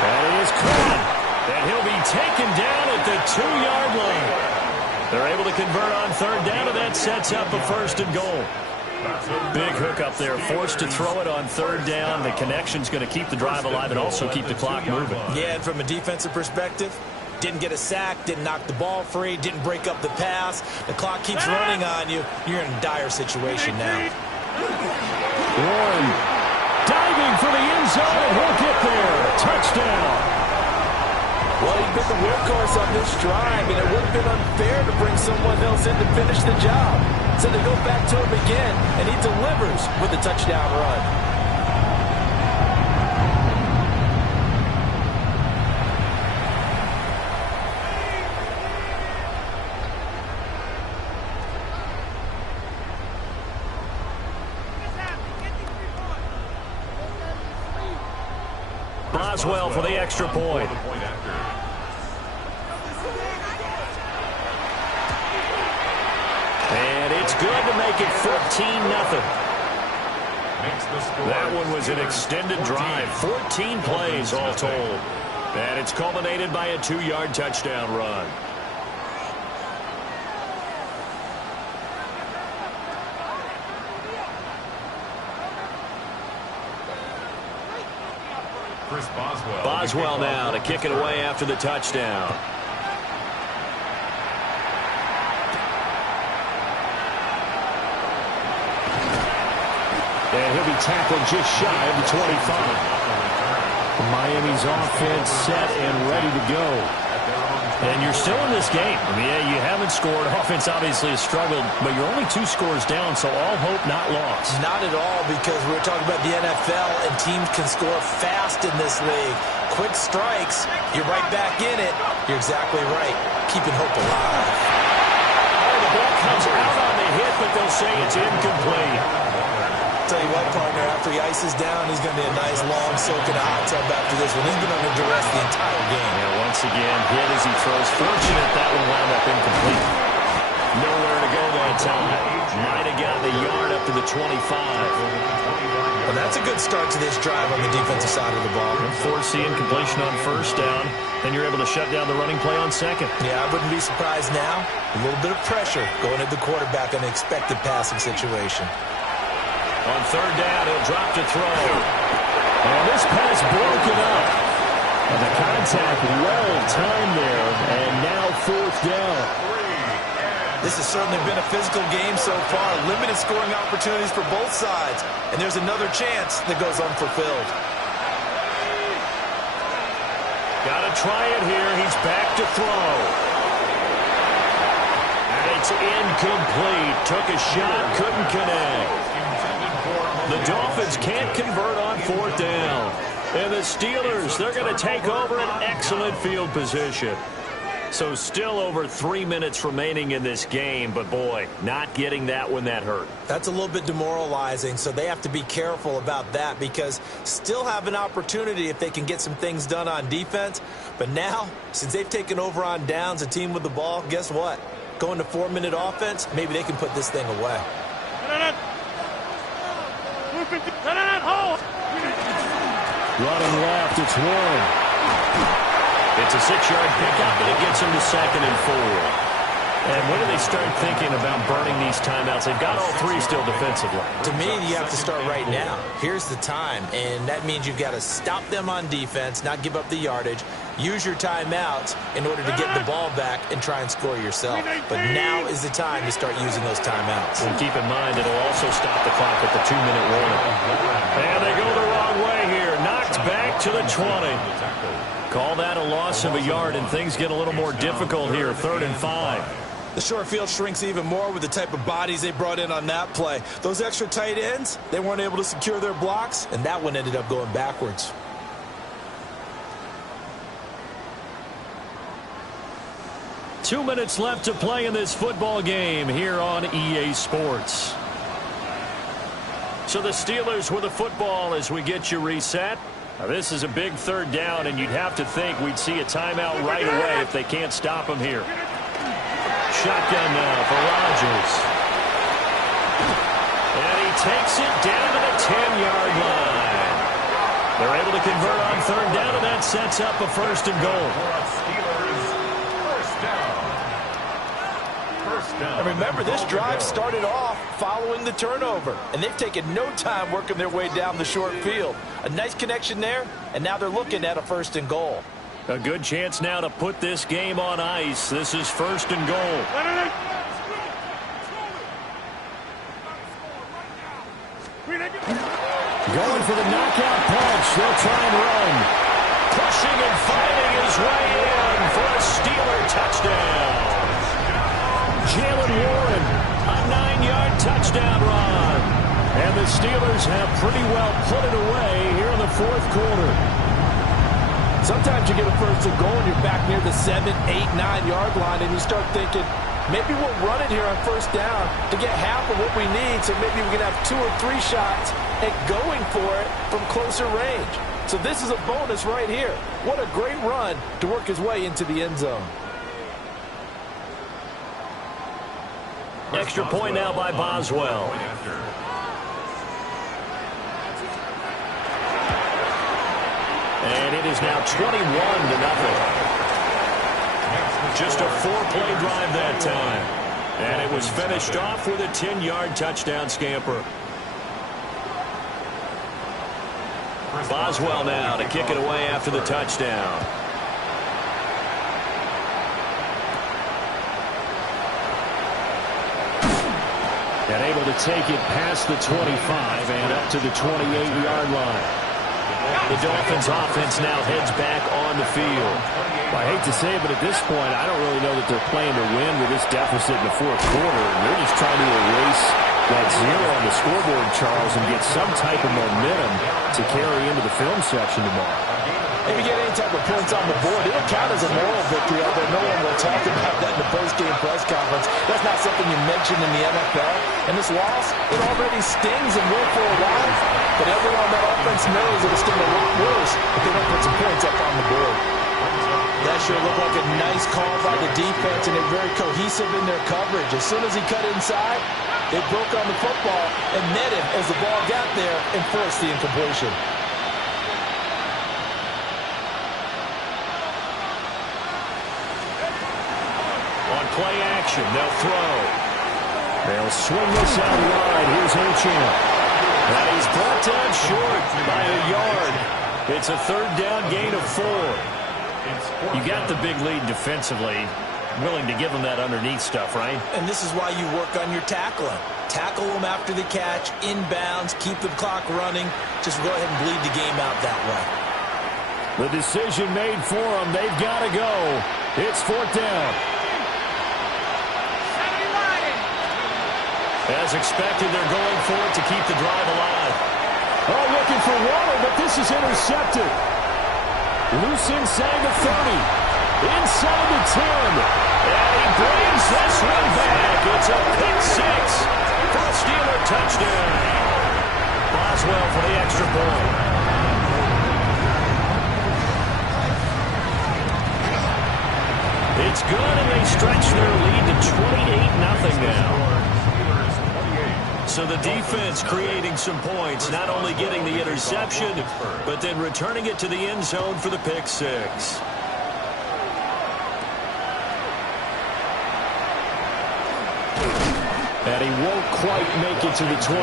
And it is caught. And he'll be taken down at the 2-yard line. They're able to convert on 3rd down, and that sets up a 1st and goal. Big hook up there, forced to throw it on 3rd down. The connection's going to keep the drive alive and also keep the clock moving. Yeah, and from a defensive perspective, didn't get a sack, didn't knock the ball free, didn't break up the pass. The clock keeps running on you. You're in a dire situation now. Warren diving for the end zone, and he'll get there. Touchdown. Well, he's been the workhorse on this drive, and it would have been unfair to bring someone else in to finish the job. So they go back to him again, and he delivers with a touchdown run. Boswell for the extra point. And it's good to make it 14-0. That one was an extended drive, 14 plays all told. And it's culminated by a 2-yard touchdown run. Boswell now to kick it away after the touchdown. And he'll be tackled just shy of the 25. Miami's offense set and ready to go. And you're still in this game. I mean, yeah, you haven't scored. Offense obviously has struggled, but you're only 2 scores down, so all hope not lost. Not at all, because we were talking about the NFL, and teams can score fast in this league. Quick strikes, you're right back in it. You're exactly right. Keeping hope alive. Oh, the ball comes out on the hit, but they'll say it's incomplete. Tell you what, partner, after he ices down, he's going to be a nice long soak in a hot tub after this one. He's been under duress the entire game. Yeah, once again, hit as he throws. Fortunate that one wound up incomplete. Nowhere to go that time. Might have gotten a yard up to the 25. Well, that's a good start to this drive on the defensive side of the ball. Forcing incompletion on 1st down. Then you're able to shut down the running play on 2nd. Yeah, I wouldn't be surprised now. A little bit of pressure going at the quarterback on the expected passing situation. On 3rd down, he'll drop to throw. And this pass broken up. And the contact well timed there. And now 4th down. This has certainly been a physical game so far. Limited scoring opportunities for both sides. And there's another chance that goes unfulfilled. Got to try it here. He's back to throw. And it's incomplete. Took a shot, couldn't connect. The Dolphins can't convert on 4th down. And the Steelers, they're going to take over an excellent field position. So still over 3 minutes remaining in this game, but boy, not getting that one that hurt. That's a little bit demoralizing, so they have to be careful about that because still have an opportunity if they can get some things done on defense. But now, since they've taken over on downs, a team with the ball, guess what? Going to 4-minute offense, maybe they can put this thing away. Running left, it's Warren. It's a 6-yard pickup, and it gets him to 2nd and 4. And when do they start thinking about burning these timeouts? They've got all 3 still defensively. To me, you have to start right now. Here's the time, and that means you've got to stop them on defense, not give up the yardage, use your timeouts in order to get the ball back and try and score yourself. But now is the time to start using those timeouts. And keep in mind, it'll also stop the clock at the 2-minute warning. And they go the wrong way here. Knocked back to the 20. Call that a loss of a yard, and things get a little more difficult here. 3rd and 5. The short field shrinks even more with the type of bodies they brought in on that play. Those extra tight ends, they weren't able to secure their blocks, and that one ended up going backwards. Two minutes left to play in this football game here on EA Sports. So the Steelers with the football as we get you reset. Now this is a big 3rd down, and you'd have to think we'd see a timeout right away if they can't stop them here. Shotgun now for Rodgers. And he takes it down to the 10-yard line. They're able to convert on 3rd down, and that sets up a 1st and goal. And remember, this drive started off following the turnover, and they've taken no time working their way down the short field. A nice connection there, and now they're looking at a 1st and goal. A good chance now to put this game on ice. This is 1st and goal. Going for the knockout punch. They'll try and run. Pushing and fighting his way in for a Steeler touchdown. Jalen Warren, a 9-yard touchdown run. And the Steelers have pretty well put it away here in the 4th quarter. Sometimes you get a 1st and goal and you're back near the 7, 8, 9-yard line, and you start thinking, maybe we'll run it here on 1st down to get half of what we need, so maybe we can have 2 or 3 shots at going for it from closer range. So this is a bonus right here. What a great run to work his way into the end zone. Extra point now by Boswell. And it is now 21-0. Just a 4-play drive that time. And it was finished off with a 10-yard touchdown scamper. Boswell now to kick it away after the touchdown. And able to take it past the 25 and up to the 28-yard line. The Dolphins offense now heads back on the field. Well, I hate to say it, but at this point, I don't really know that they're playing to win with this deficit in the 4th quarter. They're just trying to erase that 0 on the scoreboard, Charles, and get some type of momentum to carry into the film section tomorrow. If you get any type of points on the board, it'll count as a moral victory, although no one will talk about that in the post-game press conference. That's not something you mention in the NFL. And this loss, it already stings and will for a while. But everyone on that offense knows it'll sting a lot worse if they don't put some points up on the board. That sure looked like a nice call by the defense, and they're very cohesive in their coverage. As soon as he cut inside, they broke on the football and met him as the ball got there and forced the incompletion. Play action. They'll throw. They'll swing this out wide. Here's Ochamp. And he's brought down short by a yard. It's a 3rd down gain of 4. You got the big lead defensively. Willing to give them that underneath stuff, right? And this is why you work on your tackling. Tackle them after the catch, inbounds, keep the clock running. Just go ahead and bleed the game out that way. The decision made for them. They've got to go. It's 4th down. As expected, they're going for it to keep the drive alive. Oh, looking for Waller, but this is intercepted. Loose inside the 30. Inside the 10. And he brings this one back. It's a pick six for a Steeler touchdown. Boswell for the extra point. It's good, and they stretch their lead to 28-0 now. So the defense creating some points, not only getting the interception, but then returning it to the end zone for the pick six. And he won't quite make it to the 25. The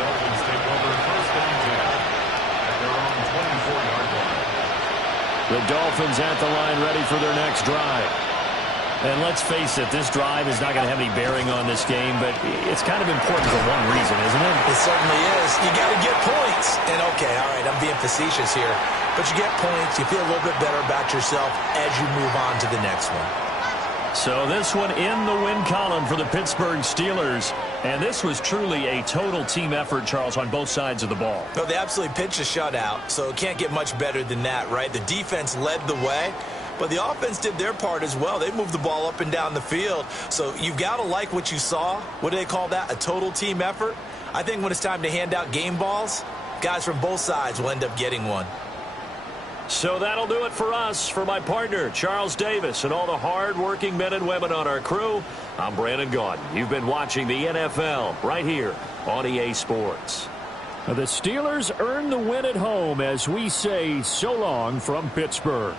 Dolphins take over first and 10 at their own 24-yard line. The Dolphins at the line ready for their next drive. And let's face it, this drive is not going to have any bearing on this game, but it's kind of important for one reason, isn't it? It certainly is. You got to get points. And, okay, all right, I'm being facetious here. But you get points, you feel a little bit better about yourself as you move on to the next one. So this one in the win column for the Pittsburgh Steelers. And this was truly a total team effort, Charles, on both sides of the ball. No, they absolutely pitched a shutout, so it can't get much better than that, right? The defense led the way, but the offense did their part as well. They moved the ball up and down the field. So you've got to like what you saw. What do they call that? A total team effort? I think when it's time to hand out game balls, guys from both sides will end up getting one. So that'll do it for us. For my partner, Charles Davis, and all the hard-working men and women on our crew, I'm Brandon Gaudin. You've been watching the NFL right here on EA Sports. The Steelers earn the win at home as we say so long from Pittsburgh.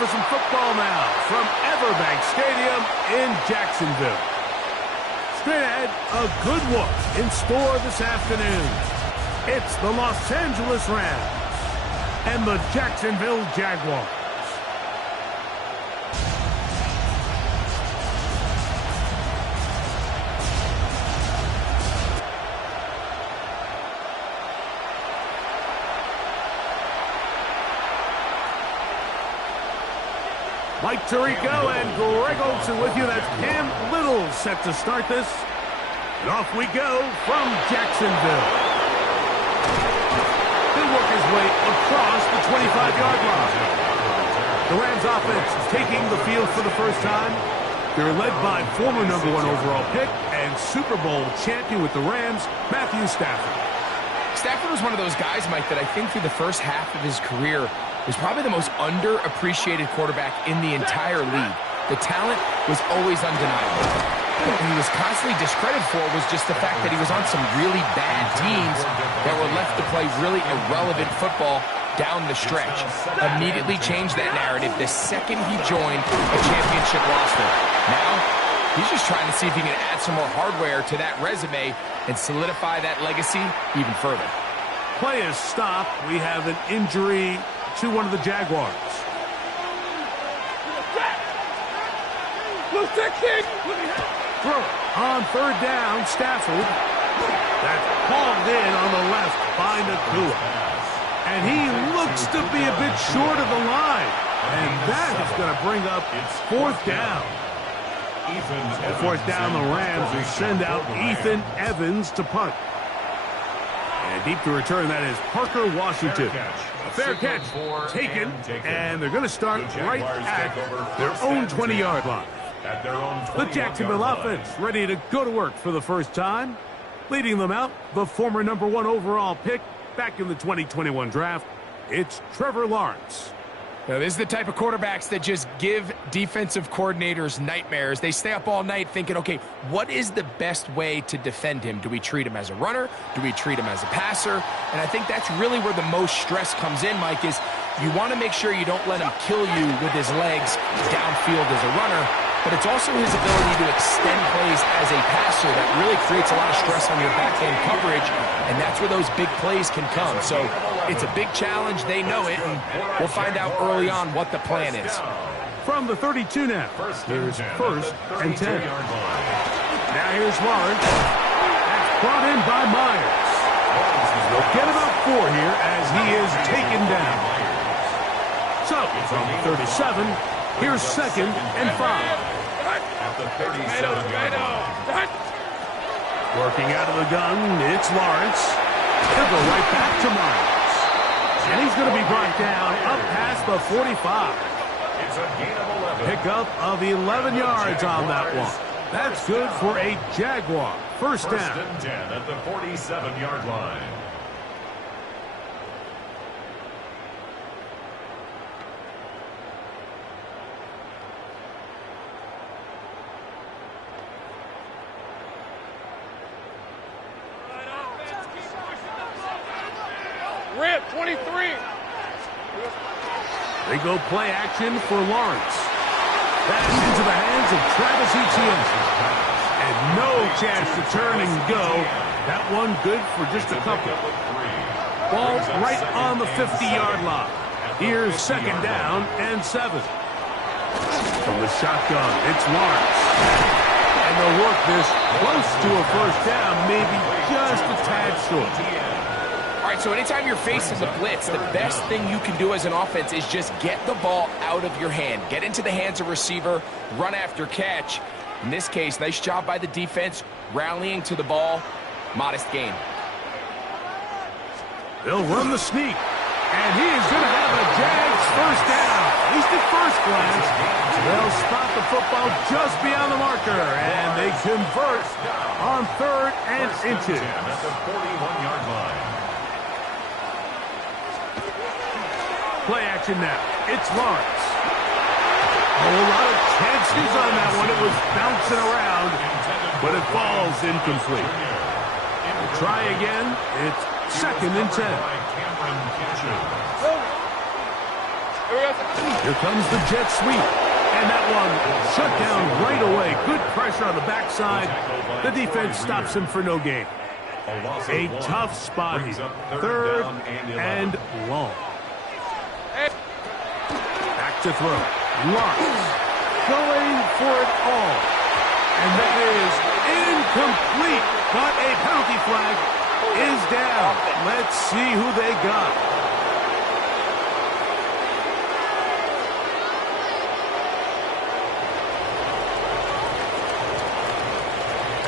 for some football now from Everbank Stadium in Jacksonville. Straight ahead, a good one in store this afternoon. It's the Los Angeles Rams and the Jacksonville Jaguars. Mike Tirico and Greg Olsen with you. That's Cam Little set to start this. And off we go from Jacksonville. He'll work his way across the 25-yard line. The Rams offense is taking the field for the first time. They're led by former #1 overall pick and Super Bowl champion with the Rams, Matthew Stafford. Stafford was one of those guys, Mike, that I think through the first half of his career was probably the most underappreciated quarterback in the entire league. The talent was always undeniable. What he was constantly discredited for was just the fact that he was on some really bad teams that were left to play really irrelevant football down the stretch. Immediately changed that narrative the second he joined a championship roster. Now, he's just trying to see if he can add some more hardware to that resume and solidify that legacy even further. Play is stopped. We have an injury to one of the Jaguars. Throw on third down, Stafford. That's hauled in on the left by Nakua. And he looks to be a bit short of the line. And that is going to bring up fourth down. Fourth down, the Rams will send out Ethan Evans to punt. And deep to return, that is Parker Washington. A fair catch taken, and they're going to start right at their own 20-yard line. The Jacksonville offense ready to go to work for the first time. Leading them out, the former #1 overall pick back in the 2021 draft, it's Trevor Lawrence. Now, this is the type of quarterbacks that just give defensive coordinators nightmares. They stay up all night thinking, okay, what is the best way to defend him? Do we treat him as a runner? Do we treat him as a passer? And I think that's really where the most stress comes in, Mike, is you want to make sure you don't let him kill you with his legs downfield as a runner, but it's also his ability to extend plays as a passer that really creates a lot of stress on your backhand coverage, and that's where those big plays can come. So it's a big challenge. They know it, and we'll find out early on what the plan is. From the 32 now, here's first and 10. Now here's Lawrence. That's brought in by Myers. They'll get about 4 here as he is taken down. So, from 37, here's second and 5. Working out of the gun, it's Lawrence. He'll go right back to Myers. And he's going to be brought down up past the 45. It's a gain of 11. Pickup of 11 yards on that one. That's good for a Jaguar. First down. First and 10 at the 47-yard line. Rip, 23. They go play action for Lawrence. Pass into the hands of Travis Etienne. And no chance to turn and go. That one good for just a couple. Ball right on the 50-yard line. Here's second down and 7. From the shotgun, it's Lawrence. And they'll work this close to a first down, maybe just a tad short. All right, so anytime you're facing the blitz, the best thing you can do as an offense is just get the ball out of your hand. Get into the hands of receiver, run after catch. In this case, nice job by the defense, rallying to the ball. Modest gain. They'll run the sneak. And he is going to have a Jags first down. At least at first glance. They'll spot the football just beyond the marker. And they convert on third and inches. At the 41-yard line. Play action now. It's Lawrence. A whole lot of chances on that one. It was bouncing around, but it falls incomplete. Try again. It's second and 10. Here comes the jet sweep. And that one shut down right away. Good pressure on the backside. The defense stops him for no gain. A tough spot here. Third and long. Back to throw. Lawrence going for it all. And that is incomplete. But a penalty flag is down. Let's see who they got.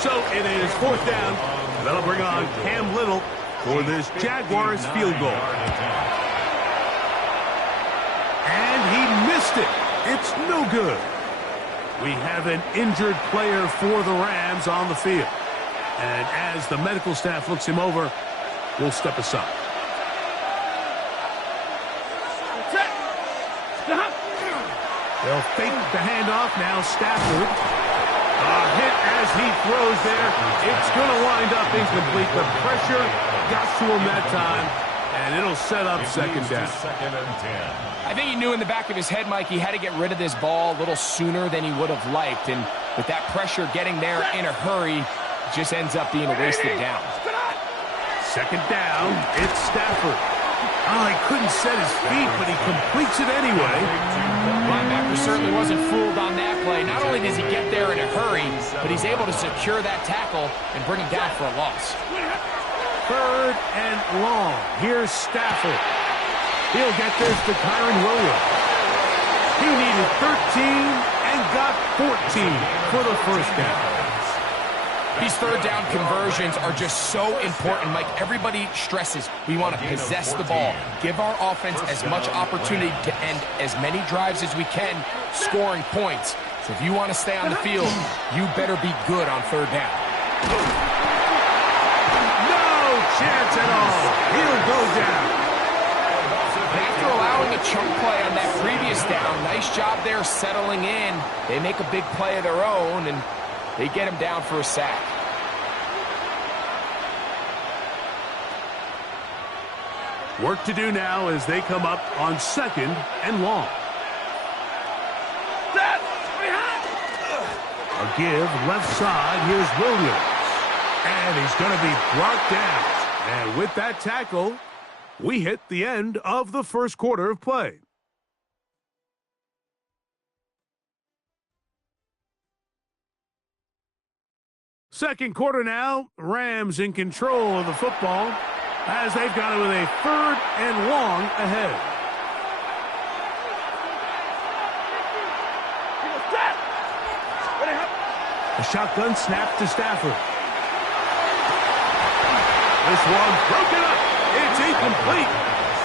So it is fourth down. That'll bring on Cam Little for this Jaguars field goal. And he missed it. It's no good. We have an injured player for the Rams on the field. And as the medical staff looks him over, we'll step aside. They'll fake the handoff. Now Stafford. A hit as he throws there. It's going to wind up incomplete. The pressure got to him that time, and it'll set up second down. I think he knew in the back of his head, Mike, he had to get rid of this ball a little sooner than he would have liked. And with that pressure getting there in a hurry, it just ends up being a wasted down. Second down, it's Stafford. Oh, he couldn't set his feet, but he completes it anyway. Linebacker certainly wasn't fooled on that play. Not only does he get there in a hurry, but he's able to secure that tackle and bring him down for a loss. Third and long. Here's Stafford. He'll get this to Kyron Williams. He needed 13 and got 14 for the first down. These third down conversions are just so important, Mike. Everybody stresses we want to possess the ball, give our offense as much opportunity to end as many drives as we can, scoring points. So if you want to stay on the field, you better be good on third down. No chance at all. He'll go down. After allowing a chunk play on that previous down, nice job there settling in. They make a big play of their own, and they get him down for a sack. Work to do now as they come up on second and long. A give left side. Here's Williams. And he's going to be brought down. And with that tackle, we hit the end of the first quarter of play. Second quarter now, Rams in control of the football as they've got it with a third and long ahead. A shotgun snap to Stafford. This one broken up. It's incomplete.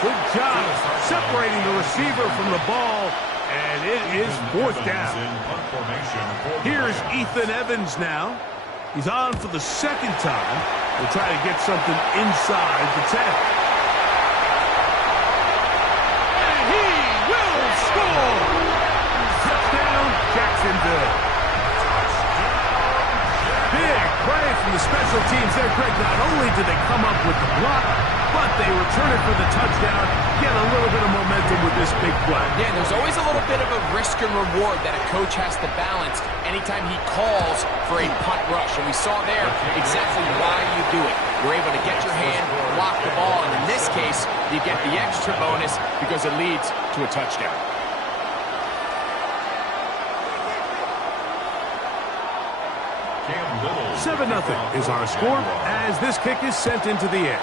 Good job separating the receiver from the ball, and it is fourth down. Here's Ethan Evans now. He's on for the second time. We'll try to get something inside the 10. And he will score! Touchdown, Jacksonville. Big play from the special teams there, Greg. Not only did they come up with the block, but they return it for the touchdown, get a little bit of momentum with this big play. Yeah, there's always a little bit of a risk and reward that a coach has to balance anytime he calls for a punt rush. And we saw there exactly why you do it. You're able to get your hand, block the ball, and in this case, you get the extra bonus because it leads to a touchdown. Seven 0 is our score as this kick is sent into the air.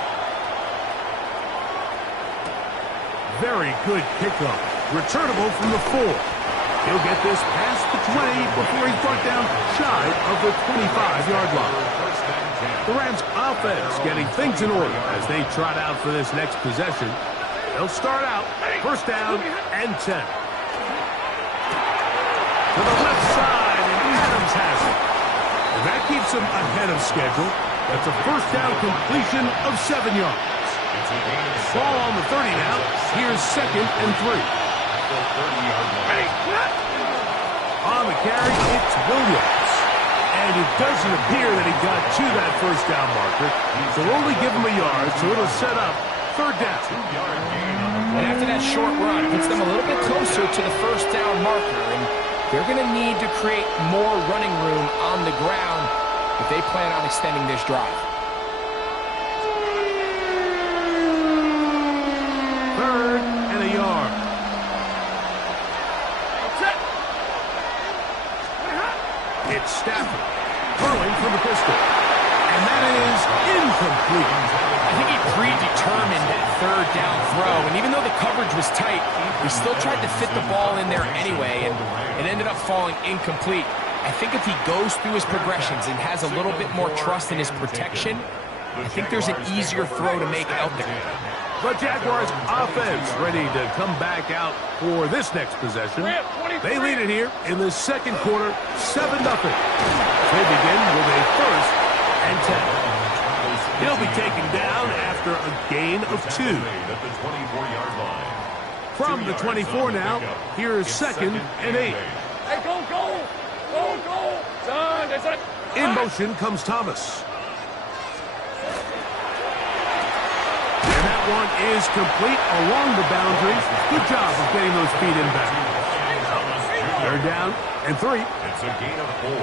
Very good kickoff. Returnable from the 4. He'll get this past the 20 before he's brought down shy of the 25-yard line. The Rams offense getting things in order as they trot out for this next possession. They'll start out first down and 10. To the left side, and Adams has it. And that keeps him ahead of schedule. That's a first down completion of 7 yards. Ball on the 30 now. Here's second and 3. On the carry, it's Williams. And it doesn't appear that he got to that first down marker. So we'll only give him a yard, so it'll set up third down. And after that short run, it puts them a little bit closer to the first down marker. And they're going to need to create more running room on the ground if they plan on extending this drive. Third and a yard. It's Stafford throwing from the pistol. And that is incomplete. I think he predetermined that third down throw. And even though the coverage was tight, he still tried to fit the ball in there anyway. And it ended up falling incomplete. I think if he goes through his progressions and has a little bit more trust in his protection, I think there's an easier throw to make out there. The Jaguars offense ready to come back out for this next possession. They lead it here in the second quarter, 7-0. They begin with a first and 10. He'll be taken down after a gain of 2. From the 24 now, here is second and 8. Hey, go! In motion comes Thomas. And that one is complete along the boundary. Good job of getting those feet in back. Third down and 3. It's a gain of 4.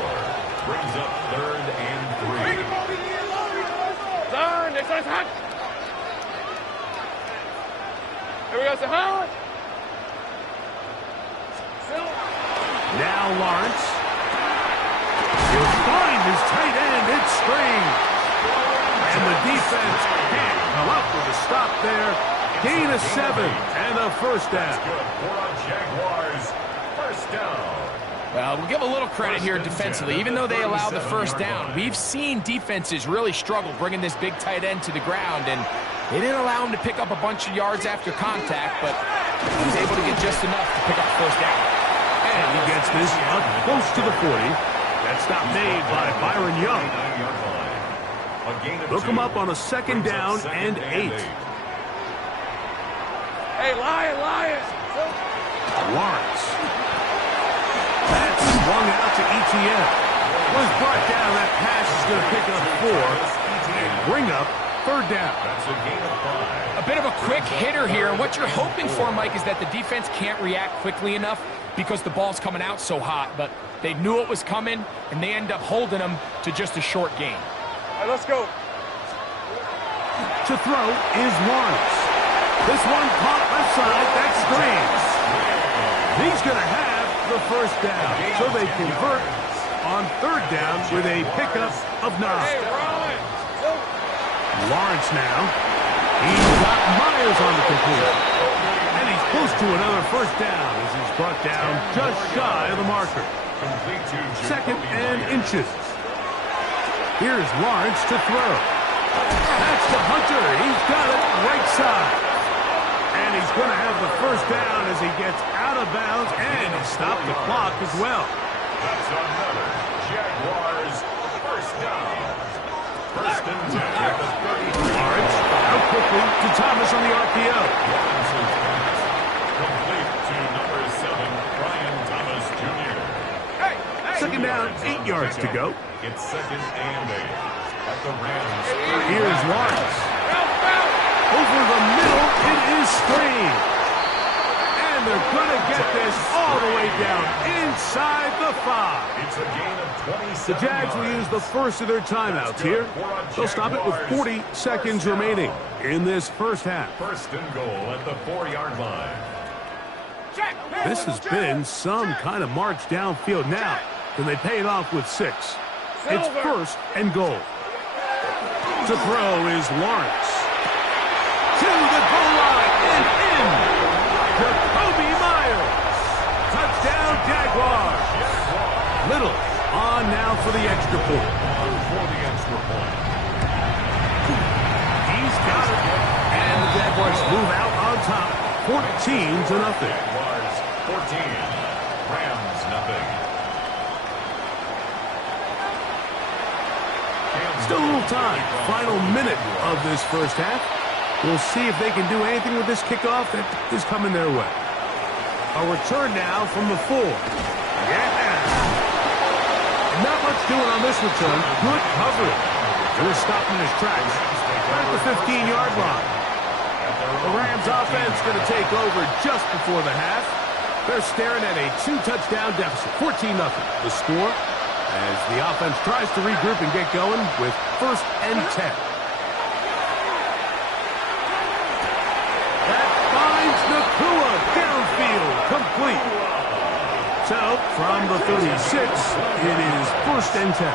Brings up third and 3. Here we go, Sahar. Now Lawrence. He'll find his tight end. It's String. And the defense can't come up with a stop there. Gain of 7 and a first down. Good for a Jaguars. First down. Well, we'll give a little credit here defensively. Even though they allowed the first down, we've seen defenses really struggle bringing this big tight end to the ground, and they didn't allow him to pick up a bunch of yards after contact, but he was able to get just enough to pick up the first down. And he gets this up close to the 40. That stop made by Byron Young. Look him up on a second down and 8. Hey, Lion! Lawrence. That's swung out to ETN. Was brought down. That pass is going to pick up 4 and bring up third down. That's a gain of 5. A bit of a quick hitter here, and what you're hoping for, Mike, is that the defense can't react quickly enough because the ball's coming out so hot, but they knew it was coming, and they end up holding them to just a short gain. All right, let's go. To throw is Lawrence. This one caught left side. That's Strange. He's going to have the first down, so they convert on third down with a pickup of 9. Lawrence now. He's got Myers on the complete. And he's close to another first down as he's brought down just shy of the marker. Second and inches. Here's Lawrence to throw. That's to Hunter. He's got it right side. And he's going to have the first down as he gets out of bounds, and he stopped the clock as well. That's another Jaguars first down. First and 10 at the 33. Lawrence out quickly to Thomas on the RPO. Complete to number 7, Brian Thomas Jr. Second down, 8 yards to go. It's second and 8 at the Rams. Here's Lawrence. Over the middle, it is Strange. And they're going to get this all the way down inside the 5. It's a gain of 27 The Jags will use the first of their timeouts here. They'll stop it with 40 seconds remaining in this first half. First and goal at the 4-yard line. This has been some kind of march downfield now. Can they pay it off with 6? It's first and goal. To throw is Lawrence. To the goal line and in. Jacoby Myers. Touchdown Jaguars. Little on now for the extra point. He's got it. And the Jaguars move out on top. 14-0. Jaguars 14. Rams nothing. Still a little time. Final minute of this first half. We'll see if they can do anything with this kickoff that is coming their way. A return now from the 4. Yeah. Not much doing on this return. Good coverage. They're stopping his tracks right at the 15-yard line. The Rams offense going to take over just before the half. They're staring at a 2-touchdown deficit, 14-0. The score as the offense tries to regroup and get going with 1st and 10. That finds Nakua downfield, complete. So, from the 36, it is 1st and 10.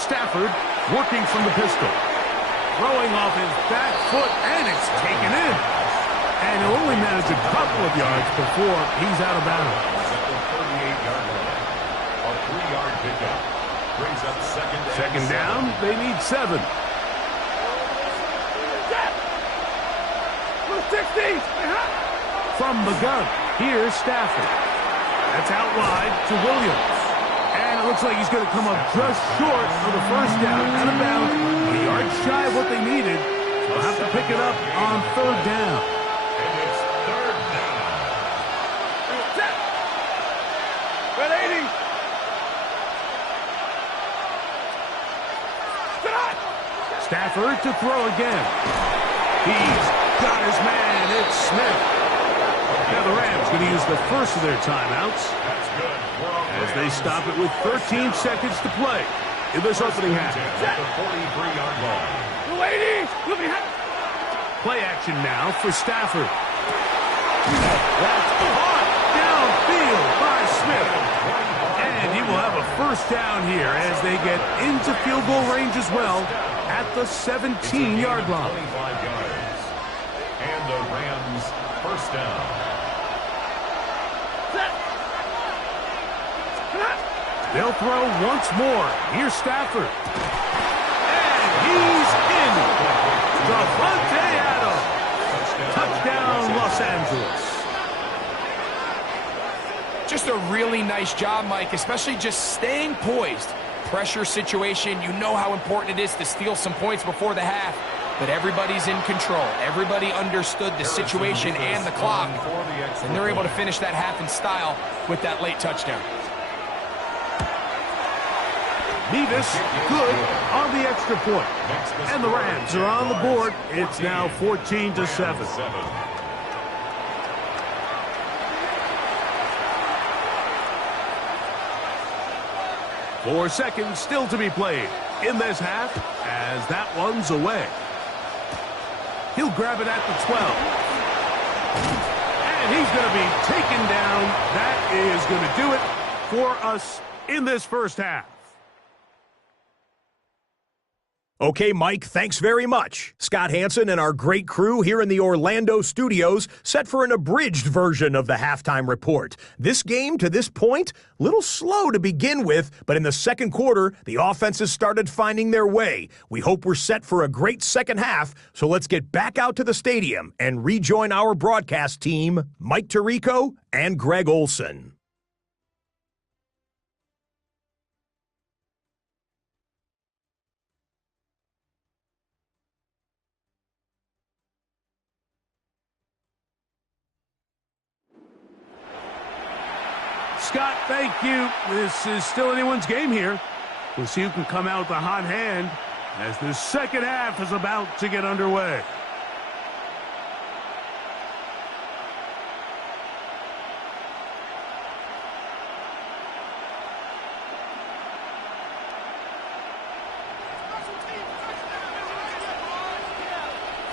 Stafford working from the pistol. Throwing off his back foot, and it's taken in. And he'll only manage a couple of yards before he's out of bounds. A 3-yard pickup brings up second down. They need 7. 60. From the gun, here's Stafford. That's out wide to Williams. And it looks like he's going to come up just short of the 1st down. Out of bounds, a yard shy of what they needed. They'll have to pick it up on 3rd down. And it's 3rd down. Red 80. Stafford to throw again. He's got his man. It's Smith. Now the Rams going to use the first of their timeouts as they stop it with 13 seconds to play in this opening half. At the 43-yard line. Play action now for Stafford. That's caught downfield by Smith. And he will have a 1st down here as they get into field goal range as well at the 17-yard line. 25 yards. And the Rams 1st down. They'll throw once more. Here's Stafford. And he's in. Davante Adams. Touchdown, Los Angeles. Just a really nice job, Mike, especially just staying poised. Pressure situation, you know how important it is to steal some points before the half. But everybody's in control. Everybody understood the situation and the clock. And they're able to finish that half in style with that late touchdown. Nevis, good on the extra point. And the Rams are on the board. It's now 14-7. 4 seconds still to be played in this half as that one's away. He'll grab it at the 12. And he's going to be taken down. That is going to do it for us in this 1st half. Okay, Mike, thanks very much. Scott Hanson and our great crew here in the Orlando studios set for an abridged version of the halftime report. This game, to this point, a little slow to begin with, but in the 2nd quarter, the offenses started finding their way. We hope we're set for a great 2nd half, so let's get back out to the stadium and rejoin our broadcast team, Mike Tirico and Greg Olson. Scott, thank you. This is still anyone's game here. We'll see who can come out with a hot hand as the 2nd half is about to get underway.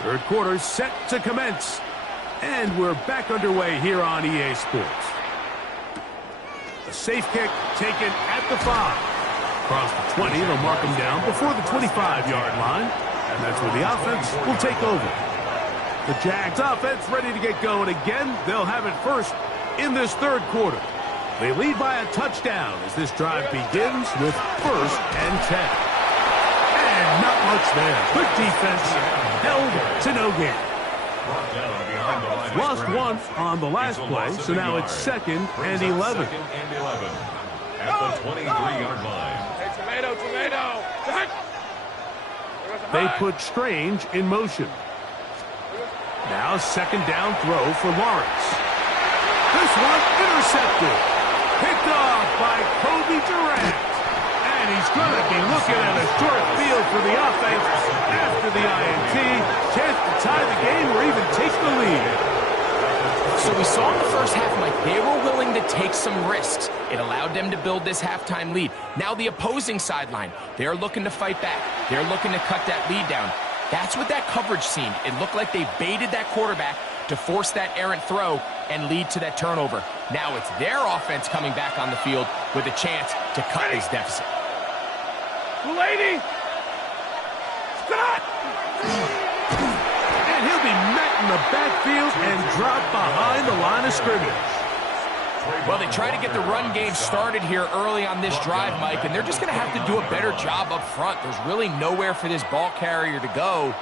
Third quarter set to commence. And we're back underway here on EA Sports. A safe kick taken at the 5. Across the 20, they'll mark him down before the 25-yard line. And that's where the offense will take over. The Jags offense ready to get going again. They'll have it first in this 3rd quarter. They lead by a touchdown as this drive begins with 1st and 10. And not much there. Good defense. Held to no gain. Lost 1 on the last play, so now it's 2nd and 11. At the 23-yard line. Hey, tomato. They put Strange in motion. Now 2nd down throw for Lawrence. This one intercepted. Picked off by Kobe Durant. And And he's going to be looking at a short field for the offense after the INT. Chance to tie the game or even take the lead. So we saw in the first half, Mike, they were willing to take some risks. It allowed them to build this halftime lead. Now the opposing sideline, they're looking to fight back. They're looking to cut that lead down. That's what that coverage seemed. It looked like they baited that quarterback to force that errant throw and lead to that turnover. Now it's their offense coming back on the field with a chance to cut this deficit. Lady! Scott! And he'll be met in the backfield and dropped behind the line of scrimmage. Well, they try to get the run game started here early on this drive, Mike, and they're just going to have to do a better job up front. There's really nowhere for this ball carrier to go.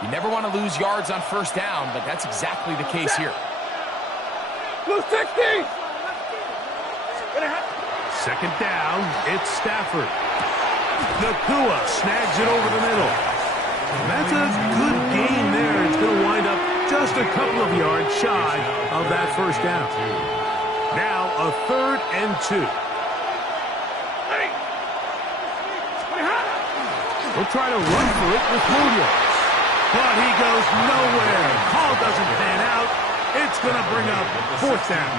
You never want to lose yards on first down, but that's exactly the case here. Blue 60! Second down, it's Stafford. Nakua snags it over the middle. That's a good gain there. It's going to wind up just a couple of yards shy of that first down. Now a 3rd and 2. We'll try to run for it with Williams. But he goes nowhere. Call doesn't pan out. It's going to bring up 4th down.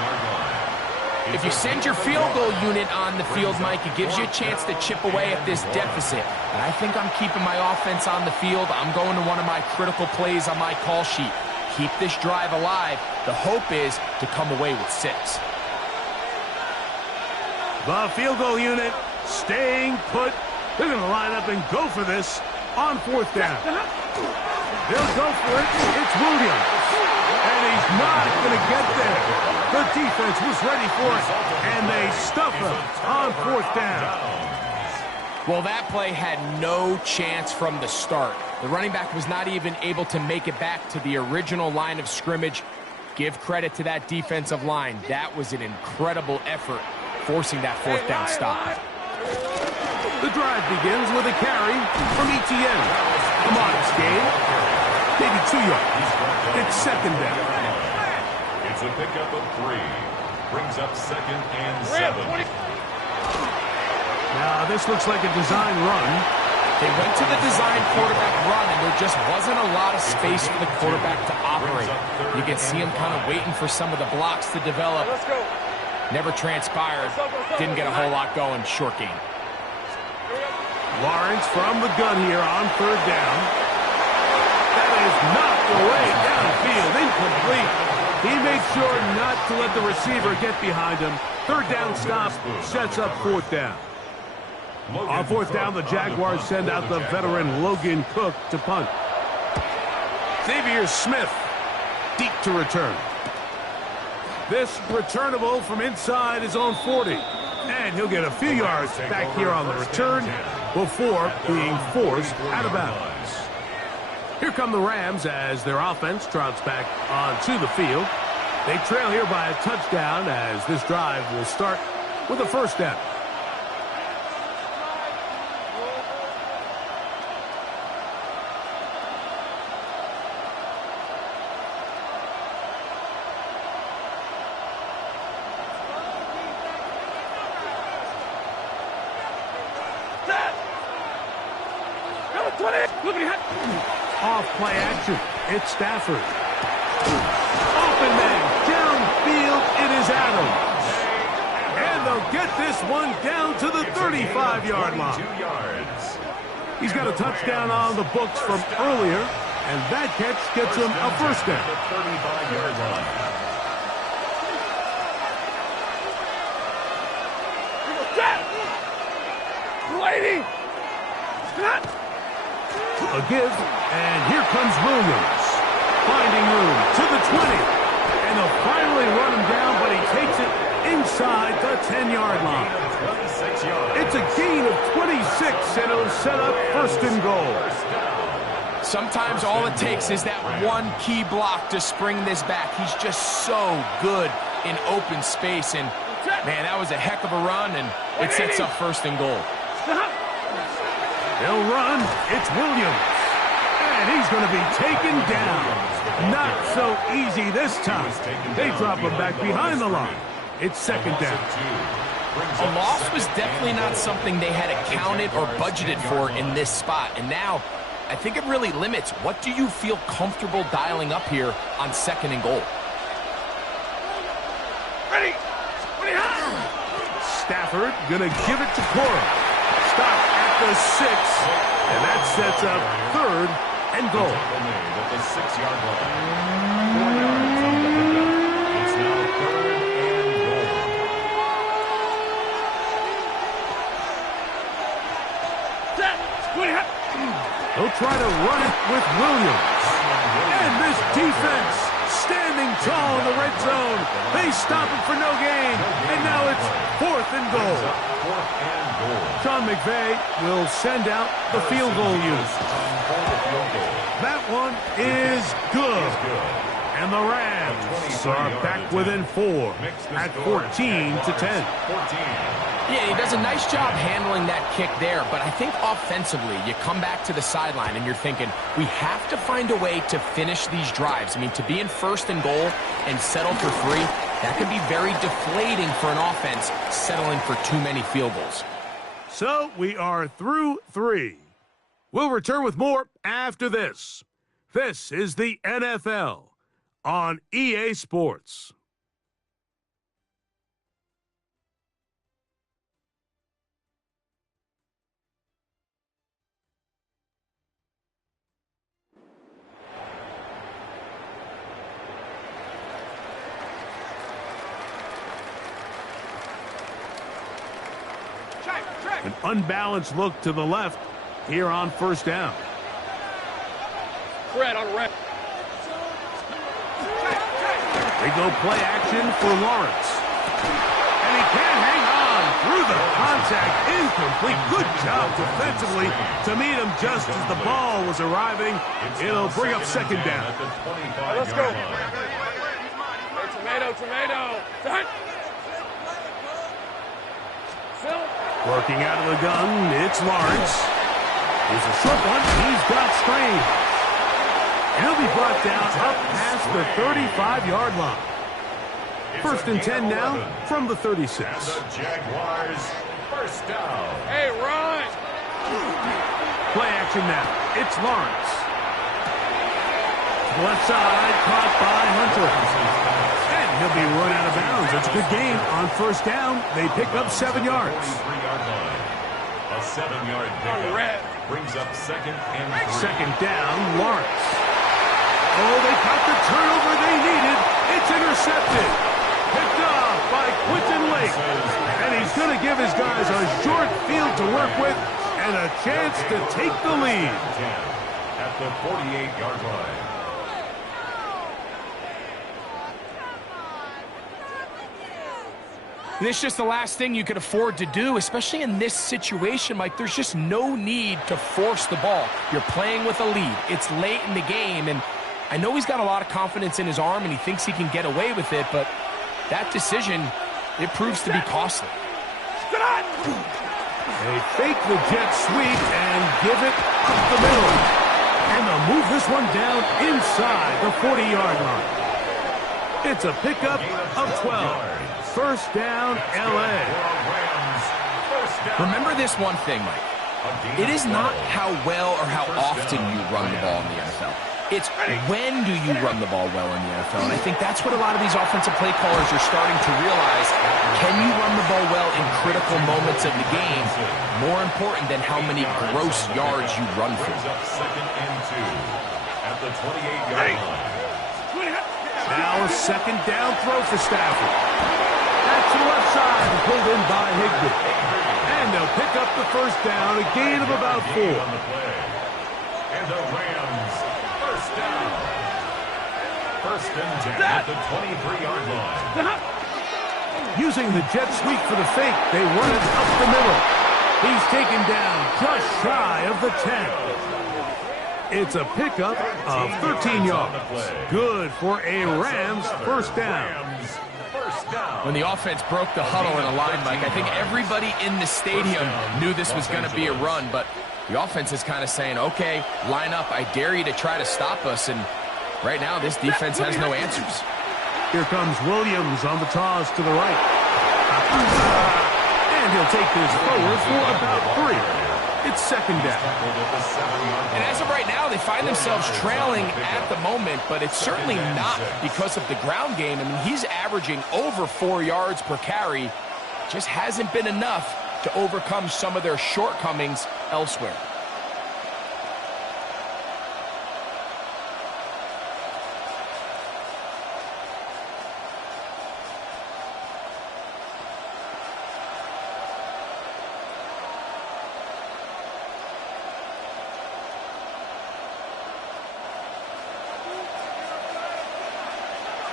If you send your field goal unit on the field, Mike, it gives you a chance to chip away at this deficit. But I think I'm keeping my offense on the field. I'm going to one of my critical plays on my call sheet. Keep this drive alive. The hope is to come away with 6. The field goal unit staying put. They're going to line up and go for this on 4th down. They'll go for it. It's Williams. And he's not going to get there. The defense was ready for it, and they stuff him on 4th down. Well, that play had no chance from the start. The running back was not even able to make it back to the original line of scrimmage. Give credit to that defensive line. That was an incredible effort, forcing that 4th down stop. The drive begins with a carry from Etienne. A modest gain, maybe 2 yards. It's 2nd down. It's a pickup of 3. Brings up 2nd and 7. Now, this looks like a design run. They went to the design quarterback run, and there just wasn't a lot of space for the quarterback to operate. You can see him kind of waiting for some of the blocks to develop. Never transpired. Didn't get a whole lot going. Short game. Lawrence from the gun here on 3rd down. That is knocked away downfield, incomplete. He makes sure not to let the receiver get behind him. 3rd down stop sets up 4th down. On 4th down, the Jaguars send out the veteran Logan Cook to punt. Xavier Smith deep to return. This returnable from inside his own 40. And he'll get a few yards back here on the return before being forced out of bounds. Here come the Rams as their offense trots back onto the field. They trail here by a touchdown as this drive will start with a 1st down. Off play action. It's Stafford. Open man. Downfield. It is Adams. And they'll get this one down to the 35-yard line. He's got a touchdown on the books from earlier, and that catch gets him a 1st down. The 35-yard line. Lady! Scott! A give, and here comes Williams. Finding room to the 20. And they'll finally run him down, but he takes it inside the 10-yard line. It's a gain of 26, and it'll set up 1st and goal. Sometimes all it takes is that one key block to spring this back. He's just so good in open space, and, man, that was a heck of a run, and it sets up 1st and goal. They'll run. It's Williams. And he's going to be taken down. Not so easy this time. They drop him back behind the line. It's 2nd down. A loss was definitely not something they had accounted or budgeted for in this spot. And now, I think it really limits. What do you feel comfortable dialing up here on 2nd and goal? Ready? Stafford gonna give it to Cora. Stop at the 6, and that sets up 3rd and goal. At the 6-yard line. 4 yards on the pickup. It's now 3rd and goal. They'll try to run it with Williams. And this defense standing tall in the red zone. They stop it for no gain. And now it's 4th and goal. Sean McVay will send out the field goal unit. That one is good. And the Rams are back within 4 at 14-10. Yeah, he does a nice job handling that kick there, but I think offensively, you come back to the sideline and you're thinking, we have to find a way to finish these drives. I mean, to be in 1st and goal and settle for 3, that can be very deflating for an offense settling for too many field goals. So we are through 3. We'll return with more after this. This is the NFL on EA Sports. An unbalanced look to the left here on 1st down. Red on red. They go play action for Lawrence. And he can't hang on through the contact. Incomplete. Good job defensively to meet him just as the ball was arriving. It'll bring up 2nd down. Let's go. Tomato. Working out of the gun, it's Lawrence. Here's a short one. He's got strain. And he'll be brought down up past the 35-yard line. 1st and 10 now from the 36. The Jaguars, 1st down. Hey, run! Play action now. It's Lawrence. To the left side, caught by Hunter. And he'll be run out of bounds. It's a good game on 1st down. They pick up 7 yards. A 7-yard pickup brings up 2nd and 3. 2nd down, Lawrence. Oh, they caught the turnover they needed. It's intercepted. Picked off by Quentin Lake. And he's going to give his guys a short field to work with and a chance to take the lead. At the 48-yard line. And it's just the last thing you could afford to do, especially in this situation, Mike. There's just no need to force the ball. You're playing with a lead. It's late in the game, and I know he's got a lot of confidence in his arm, and he thinks he can get away with it, but that decision, it proves to be costly. They fake the jet sweep and give it up the middle. And they'll move this one down inside the 40-yard line. It's a pickup of 12. 1st down, L.A. Remember this one thing, Mike. It is not how well or how often you run the ball in the NFL. It's when do you run the ball well in the NFL. And I think that's what a lot of these offensive play callers are starting to realize. Can you run the ball well in critical moments of the game? More important than how many gross yards you run for. 2nd and 2 at the 28-yard line. Now a 2nd down throw for Stafford. That's to the left side, pulled in by Higbee. And they'll pick up the 1st down, a gain of about 4. And the Rams, 1st down. 1st and 10 at the 23-yard line. Using the jet sweep for the fake, they run it up the middle. He's taken down just shy of the 10. It's a pickup of 13 yards. Good for a Rams 1st down. When the offense broke the huddle in a line, Mike, I think everybody in the stadium knew this was going to be a run, but the offense is kind of saying, okay, line up. I dare you to try to stop us, and right now this defense has no answers. Here comes Williams on the toss to the right. they'll take this forward for about 3. It's second down. And as of right now, they find themselves trailing at the moment, but it's certainly not because of the ground game. I mean, he's averaging over 4 yards per carry. Just hasn't been enough to overcome some of their shortcomings elsewhere.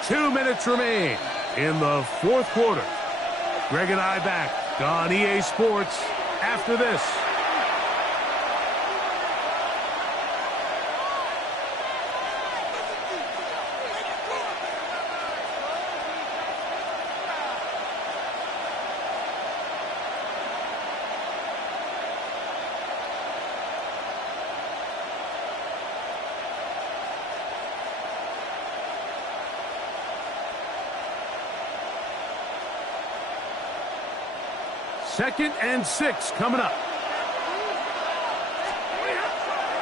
Two minutes remain in the fourth quarter. Greg and I back on EA Sports after this. Second and 6 coming up.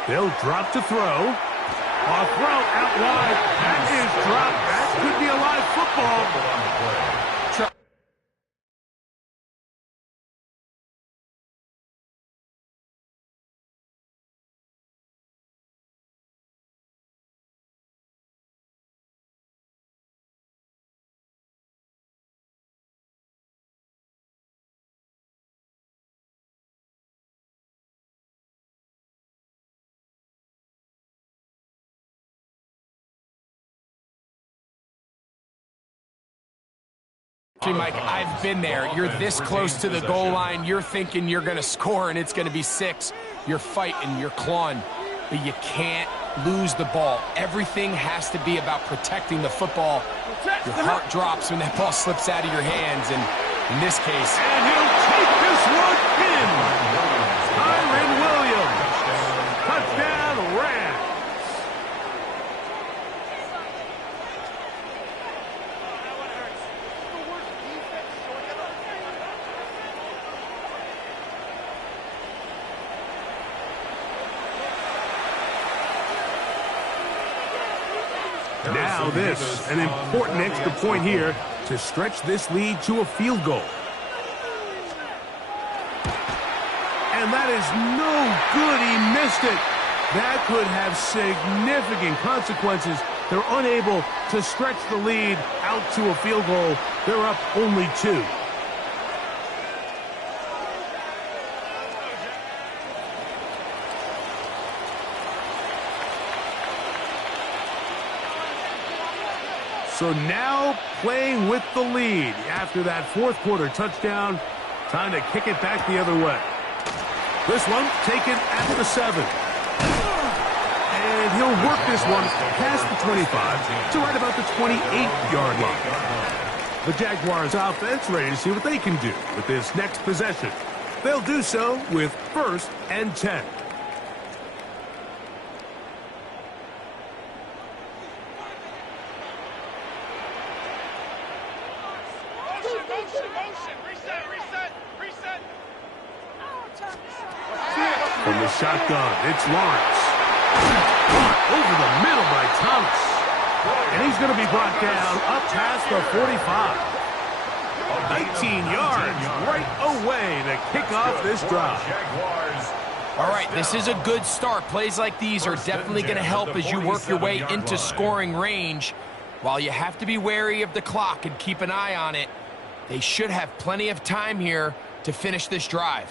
They'll drop to throw. A throw out wide. That is dropped. That could be a live football. Mike, I've been there. You're this close to the goal line. You're thinking you're going to score and it's going to be 6. You're fighting, you're clawing, but you can't lose the ball. Everything has to be about protecting the football. Your heart drops when that ball slips out of your hands, and in this case... And he'll take this one in! Tyron Williams. Touchdown, Rams. Now this, an important extra point here to stretch this lead to a field goal. And that is no good. He missed it. That could have significant consequences. They're unable to stretch the lead out to a field goal. They're up only 2. So now playing with the lead after that fourth quarter touchdown. Time to kick it back the other way. This one taken at the 7. And he'll work this one past the 25 to right about the 28-yard line. The Jaguars offense ready to see what they can do with this next possession. They'll do so with 1st and 10. From the shotgun, it's Lawrence. Over the middle by Thomas. And he's going to be brought down up past the 45. 19 yards right away to kick off this drive. All right, this is a good start. Plays like these are definitely going to help as you work your way into scoring range. While you have to be wary of the clock and keep an eye on it, they should have plenty of time here to finish this drive.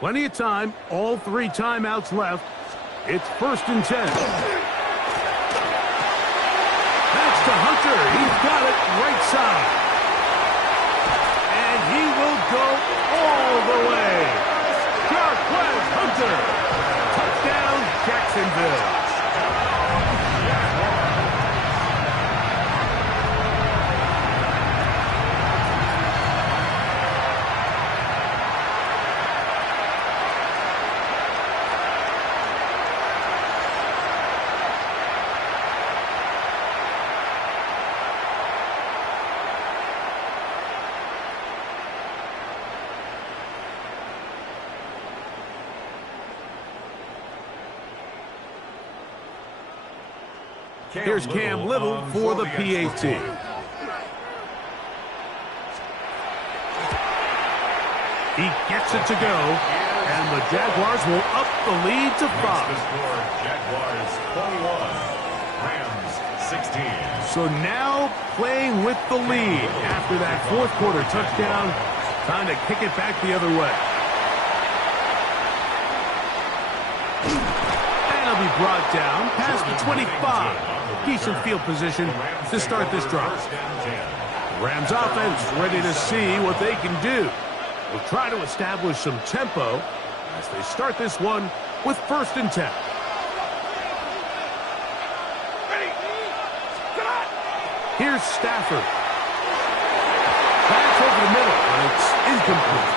Plenty of time, all 3 timeouts left. It's 1st and 10. That's to Hunter. He's got it right side. And he will go all the way. Jarquez Hunter. Touchdown, Jacksonville. Here's Cam Little for the PAT. He gets it to go, and the Jaguars will up the lead to 5. Jaguars 21, Rams 16. So now playing with the lead after that fourth quarter touchdown, trying to kick it back the other way. And he'll be brought down past the 25. Decent field position to start this drive. Rams offense ready to see what they can do. We'll try to establish some tempo as they start this one with 1st and 10. Here's Stafford. Back over the middle, but it's incomplete.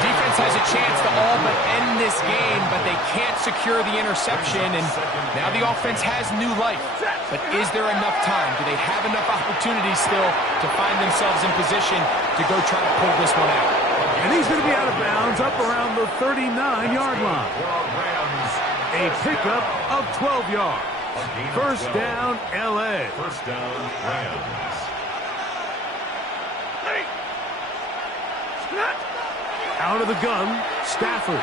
Defense has a chance to all but end this game, but they can't secure the interception, and now the offense has new life. But is there enough time? Do they have enough opportunities still to find themselves in position to go try to pull this one out? And he's going to be out of bounds up around the 39-yard line. A pickup of 12 yards. 1st down, L.A. 1st down, Rams. Out of the gun, Stafford.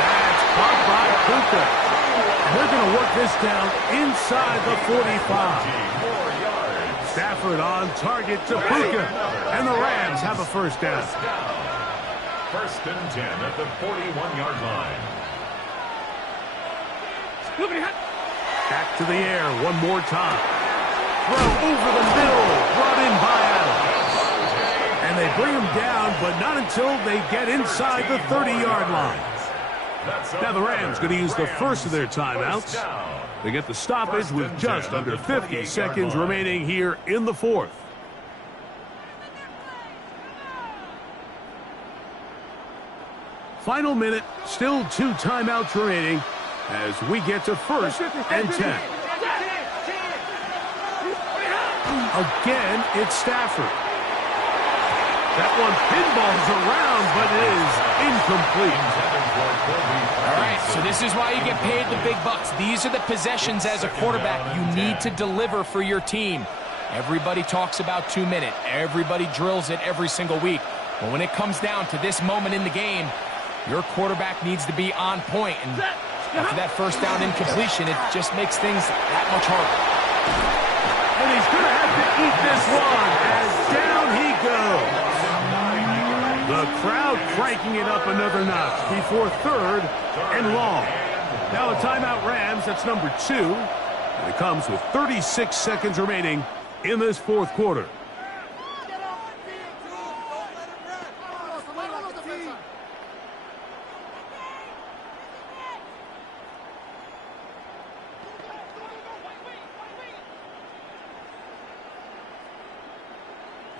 That's caught by Puka. And they're going to work this down inside the 45. Stafford on target to Puka. And the Rams have a 1st down. 1st and 10 at the 41-yard line. Back to the air one more time. Throw over the middle. Brought in by Adams. And they bring him down, but not until they get inside the 30-yard line. Now the Rams going to use the first of their timeouts. They get the stoppage with just under 50 seconds remaining here in the 4th. Final minute, still 2 timeouts remaining as we get to 1st and 10. Again, it's Stafford. That one pinballs around, but it is incomplete. All right, so this is why you get paid the big bucks. These are the possessions as a quarterback you need to deliver for your team. Everybody talks about 2 minute. Everybody drills it every single week. But when it comes down to this moment in the game, your quarterback needs to be on point. And after that 1st down incompletion, it just makes things that much harder. And he's going to have to eat this one as down he goes. The crowd cranking it up another notch before 3rd and long. Now a timeout Rams, that's number 2. And it comes with 36 seconds remaining in this 4th quarter.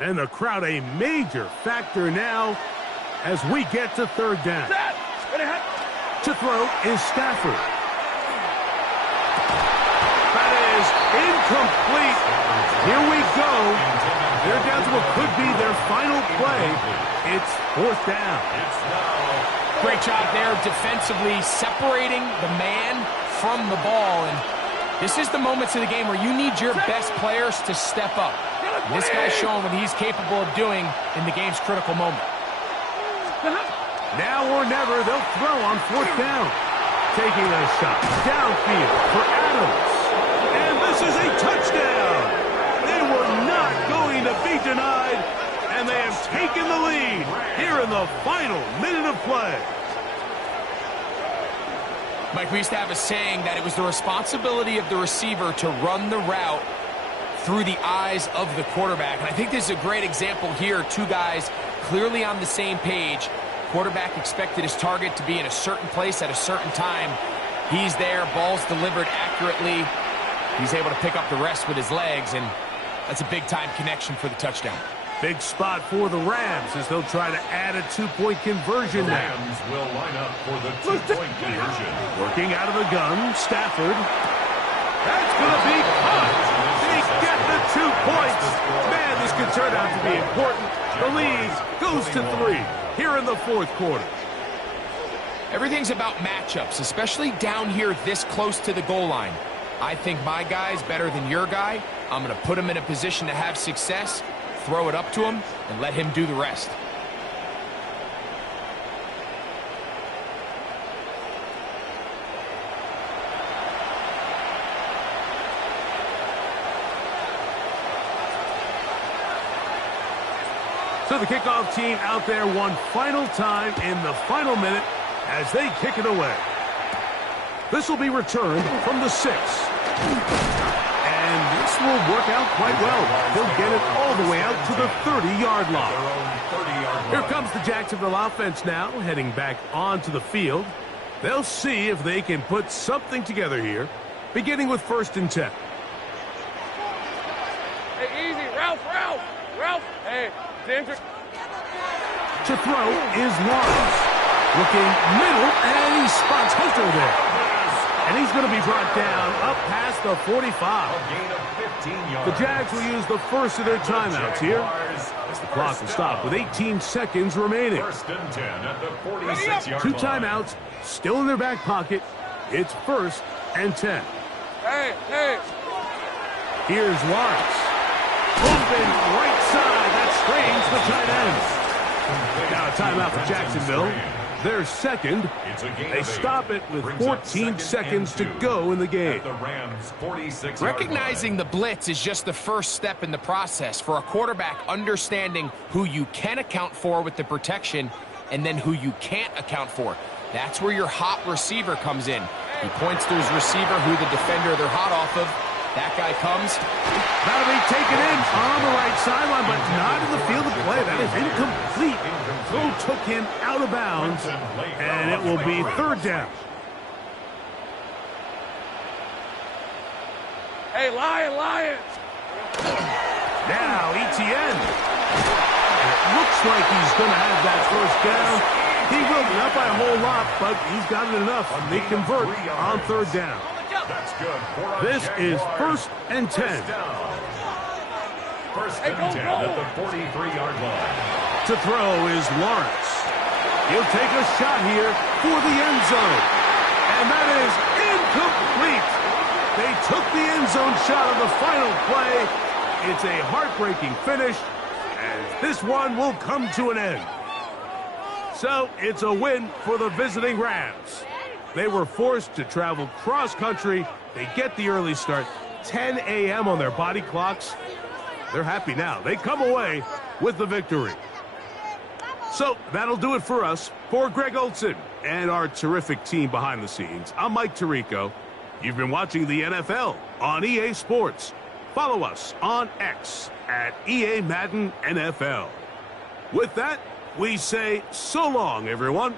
And the crowd a major factor now as we get to 3rd down. To throw is Stafford. That is incomplete. Here we go. They're down to what could be their final play. It's 4th down. Great job there defensively separating the man from the ball. And this is the moments of the game where you need your best players to step up. This guy's showing what he's capable of doing in the game's critical moment. Now or never, they'll throw on 4th down. Taking a shot downfield for Adams. And this is a touchdown. They were not going to be denied, and they have taken the lead here in the final minute of play. Mike, we used to have a saying that it was the responsibility of the receiver to run the route through the eyes of the quarterback. And I think this is a great example here. 2 guys clearly on the same page. Quarterback expected his target to be in a certain place at a certain time. He's there, ball's delivered accurately. He's able to pick up the rest with his legs, and that's a big-time connection for the touchdown. Big spot for the Rams as they'll try to add a 2-point conversion now. Rams will line up for the 2-point conversion. Working out of the gun, Stafford. That's going to be caught. They get the 2 points. Man, this could turn out to be important. The lead goes to 3 here in the 4th quarter. Everything's about matchups, especially down here this close to the goal line. I think my guy's better than your guy. I'm going to put him in a position to have success, throw it up to him, and let him do the rest. So the kickoff team out there one final time in the final minute as they kick it away. This will be returned from the 6. And this will work out quite well. They'll get it all the way out to the 30-yard line. Here comes the Jacksonville offense now, heading back onto the field. They'll see if they can put something together here, beginning with 1st and 10. Hey, easy, Ralph. Hey, danger. To throw is Lawrence. Looking middle, and he spots Hunter there. And he's going to be brought down up past the 45. The Jags will use the first of their timeouts here, as the clock will stop with 18 seconds remaining. 1st and 10 at the 46-yard 2 line. timeouts still in their back pocket. It's 1st and 10. Hey. Here's Lawrence. Open right side. That screens the tight end. Now a timeout for Jacksonville. Their second. They stop it with 14 seconds to go in the game. Recognizing the blitz is just the first step in the process for a quarterback, understanding who you can account for with the protection and then who you can't account for. That's where your hot receiver comes in. He points to his receiver who the defender they're hot off of. That guy comes. That'll be taken in on the right sideline, but not in the field of play. That is incomplete. Throw took him out of bounds, and it will be 3rd down. Hey, Lion. Now Etienne. And it looks like he's going to have that 1st down. He will, not by a whole lot, but he's got it enough. They convert on 3rd down. That's good. This is 1st and 10. 1st and 10 at the 43-yard line. To throw is Lawrence. He'll take a shot here for the end zone. And that is incomplete. They took the end zone shot on the final play. It's a heartbreaking finish, as this one will come to an end. So it's a win for the visiting Rams. They were forced to travel cross-country. They get the early start, 10 a.m. on their body clocks. They're happy now. They come away with the victory. So that'll do it for us. For Greg Olson and our terrific team behind the scenes, I'm Mike Tirico. You've been watching the NFL on EA Sports. Follow us on X at EA Madden NFL. With that, we say so long, everyone.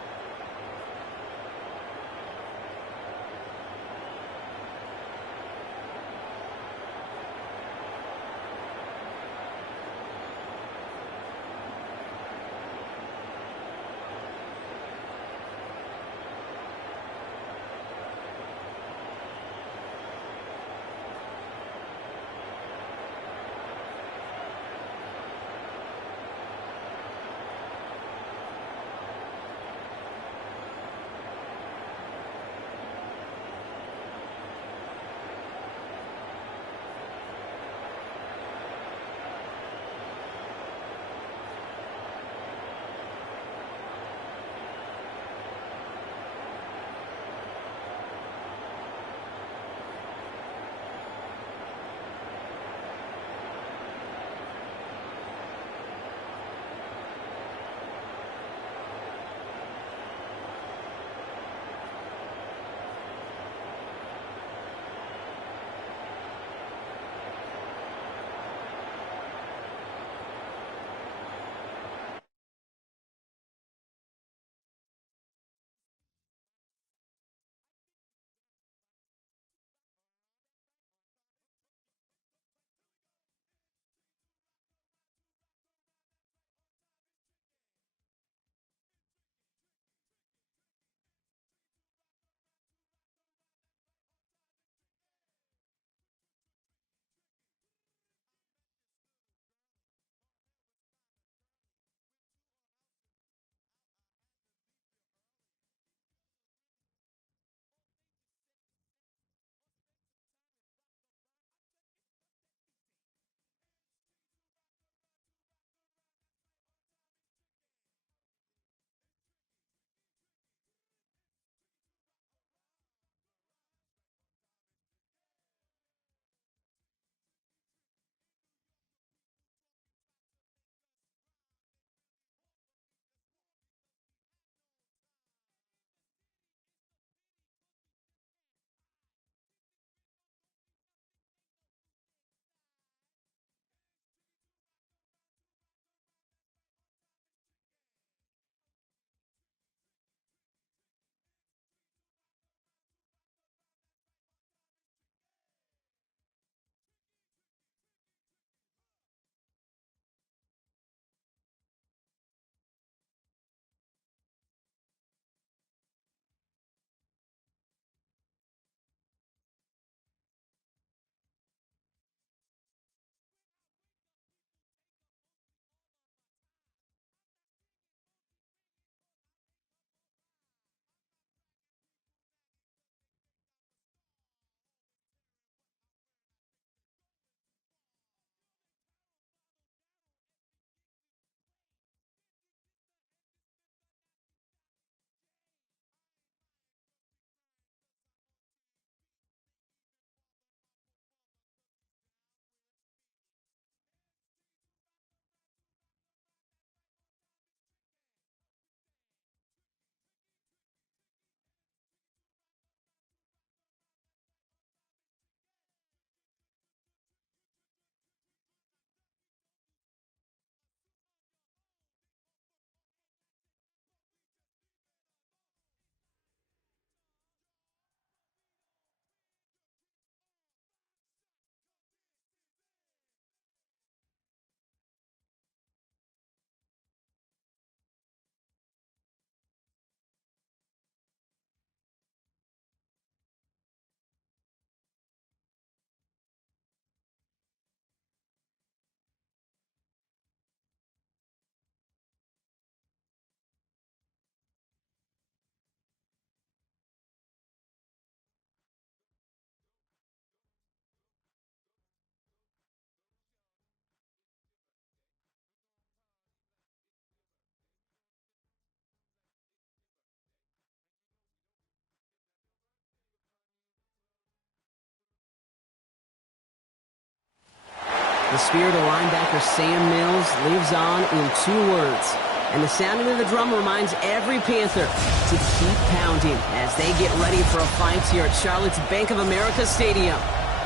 The spirit of linebacker Sam Mills lives on in 2 words. And the sounding of the drum reminds every Panther to keep pounding as they get ready for a fight here at Charlotte's Bank of America Stadium.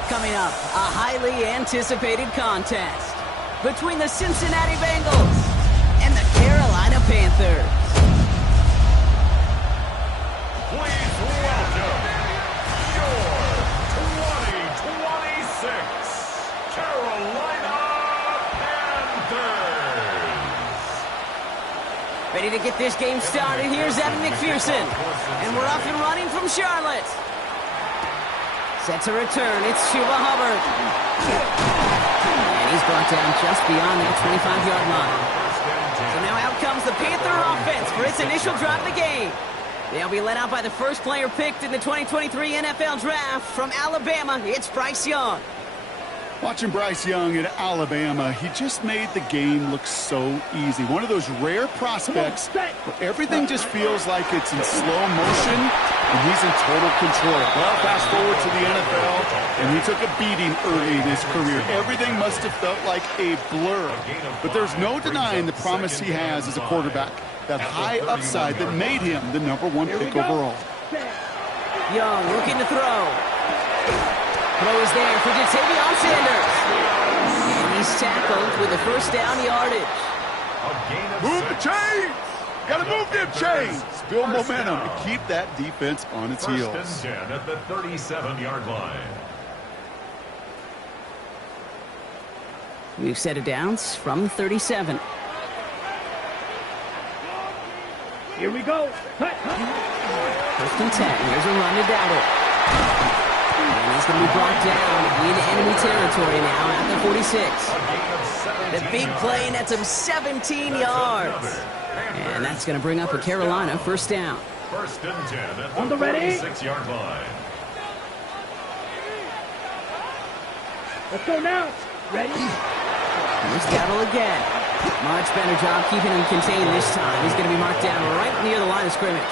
Coming up, a highly anticipated contest between the Cincinnati Bengals and the Carolina Panthers. Please welcome your 2026 Carolina Panthers. Ready to get this game started. Here's Evan McPherson. And we're off and running from Charlotte. Set to return. It's Chuba Hubbard. And he's brought down just beyond that 25-yard line. So now out comes the Panther offense for its initial drive of the game. They'll be led out by the first player picked in the 2023 NFL Draft from Alabama. It's Bryce Young. Watching Bryce Young in Alabama, he just made the game look so easy. One of those rare prospects where everything just feels like it's in slow motion and he's in total control. Well, fast forward to the NFL, and he took a beating early in his career. Everything must have felt like a blur. But there's no denying the promise he has as a quarterback. That high upside that made him the #1 pick overall. Young looking to throw. Throw is there for Jatavion Sanders. And he's tackled with a first down yardage. Move the chains! Gotta move them chains! Build momentum and keep that defense on its heels. First and 10 at the 37-yard line. We've set it downs from 37. Here we go. First and 10. Here's a run to Dowdle. And he's going to be brought down in enemy territory now at the 46. The big play nets him 17 yards. And that's going to bring up a Carolina first down. First and 10 at the 46-yard line. Let's go now. Ready? Here's Dowdle again. Much better job keeping him contained this time. He's going to be marked down right near the line of scrimmage.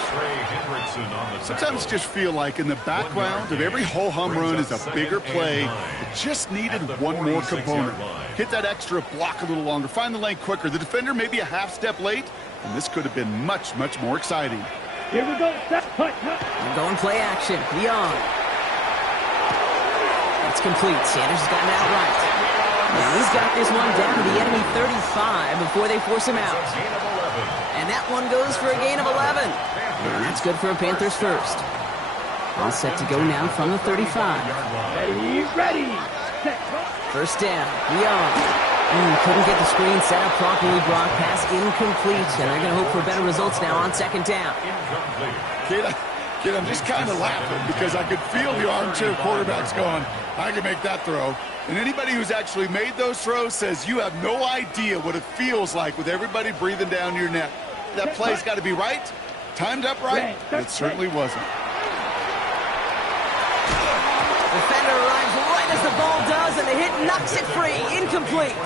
Sometimes just feel like in the background of every ho-hum run is a bigger play. It just needed one more component. Hit that extra block a little longer. Find the lane quicker. The defender may be a half step late, and this could have been much, much more exciting. Here we go. And going play action. Young. It's complete. Sanders has gotten it outright. Now he's got this one down to the enemy 35 before they force him out. And that one goes for a gain of 11. And that's good for a Panthers first. All set to go now from the 35. Ready. First down. Young. Couldn't get the screen set up properly. Brock pass incomplete. And they're going to hope for better results now on second down. Kid, I'm just kind of laughing because I could feel the armchair quarterbacks going, I can make that throw. And anybody who's actually made those throws says you have no idea what it feels like with everybody breathing down your neck. That play's got to be right, timed up right. It certainly wasn't. Defender arrives right as the ball does, and the hit knocks it free. Incomplete.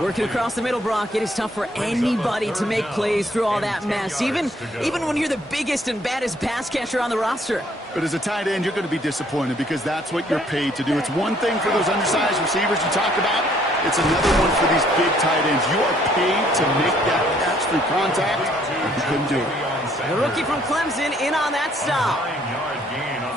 Working across the middle, Brock, it is tough for anybody to make plays through all that mess, even when you're the biggest and baddest pass catcher on the roster. But as a tight end, you're going to be disappointed because that's what you're paid to do. It's one thing for those undersized receivers you talked about. It's another one for these big tight ends. You are paid to make that catch through contact, and you couldn't do it. The rookie from Clemson in on that stop.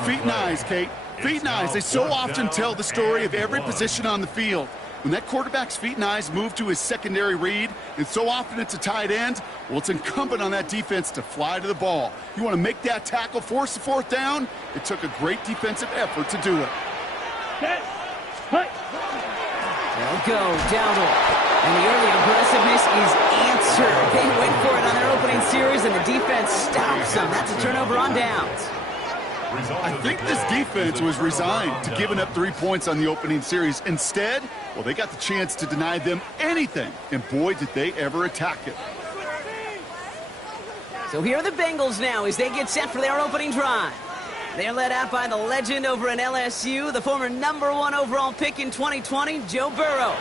Feet and eyes, Kate. Feet and eyes. They so often tell the story of every position on the field. When that quarterback's feet and eyes move to his secondary read, and so often it's a tight end, well, it's incumbent on that defense to fly to the ball. You want to make that tackle, force the fourth down? It took a great defensive effort to do it. They'll go, Dowdle. And the early aggressiveness is answered. They went for it on their opening series, and the defense stops them. That's a turnover on downs. I think this defense was resigned to giving up 3 points on the opening series. Instead, well, they got the chance to deny them anything, and boy, did they ever attack it. So here are the Bengals now as they get set for their opening drive. They're led out by the legend over in LSU, the former #1 overall pick in 2020, Joe Burrow.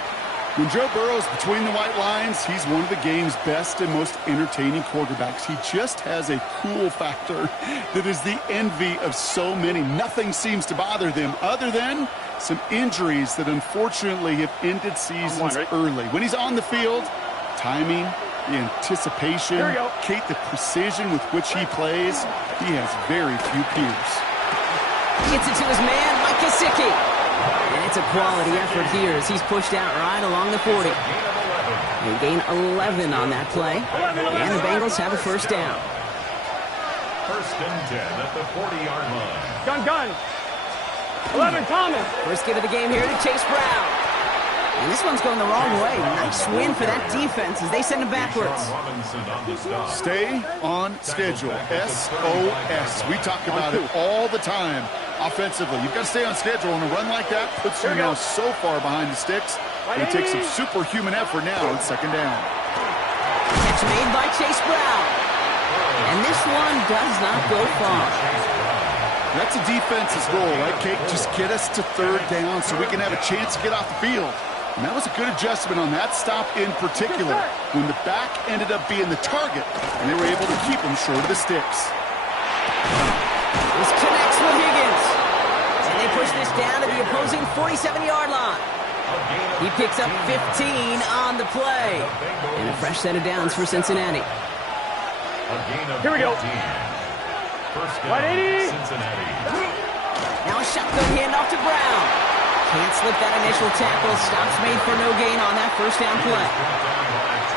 When Joe Burrow's between the white lines, he's one of the game's best and most entertaining quarterbacks. He just has a cool factor that is the envy of so many. Nothing seems to bother them other than some injuries that unfortunately have ended seasons early. When he's on the field, timing, the anticipation, Kate, the precision with which he plays, he has very few peers. Gets it to his man, Mike Gesicki. And it's a quality effort here as he's pushed out right along the 40. They gain 11 on that play. And the Bengals have a first down. First and 10 at the 40-yard line. Gun. 11 Thomas. First give of the game here to Chase Brown. And this one's going the wrong way. Nice win for that defense as they send him backwards. Stay on schedule. SOS. We talk about it all the time offensively. You've got to stay on schedule, and a run like that puts you now so far behind the sticks. It takes some superhuman effort now on second down. Catch made by Chase Brown. And this one does not go far. That's a defense's goal, right, Kate? Just get us to third down so we can have a chance to get off the field. And that was a good adjustment on that stop in particular, when the back ended up being the target, and they were able to keep him short of the sticks. This connects with Higgins. And they push this down to the opposing 47-yard line. He picks up 15 on the play. And a fresh set of downs for Cincinnati. Here we go. First down, Cincinnati. Now a shotgun handoff to Brown. Can't slip that initial tackle. Stops made for no gain on that first down play.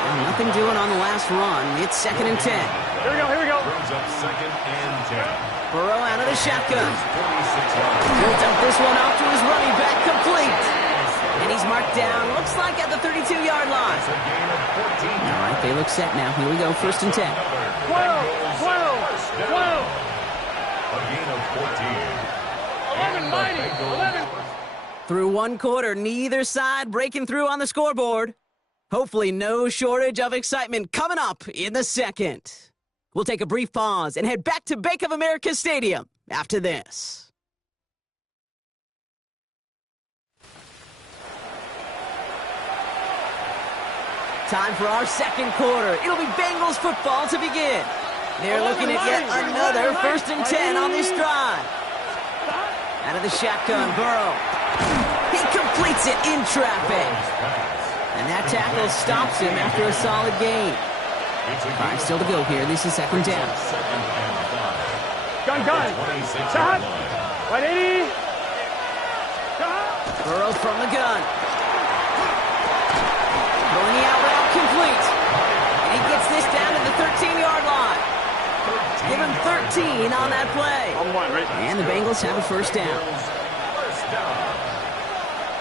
And nothing doing on the last run. It's second and 10. Here we go. Brings up second and 10. Burrow out of the shotgun. He'll dump this one off to his running back, complete. And he's marked down, looks like at the 32-yard line. All right, they look set now. Here we go, first and 10. 12. A gain of 14. 11 mighty. 11. Through one quarter, neither side breaking through on the scoreboard. Hopefully no shortage of excitement coming up in the second. We'll take a brief pause and head back to Bank of America Stadium after this. Time for our second quarter. It'll be Bengals football to begin. They're looking at yet another first and 10 on this drive. Out of the shotgun, Burrow. He completes it in traffic. And that tackle stops him after a solid gain. 5 still to go here. This is second down. Gun. Shot. 180. Burrow from the gun. Throwing the out route complete. And he gets this down to the 13-yard line. Give him 13 on that play. And the Bengals have a first down.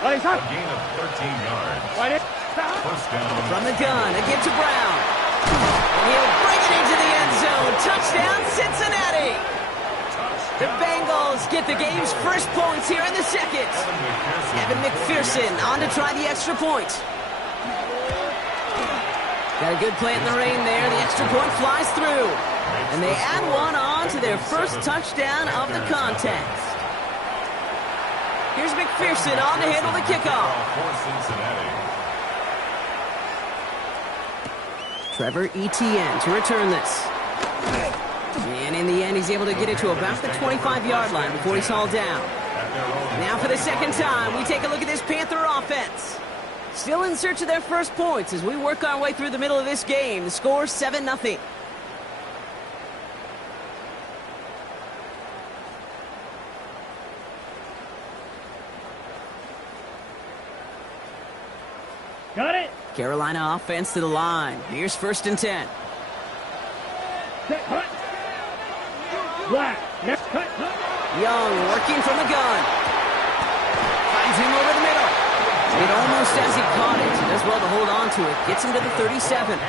A gain of 13 yards. First down. From the gun, a give to Brown. And he'll bring it into the end zone. Touchdown, Cincinnati. The Bengals get the game's first points here in the second. Evan McPherson on to try the extra point. Got a good play in the rain there. The extra point flies through. And they add one on to their first touchdown of the contest. Here's McPherson on to handle the kickoff. Trevor Etienne to return this. And in the end, he's able to get it to about the 25-yard line before he's hauled down. Now for the second time, we take a look at this Panther offense. Still in search of their first points as we work our way through the middle of this game. The score 7-0. Got it. Carolina offense to the line. Here's first and 10. Set, cut. Black. Next cut. Young working from the gun. Finds him over the middle. It almost as he caught it. Does well to hold on to it. Gets him to the 37.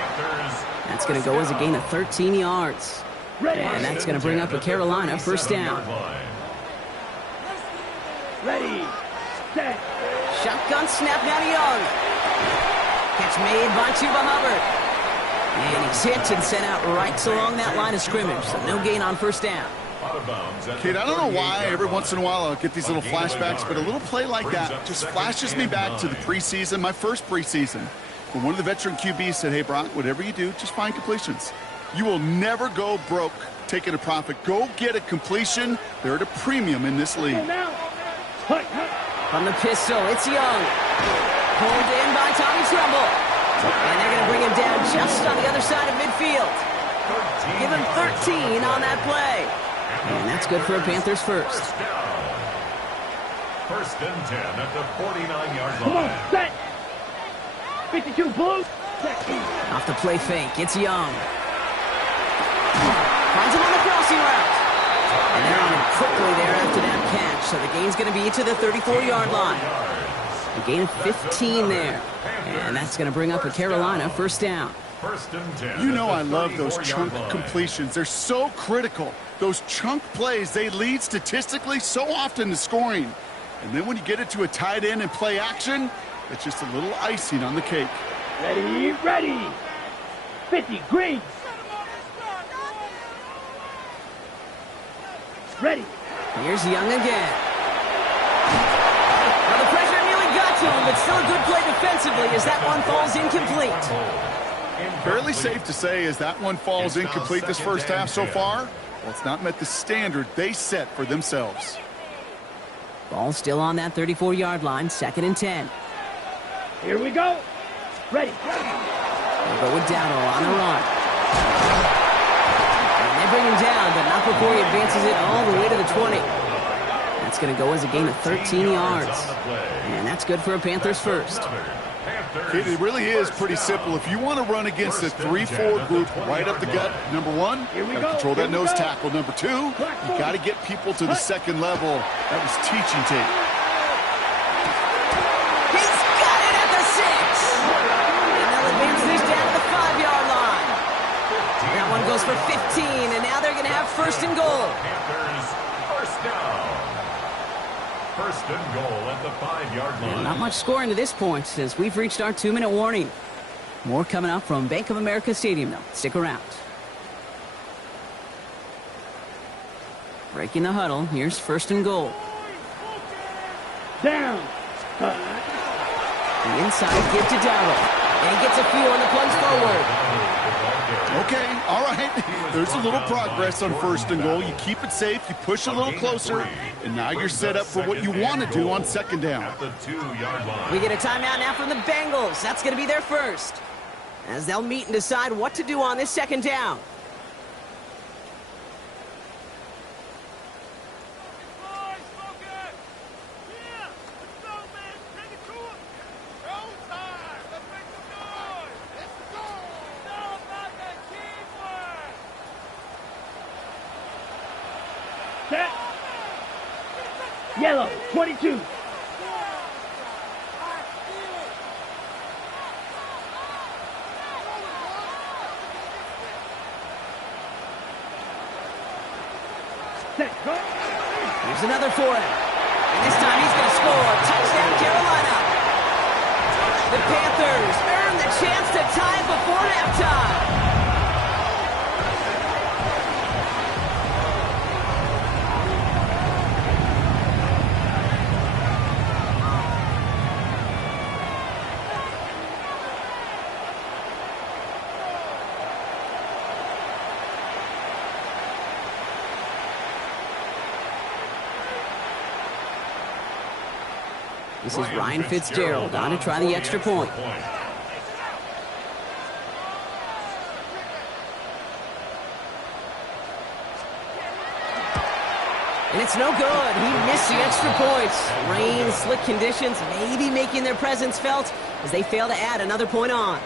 That's going to go as a gain of 13 yards. And that's going to bring up a Carolina first down. Ready. Set. Shotgun snap now to Young. Catch made by Chuba Hubbard. And he's hit and sent out right along that line of scrimmage. So no gain on first down. Out of bounds at Kate, the I don't know why 38-yard every once in a while I'll get these little A gain of a flashbacks, yard. but a little play like Brings that up just second flashes me and back to the 9. preseason, my first preseason. When one of the veteran QBs said, hey, Brock, whatever you do, just find completions. You will never go broke taking a profit. Go get a completion. They're at a premium in this league. From the pistol, it's Young. Pulled in by Tommy Tremble. And they're going to bring him down just on the other side of midfield. Give him 13 on that play. And that's good for a Panthers first. First and 10 at the 49-yard line. Come on, set. 52 blue. Off the play fake, it's Young. Finds him on the crossing route. And they're on him quickly there after that catch. So the gain's going to be to the 34-yard line. A gain of 15 there. And that's going to bring up a Carolina first down. First and 10. You know I love at those the chunk 34-yard line. completions. They're so critical. Those chunk plays, they lead statistically so often to scoring. And then when you get it to a tight end and play action, it's just a little icing on the cake. Ready, ready. 50 green. Ready. Here's Young again. Well, the pressure nearly got to him, but still a good play defensively as that one falls incomplete. Fairly safe to say as that one falls incomplete this first half so far, well, it's not met the standard they set for themselves. Ball still on that 34-yard line, second and 10. Here we go. Ready. They'll go with Dowdle on the run. And they bring him down, but not before he advances it all the way to the 20. That's going to go as a gain of 13 yards. And that's good for a Panthers first. It really is pretty simple. If you want to run against a 3-4 group right up the gut, number one, you got to control that nose tackle. Number two, you got to get people to the second level. That was teaching tape. He's got it at the 6. And they'll advance this down to the 5-yard line. That one goes for 15, and now they're going to have first and goal. Panthers first down. First and goal at the 5-yard line. And not much scoring to this point since we've reached our 2-minute warning. More coming up from Bank of America Stadium, though. Stick around. Breaking the huddle. Here's first and goal. Down. The inside give to Dowdle. And he gets a few on the plunge forward. Okay, all right. There's a little progress on first and goal. You keep it safe, you push a little closer, and now you're set up for what you want to do on second down. At the 2-yard line. We get a timeout now from the Bengals. That's going to be their first, as they'll meet and decide what to do on this second down. Set. Yellow. 22. Set. Go. Here's another for him. And this time he's going to score. Touchdown, Carolina. The Panthers earn the chance to tie it before halftime. This is Ryan Fitzgerald on to try the extra point. And it's no good. He missed the extra points. Rain, slick conditions, maybe making their presence felt as they fail to add another point on.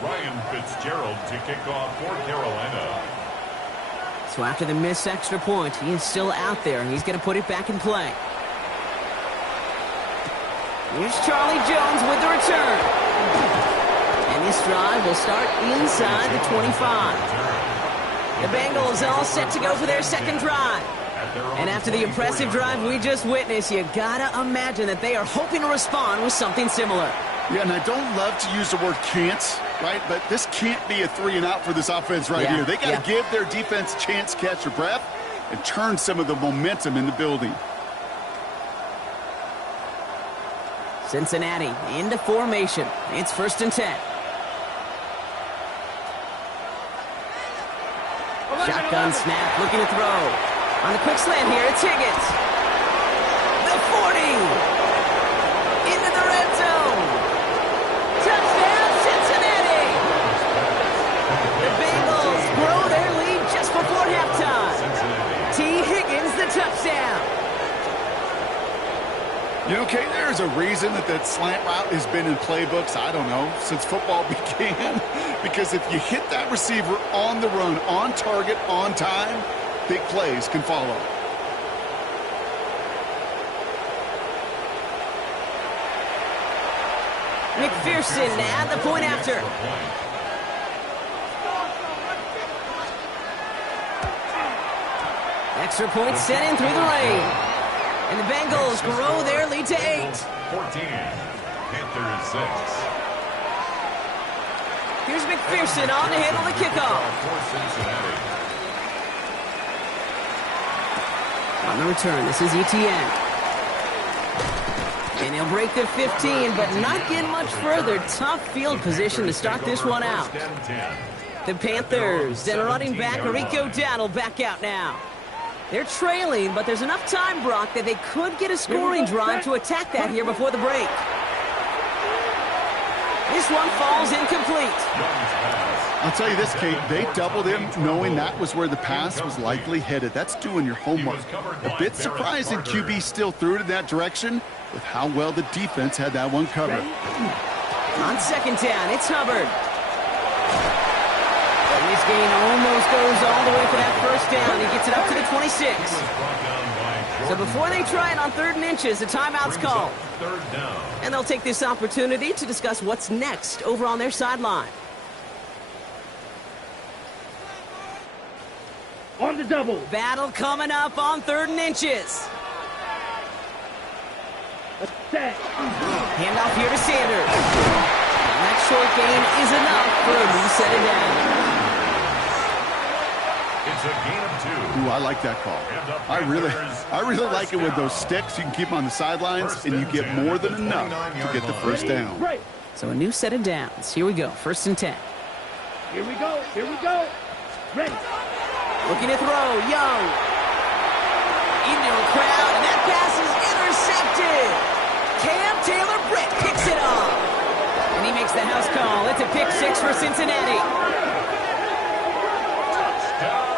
Ryan Fitzgerald to kick off for Carolina. So after the missed extra point, he is still out there, and he's going to put it back in play. Here's Charlie Jones with the return. And this drive will start inside the 25. The Bengals all set to go for their second drive. And after the impressive drive we just witnessed, you gotta imagine that they are hoping to respond with something similar. Yeah, and I don't love to use the word can't, right? But this can't be a 3-and-out for this offense right here. They got to give their defense a chance to catch their breath and turn some of the momentum in the building. Cincinnati into formation. It's 1st and 10. Shotgun snap, looking to throw. On the quick slant here, it's Higgins. The 40. Into the red zone. Touchdown, Cincinnati. The Bengals grow their lead just before halftime. T. Higgins, the touchdown. You know, Kate, there's a reason that slant route has been in playbooks, I don't know, since football began. Because if you hit that receiver on the run, on target, on time, big plays can follow. McPherson at the point after. Extra point sent in through the lane. And the Bengals grow their lead to 8. 14. Panthers 6. Here's McPherson on to handle the kickoff. On the return, this is Etienne. And he'll break the 15, but not get much further. Tough field position to start this one out. The Panthers and running back Rico Dowdle back out now. They're trailing, but there's enough time, Brock, that they could get a scoring drive to attack that here before the break. This one falls incomplete. I'll tell you this, Kate, they doubled him knowing that was where the pass was likely headed. That's doing your homework. A bit surprising QB still threw it in that direction with how well the defense had that one covered. On 2nd down, it's Hubbard. And this gain almost goes all the way for that 1st down. He gets it up to the 26. So before they try it on 3rd and inches, a timeout's called. And they'll take this opportunity to discuss what's next over on their sideline. On the double. Battle coming up on 3rd and inches. Set. Handoff here to Sanders. And that short gain is enough for a new set it down. It's a gain of 2. Ooh, I like that call. I really like it with those sticks. You can keep them on the sidelines, and you get more than enough to get the 1st down. So a new set of downs. Here we go. 1st and 10. Here we go. Here we go. Ready. Looking to throw. Young. Into a crowd, and that pass is intercepted. Cam Taylor-Britt picks it off. And he makes the house call. It's a pick 6 for Cincinnati.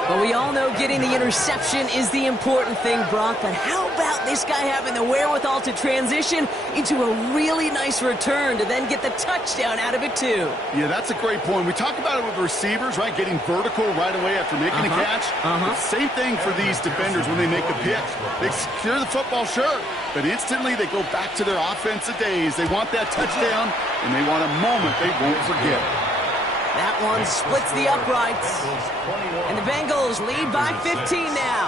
But we all know getting the interception is the important thing, Brock. But how about this guy having the wherewithal to transition into a really nice return to then get the touchdown out of it, too? Yeah, that's a great point. We talk about it with receivers, right? Getting vertical right away after making a catch. Same thing for these defenders when they make a pick. They secure the football, sure, but instantly they go back to their offensive days. They want that touchdown, and they want a moment they won't forget. That one splits the uprights. And the Bengals lead by 15 now.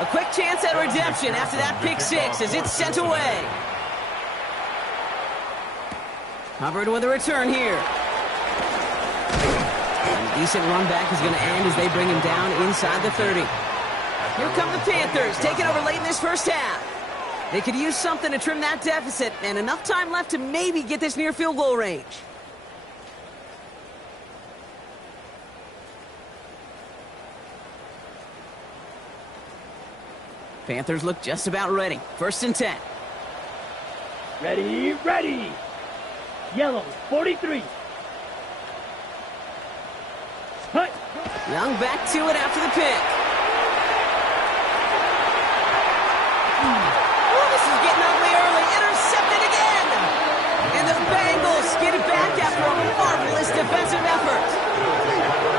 A quick chance at redemption after that pick 6 as it's sent away. Hubbard with a return here. And a decent run back is going to end as they bring him down inside the 30. Here come the Panthers, taking over late in this 1st half. They could use something to trim that deficit, and enough time left to maybe get this near field goal range. Panthers look just about ready. 1st and 10. Ready, ready. Yellow, 43. Hut. Young back to it after the pick. Oh, this is getting ugly early. Intercepted again. And the Bengals get it back after a marvelous defensive effort.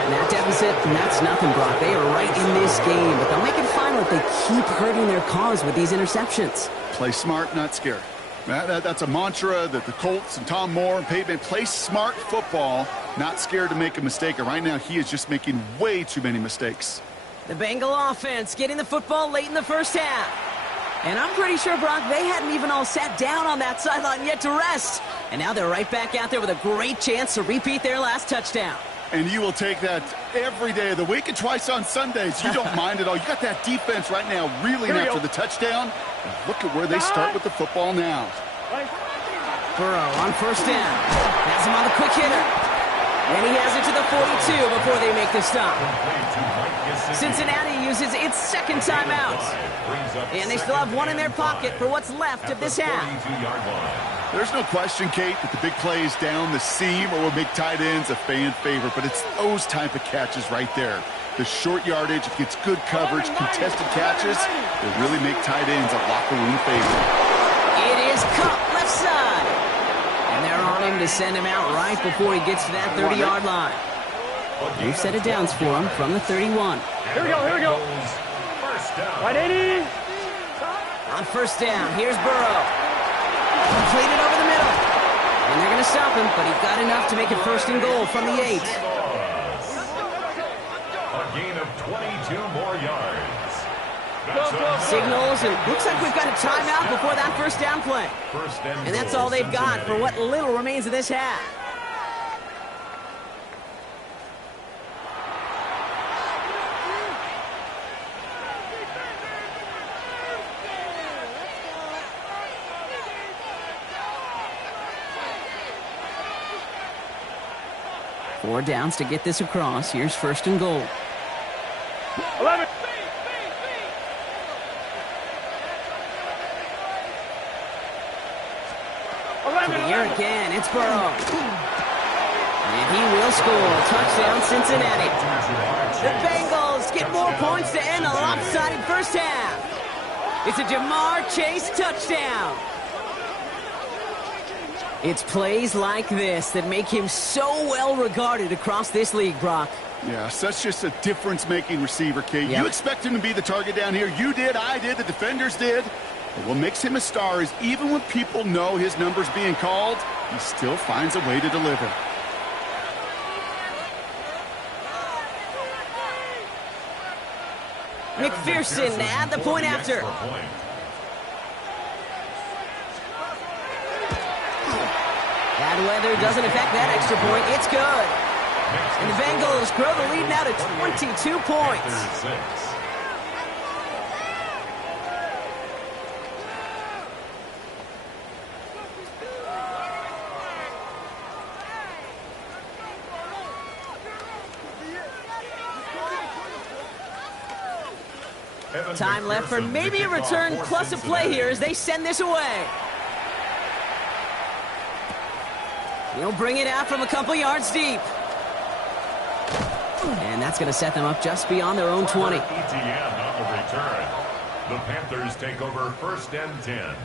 And that fumbles it, and that's nothing, Brock. They are right in this game, but they'll make it final if they keep hurting their cause with these interceptions. Play smart, not scared. That's a mantra that the Colts and Tom Moore and Peyton play smart football, not scared to make a mistake. And right now, he is just making way too many mistakes. The Bengal offense getting the football late in the first half. And I'm pretty sure, Brock, they hadn't even all sat down on that sideline yet to rest. And now they're right back out there with a great chance to repeat their last touchdown. And you will take that every day of the week and twice on Sundays. You don't mind at all. You got that defense right now reeling after the touchdown. And look at where they start with the football now. Burrow on first down. Has him on the quick hitter. And he has it to the 42 before they make the stop. Cincinnati uses its second timeout. And they still have one in their pocket for what's left of this half. There's no question, Kate, that the big plays down the seam or will make tight ends a fan favorite, but it's those type of catches right there. The short yardage, it gets good coverage, contested catches, they really make tight ends a locker room favorite. It is Cup left side. And they're on him to send him out right before he gets to that 30-yard line. New set of downs for him from the 31. Here we go. Right, 80. On first down, here's Burrow. Completed over the middle. And they're going to stop him, but he got enough to make it first and goal from the 8. A gain of 22 more yards. Signals, and looks like we've got a timeout before that first down play. And that's all they've got for what little remains of this half. Four downs to get this across. Here's first and goal. 11. To the air again. It's Burrow. And he will score. Touchdown, Cincinnati. The Bengals get more points to end a lopsided first half. It's a Jamar Chase touchdown. It's plays like this that make him so well regarded across this league, Brock. Yeah, such just a difference-making receiver, Kate. Yep. You expect him to be the target down here. You did, I did, the defenders did. But what makes him a star is even when people know his number's being called, he still finds a way to deliver. McPherson to add the point after. Bad weather doesn't affect that extra point. It's good. And the Bengals grow the lead now to 22 points. Time left for maybe a return plus a play here as they send this away. He'll bring it out from a couple yards deep. And that's going to set them up just beyond their own 20. ETN on the return. The Panthers take over first and 10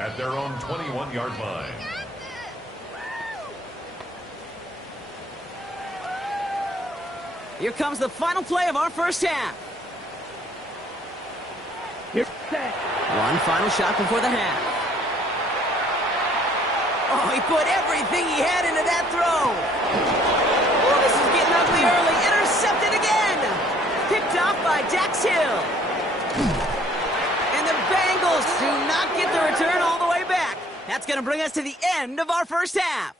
at their own 21-yard line. Here comes the final play of our first half. One final shot before the half. Oh, he put everything he had into that throw. Oh, this is getting ugly early. Intercepted again. Picked off by Dax Hill. And the Bengals do not get the return all the way back. That's going to bring us to the end of our first half.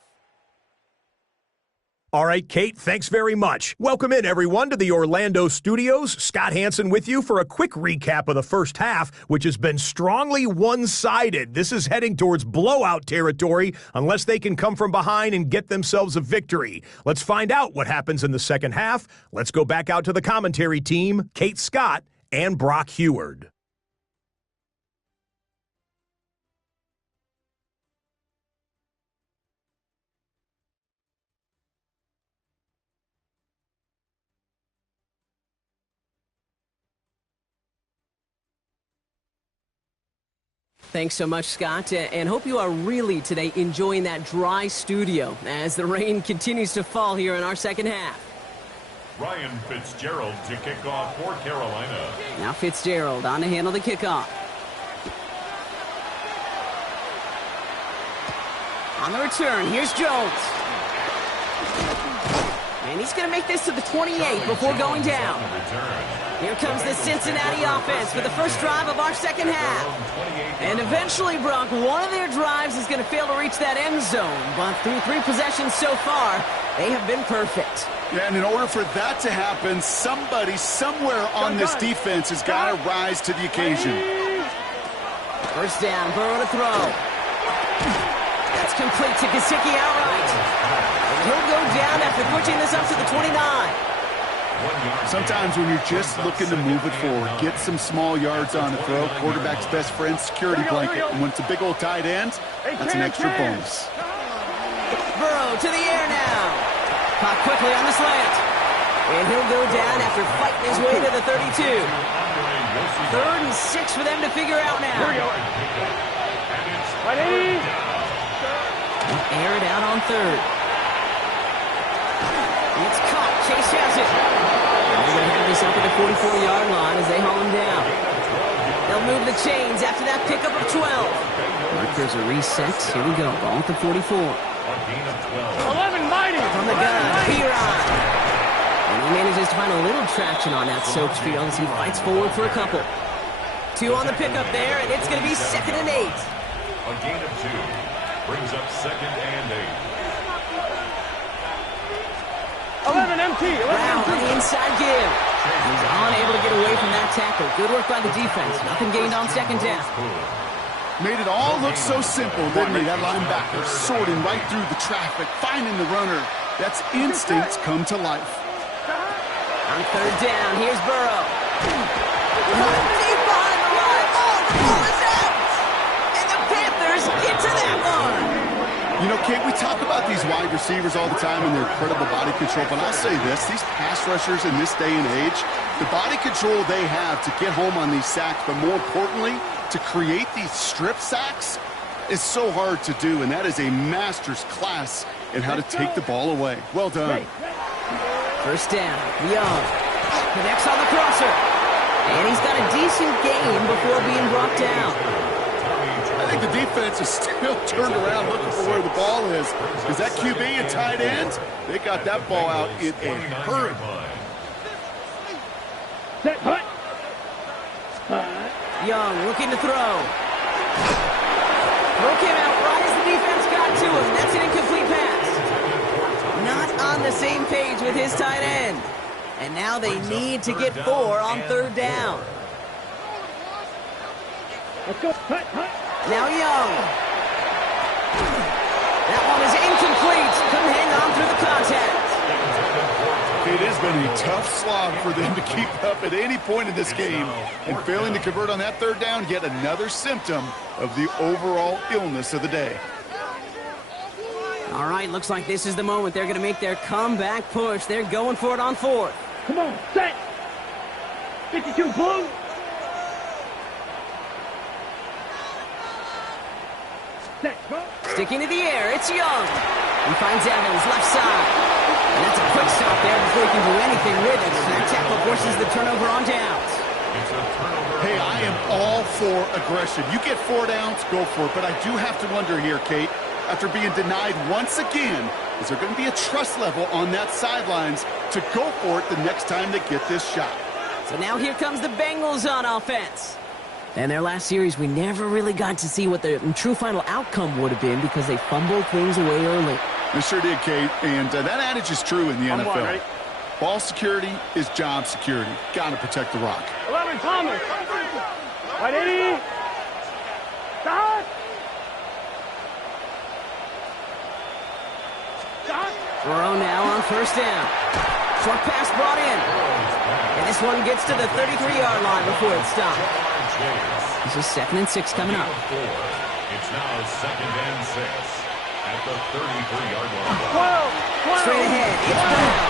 All right, Kate, thanks very much. Welcome in, everyone, to the Orlando studios. Scott Hansen with you for a quick recap of the first half, which has been strongly one-sided. This is heading towards blowout territory unless they can come from behind and get themselves a victory. Let's find out what happens in the second half. Let's go back out to the commentary team, Kate Scott and Brock Heward. Thanks so much, Scott, and hope you are really today enjoying that dry studio as the rain continues to fall here in our second half. Ryan Fitzgerald to kick off for Carolina. Now Fitzgerald on to handle the kickoff. On the return, here's Jones. And he's going to make this to the 28 before going down. Here comes the Cincinnati offense for the first drive of our second half. And eventually, Brock, one of their drives is going to fail to reach that end zone. But through 3 possessions so far, they have been perfect. Yeah, and in order for that to happen, somebody somewhere on this defense has got to rise to the occasion. First down, Burrow to throw. That's complete to Gesicki outright. And he'll go down after pushing this up to the 29. Sometimes when you're just looking to move it forward, get some small yards on the throw, quarterback's best friend, security blanket. And when it's a big old tight end, that's an extra bonus. Burrow to the air now. Caught quickly on the slant. And he'll go down after fighting his way to the 32. 3rd and 6 for them to figure out now. Ready? Air it out on 3rd. It's caught. Chase has it. And they're going to have this up at the 44-yard line as they haul him down. They'll move the chains after that pickup of 12. Markers are reset. Here we go. Ball at the 44. 11 mighty. From the gun, Piron. And he manages to find a little traction on that soaked field as he fights forward for a couple. 2 on the pickup there, and it's going to be 2nd and 8. A gain of 2 brings up 2nd and 8. 11 MT. 11 Brown MT. on the inside give. He's unable to get away from that tackle. Good work by the defense. Nothing gained on 2nd down. Made it all look so simple, didn't he? That linebacker sorting right through the traffic, finding the runner. That's instincts come to life. On 3rd down, here's Burrow. Deep behind the line. Oh, the ball is out. And the Panthers get to that one. You know, Kate, we talk about these wide receivers all the time and their incredible body control, but I'll say this, these pass rushers in this day and age, the body control they have to get home on these sacks, but more importantly, to create these strip sacks is so hard to do, and that is a master's class in how to take the ball away. Well done. First down, Young connects on the crosser, and he's got a decent gain before being brought down. I think the defense is still turned around looking for where the ball is. Is that QB and tight end? They got that ball out in a hurry. Set, hut. Young looking to throw. Throw came out right as the defense got to him. That's an incomplete pass. Not on the same page with his tight end. And now they need to get 4 on 3rd down. Let's go. Hut, hut. Now Young. That one is incomplete. Couldn't hang on through the contact. It has been a tough slog for them to keep up at any point in this game. And failing to convert on that 3rd down, yet another symptom of the overall illness of the day. All right, looks like this is the moment. They're going to make their comeback push. They're going for it on 4th. Come on, set. 52 blue. Set, go. Sticking to the air, it's Young. He finds Evans, left side. And that's a quick stop there before he can do anything with it. So that tackle forces the turnover on downs. Hey, I am all for aggression. You get 4 downs, go for it. But I do have to wonder here, Kate, after being denied once again, is there going to be a trust level on that sidelines to go for it the next time they get this shot? So now here comes the Bengals on offense. In their last series, we never really got to see what the true final outcome would have been because they fumbled things away early. They sure did, Kate, and that adage is true in the NFL. Ball security is job security. Got to protect the rock. 11 Thomas. 180. Stop. Stop. Burrow now on 1st down. Short pass brought in. And this one gets to the 33-yard line before it's stopped. This is 2nd and 6 coming up. It's now 2nd and 6 at the 33-yard line. 12. Straight ahead, it's Brown.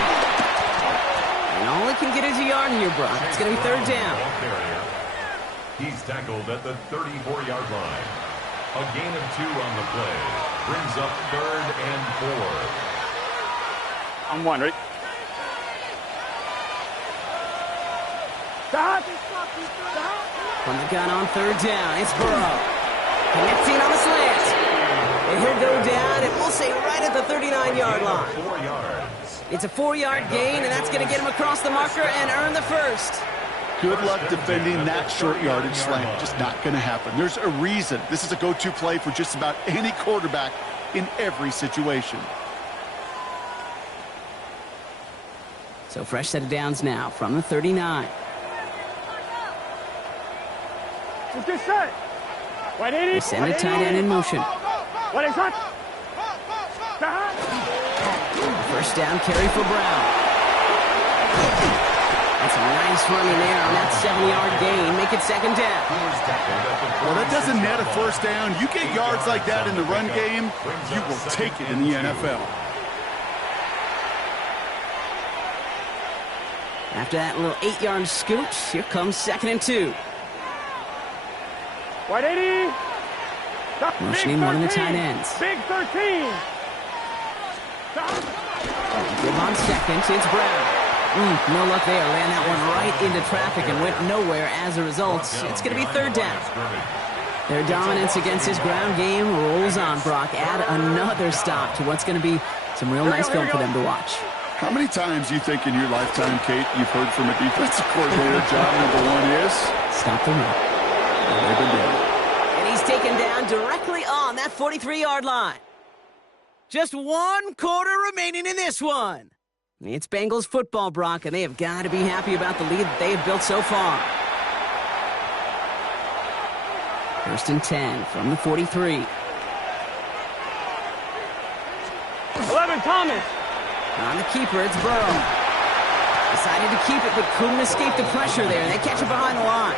And all he can get is a yard here, Brock. It's going to be 3rd down. He's tackled at the 34-yard line. A gain of 2 on the play brings up 3rd and 4. I'm 1, right? From the gun on third down, it's Burrow. Connecting on the slant. And he'll go down, and we'll say right at the 39-yard line. 4 yards. It's a 4-yard gain, and that's going to get him across the marker and earn the first. Good luck defending that short yardage slant. Just not going to happen. There's a reason. This is a go-to play for just about any quarterback in every situation. So fresh set of downs now from the 39. They send a tight end in motion. First down carry for Brown. That's a nice running there on that 7-yard gain. Make it second down. Well, that doesn't net a first down. You get yards like that in the run game, you will take it in the NFL. After that little 8-yard scoot, here comes 2nd and 2. Motioning one of the tight ends. Big 13. Give on second, it's Brown. No luck there. Ran that one right into traffic and went nowhere as a result. It's going to be third down. Their dominance against his ground game rolls on, Brock. Add another stop to what's going to be some real nice film for them to watch. How many times do you think in your lifetime, Kate, you've heard from a defensive coordinator, job number one is? Stop the run. They've been doing it. And he's taken down directly on that 43-yard line. Just 1 quarter remaining in this one. It's Bengals football, Brock, and they have got to be happy about the lead that they have built so far. 1st and 10 from the 43. 11, Thomas. On the keeper, it's Burrow. Decided to keep it, but couldn't escape the pressure there. They catch it behind the line.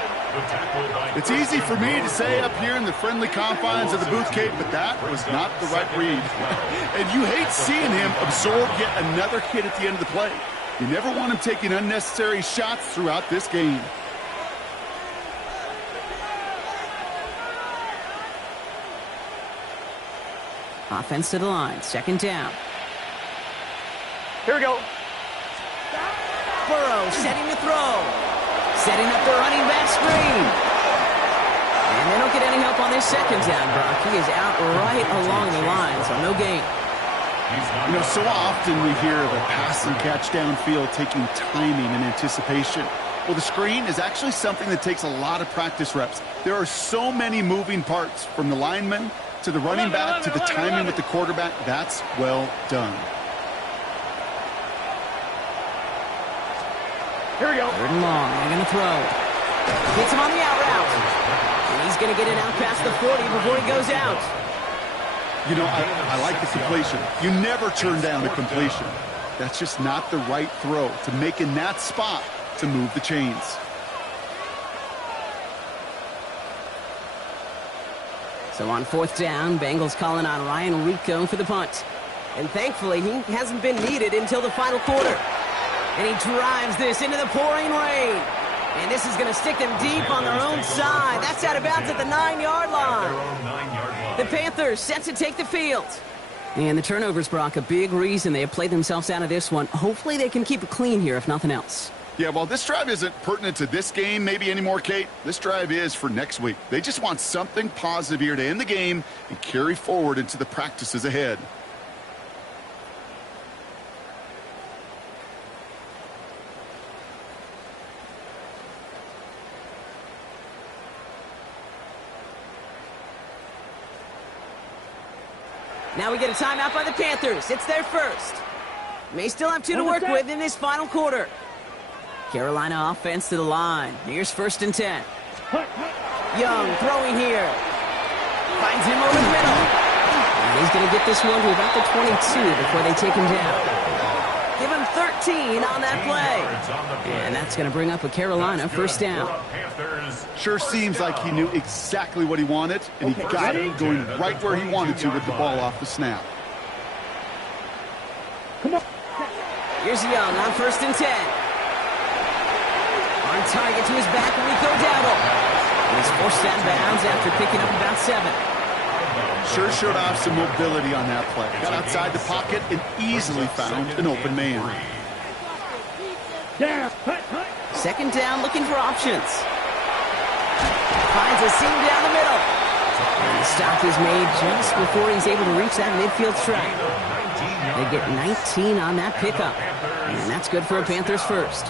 It's easy for me to say up here in the friendly confines of the booth, Kate, but that was not the right read. And you hate seeing him absorb yet another hit at the end of the play. You never want him taking unnecessary shots throughout this game. Offense to the line, 2nd down. Here we go. Burrow setting the throw. Setting up the running back screen. And they don't get any help on this 2nd down, Brock. He is out right along the line, so no gain. You know, so often we hear of a pass and catch downfield taking timing and anticipation. Well, the screen is actually something that takes a lot of practice reps. There are so many moving parts, from the lineman to the running back to the timing with the quarterback. That's well done. Here we go. 3rd and long. They're going to throw. Hits him on the out route. And he's going to get it out past the 40 before he goes out. You know, I like the completion. You never turn down a completion. That's just not the right throw to make in that spot to move the chains. So on 4th down, Bengals calling on Ryan Rico for the punt. And thankfully, he hasn't been needed until the final quarter. And he drives this into the pouring rain. And this is going to stick them deep on their own side. That's out of bounds at the 9-yard line. The Panthers set to take the field. And the turnovers, Brock, a big reason they have played themselves out of this one. Hopefully they can keep it clean here, if nothing else. Yeah, well, this drive isn't pertinent to this game maybe anymore, Kate. This drive is for next week. They just want something positive here to end the game and carry forward into the practices ahead. Now we get a timeout by the Panthers. It's their first. May still have 2 to work with in this final quarter. Carolina offense to the line. Here's 1st and 10. Young throwing here. Finds him over the middle. And he's going to get this one to about the 22 before they take him down. Give him 13 on that play. And that's going to bring up a Carolina 1st down. Sure seems like he knew exactly what he wanted, and he got it going right where he wanted to with the ball off the snap. Come on. Here's Young on 1st and 10. On target to his back, Rico Dowdle. And he's forced out of bounds after picking up about 7. Sure showed off some mobility on that play. Got outside the pocket and easily found an open man. Yeah. second down, looking for options. Finds a seam down the middle. And the stop is made just before he's able to reach that midfield strike. They get 19 on that pickup. And that's good for a Panthers first.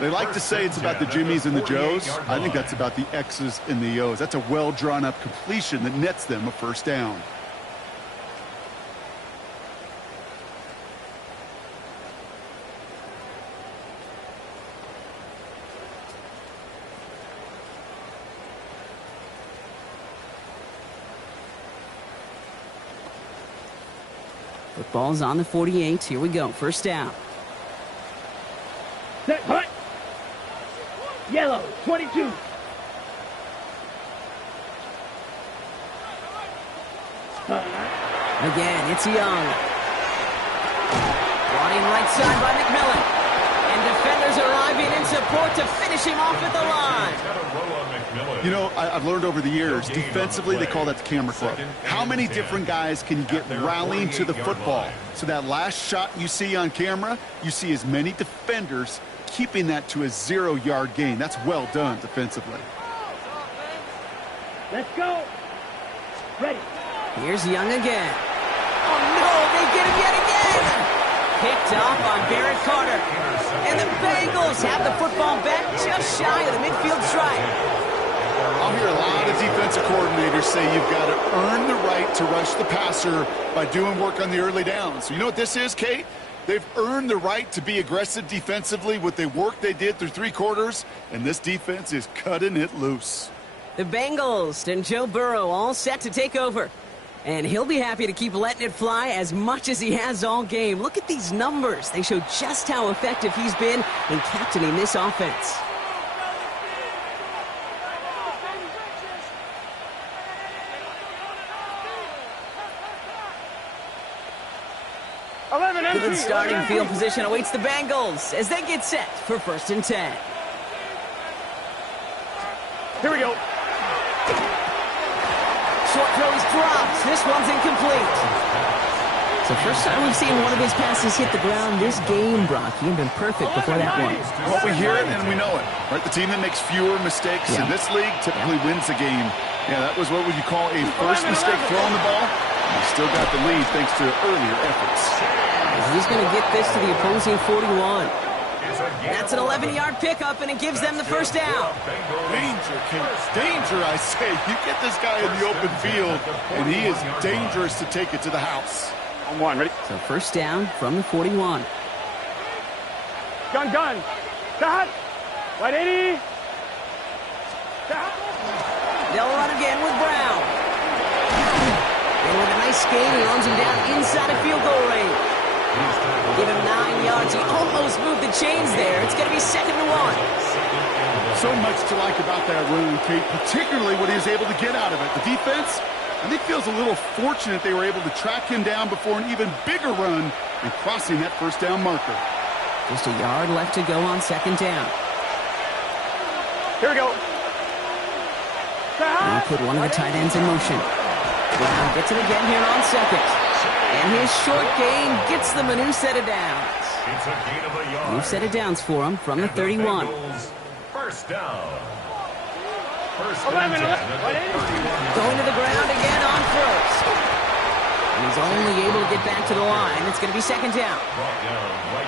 They like to say it's about the Jimmies and the Joes. I think that's about the X's and the O's. That's a well-drawn-up completion that nets them a first down. Football's on the 48. Here we go. First down. Set, hut. Yellow, 22. Again, it's Young. Brought in right side by McMillan. And defenders arriving in support to finish him off at the line. You know, I've learned over the years, defensively, they call that the camera club. How many different guys can you get rallying to the football? So that last shot you see on camera, you see as many defenders keeping that to a 0-yard gain. That's well done defensively. Let's go. Ready. Here's Young again. Oh, no, they get him yet again. Picked off on Barrett Carter. And the Bengals have the football back just shy of the midfield stripe. I'll hear a lot of defensive coordinators say you've got to earn the right to rush the passer by doing work on the early downs. So you know what this is, Kate? They've earned the right to be aggressive defensively with the work they did through 3 quarters, and this defense is cutting it loose. The Bengals and Joe Burrow all set to take over. And he'll be happy to keep letting it fly as much as he has all game. Look at these numbers. They show just how effective he's been in captaining this offense. Good starting field position awaits the Bengals as they get set for 1st and 10. Here we go. Short throw is dropped. This one's incomplete. So first time we've seen one of his passes hit the ground this game, Brock. He had been perfect before that one. Well, we hear it and we know it. Right? The team that makes fewer mistakes in this league typically wins the game. Yeah, that was what would you call a first mistake throwing the ball. He still got the lead thanks to earlier efforts. He's going to get this to the opposing 41. That's an 11-yard pickup, and it gives them the first down. Danger, Kate. Danger, I say. You get this guy in the open field, and he is dangerous to take it to the house. On one, ready? So first down from the 41. Gun. Stop. 180. Stop. They'll run again with Brown. And with a nice gain, he runs him down inside of field goal range. Give him 9 yards. He almost moved the chains there. It's going to be 2nd and 1. So much to like about that run, Kate, particularly what he was able to get out of it. The defense, I think, feels a little fortunate they were able to track him down before an even bigger run and crossing that first down marker. Just a yard left to go on 2nd down. Here we go. And he put one of the tight ends in motion. Brown gets it again here on 2nd. And his short gain gets them a new set of downs. New set of downs for him from the 31. First down. First 11. Going to the ground again on first. And he's only able to get back to the line. It's going to be 2nd down.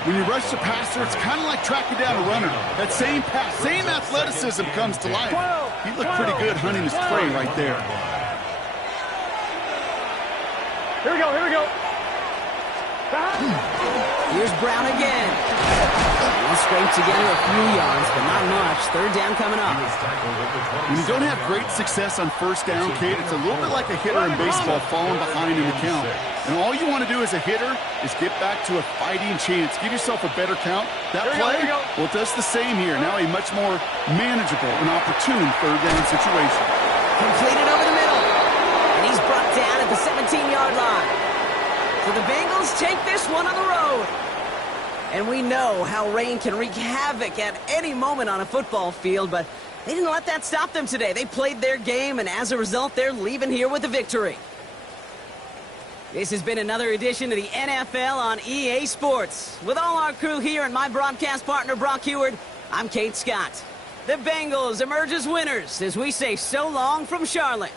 When you rush the passer, it's kind of like tracking down a runner. That same pass, same athleticism comes to life. He looked pretty good hunting his prey right there. Here we go. Here's Brown again. He'll scrape together a few yards, but not much. 3rd down coming up. When you don't have great success on first down, Kate, it's a little bit like a hitter in baseball falling behind in the count. And all you want to do as a hitter is get back to a fighting chance. Give yourself a better count. That play, well, it does the same here. Now a much more manageable and opportune 3rd down situation. Completed over the middle. And he's brought down at the 17-yard line. So the Bengals take this one on the road. And we know how rain can wreak havoc at any moment on a football field, but they didn't let that stop them today. They played their game, and as a result, they're leaving here with a victory. This has been another edition of the NFL on EA Sports. With all our crew here and my broadcast partner, Brock Heward, I'm Kate Scott. The Bengals emerge as winners as we say so long from Charlotte.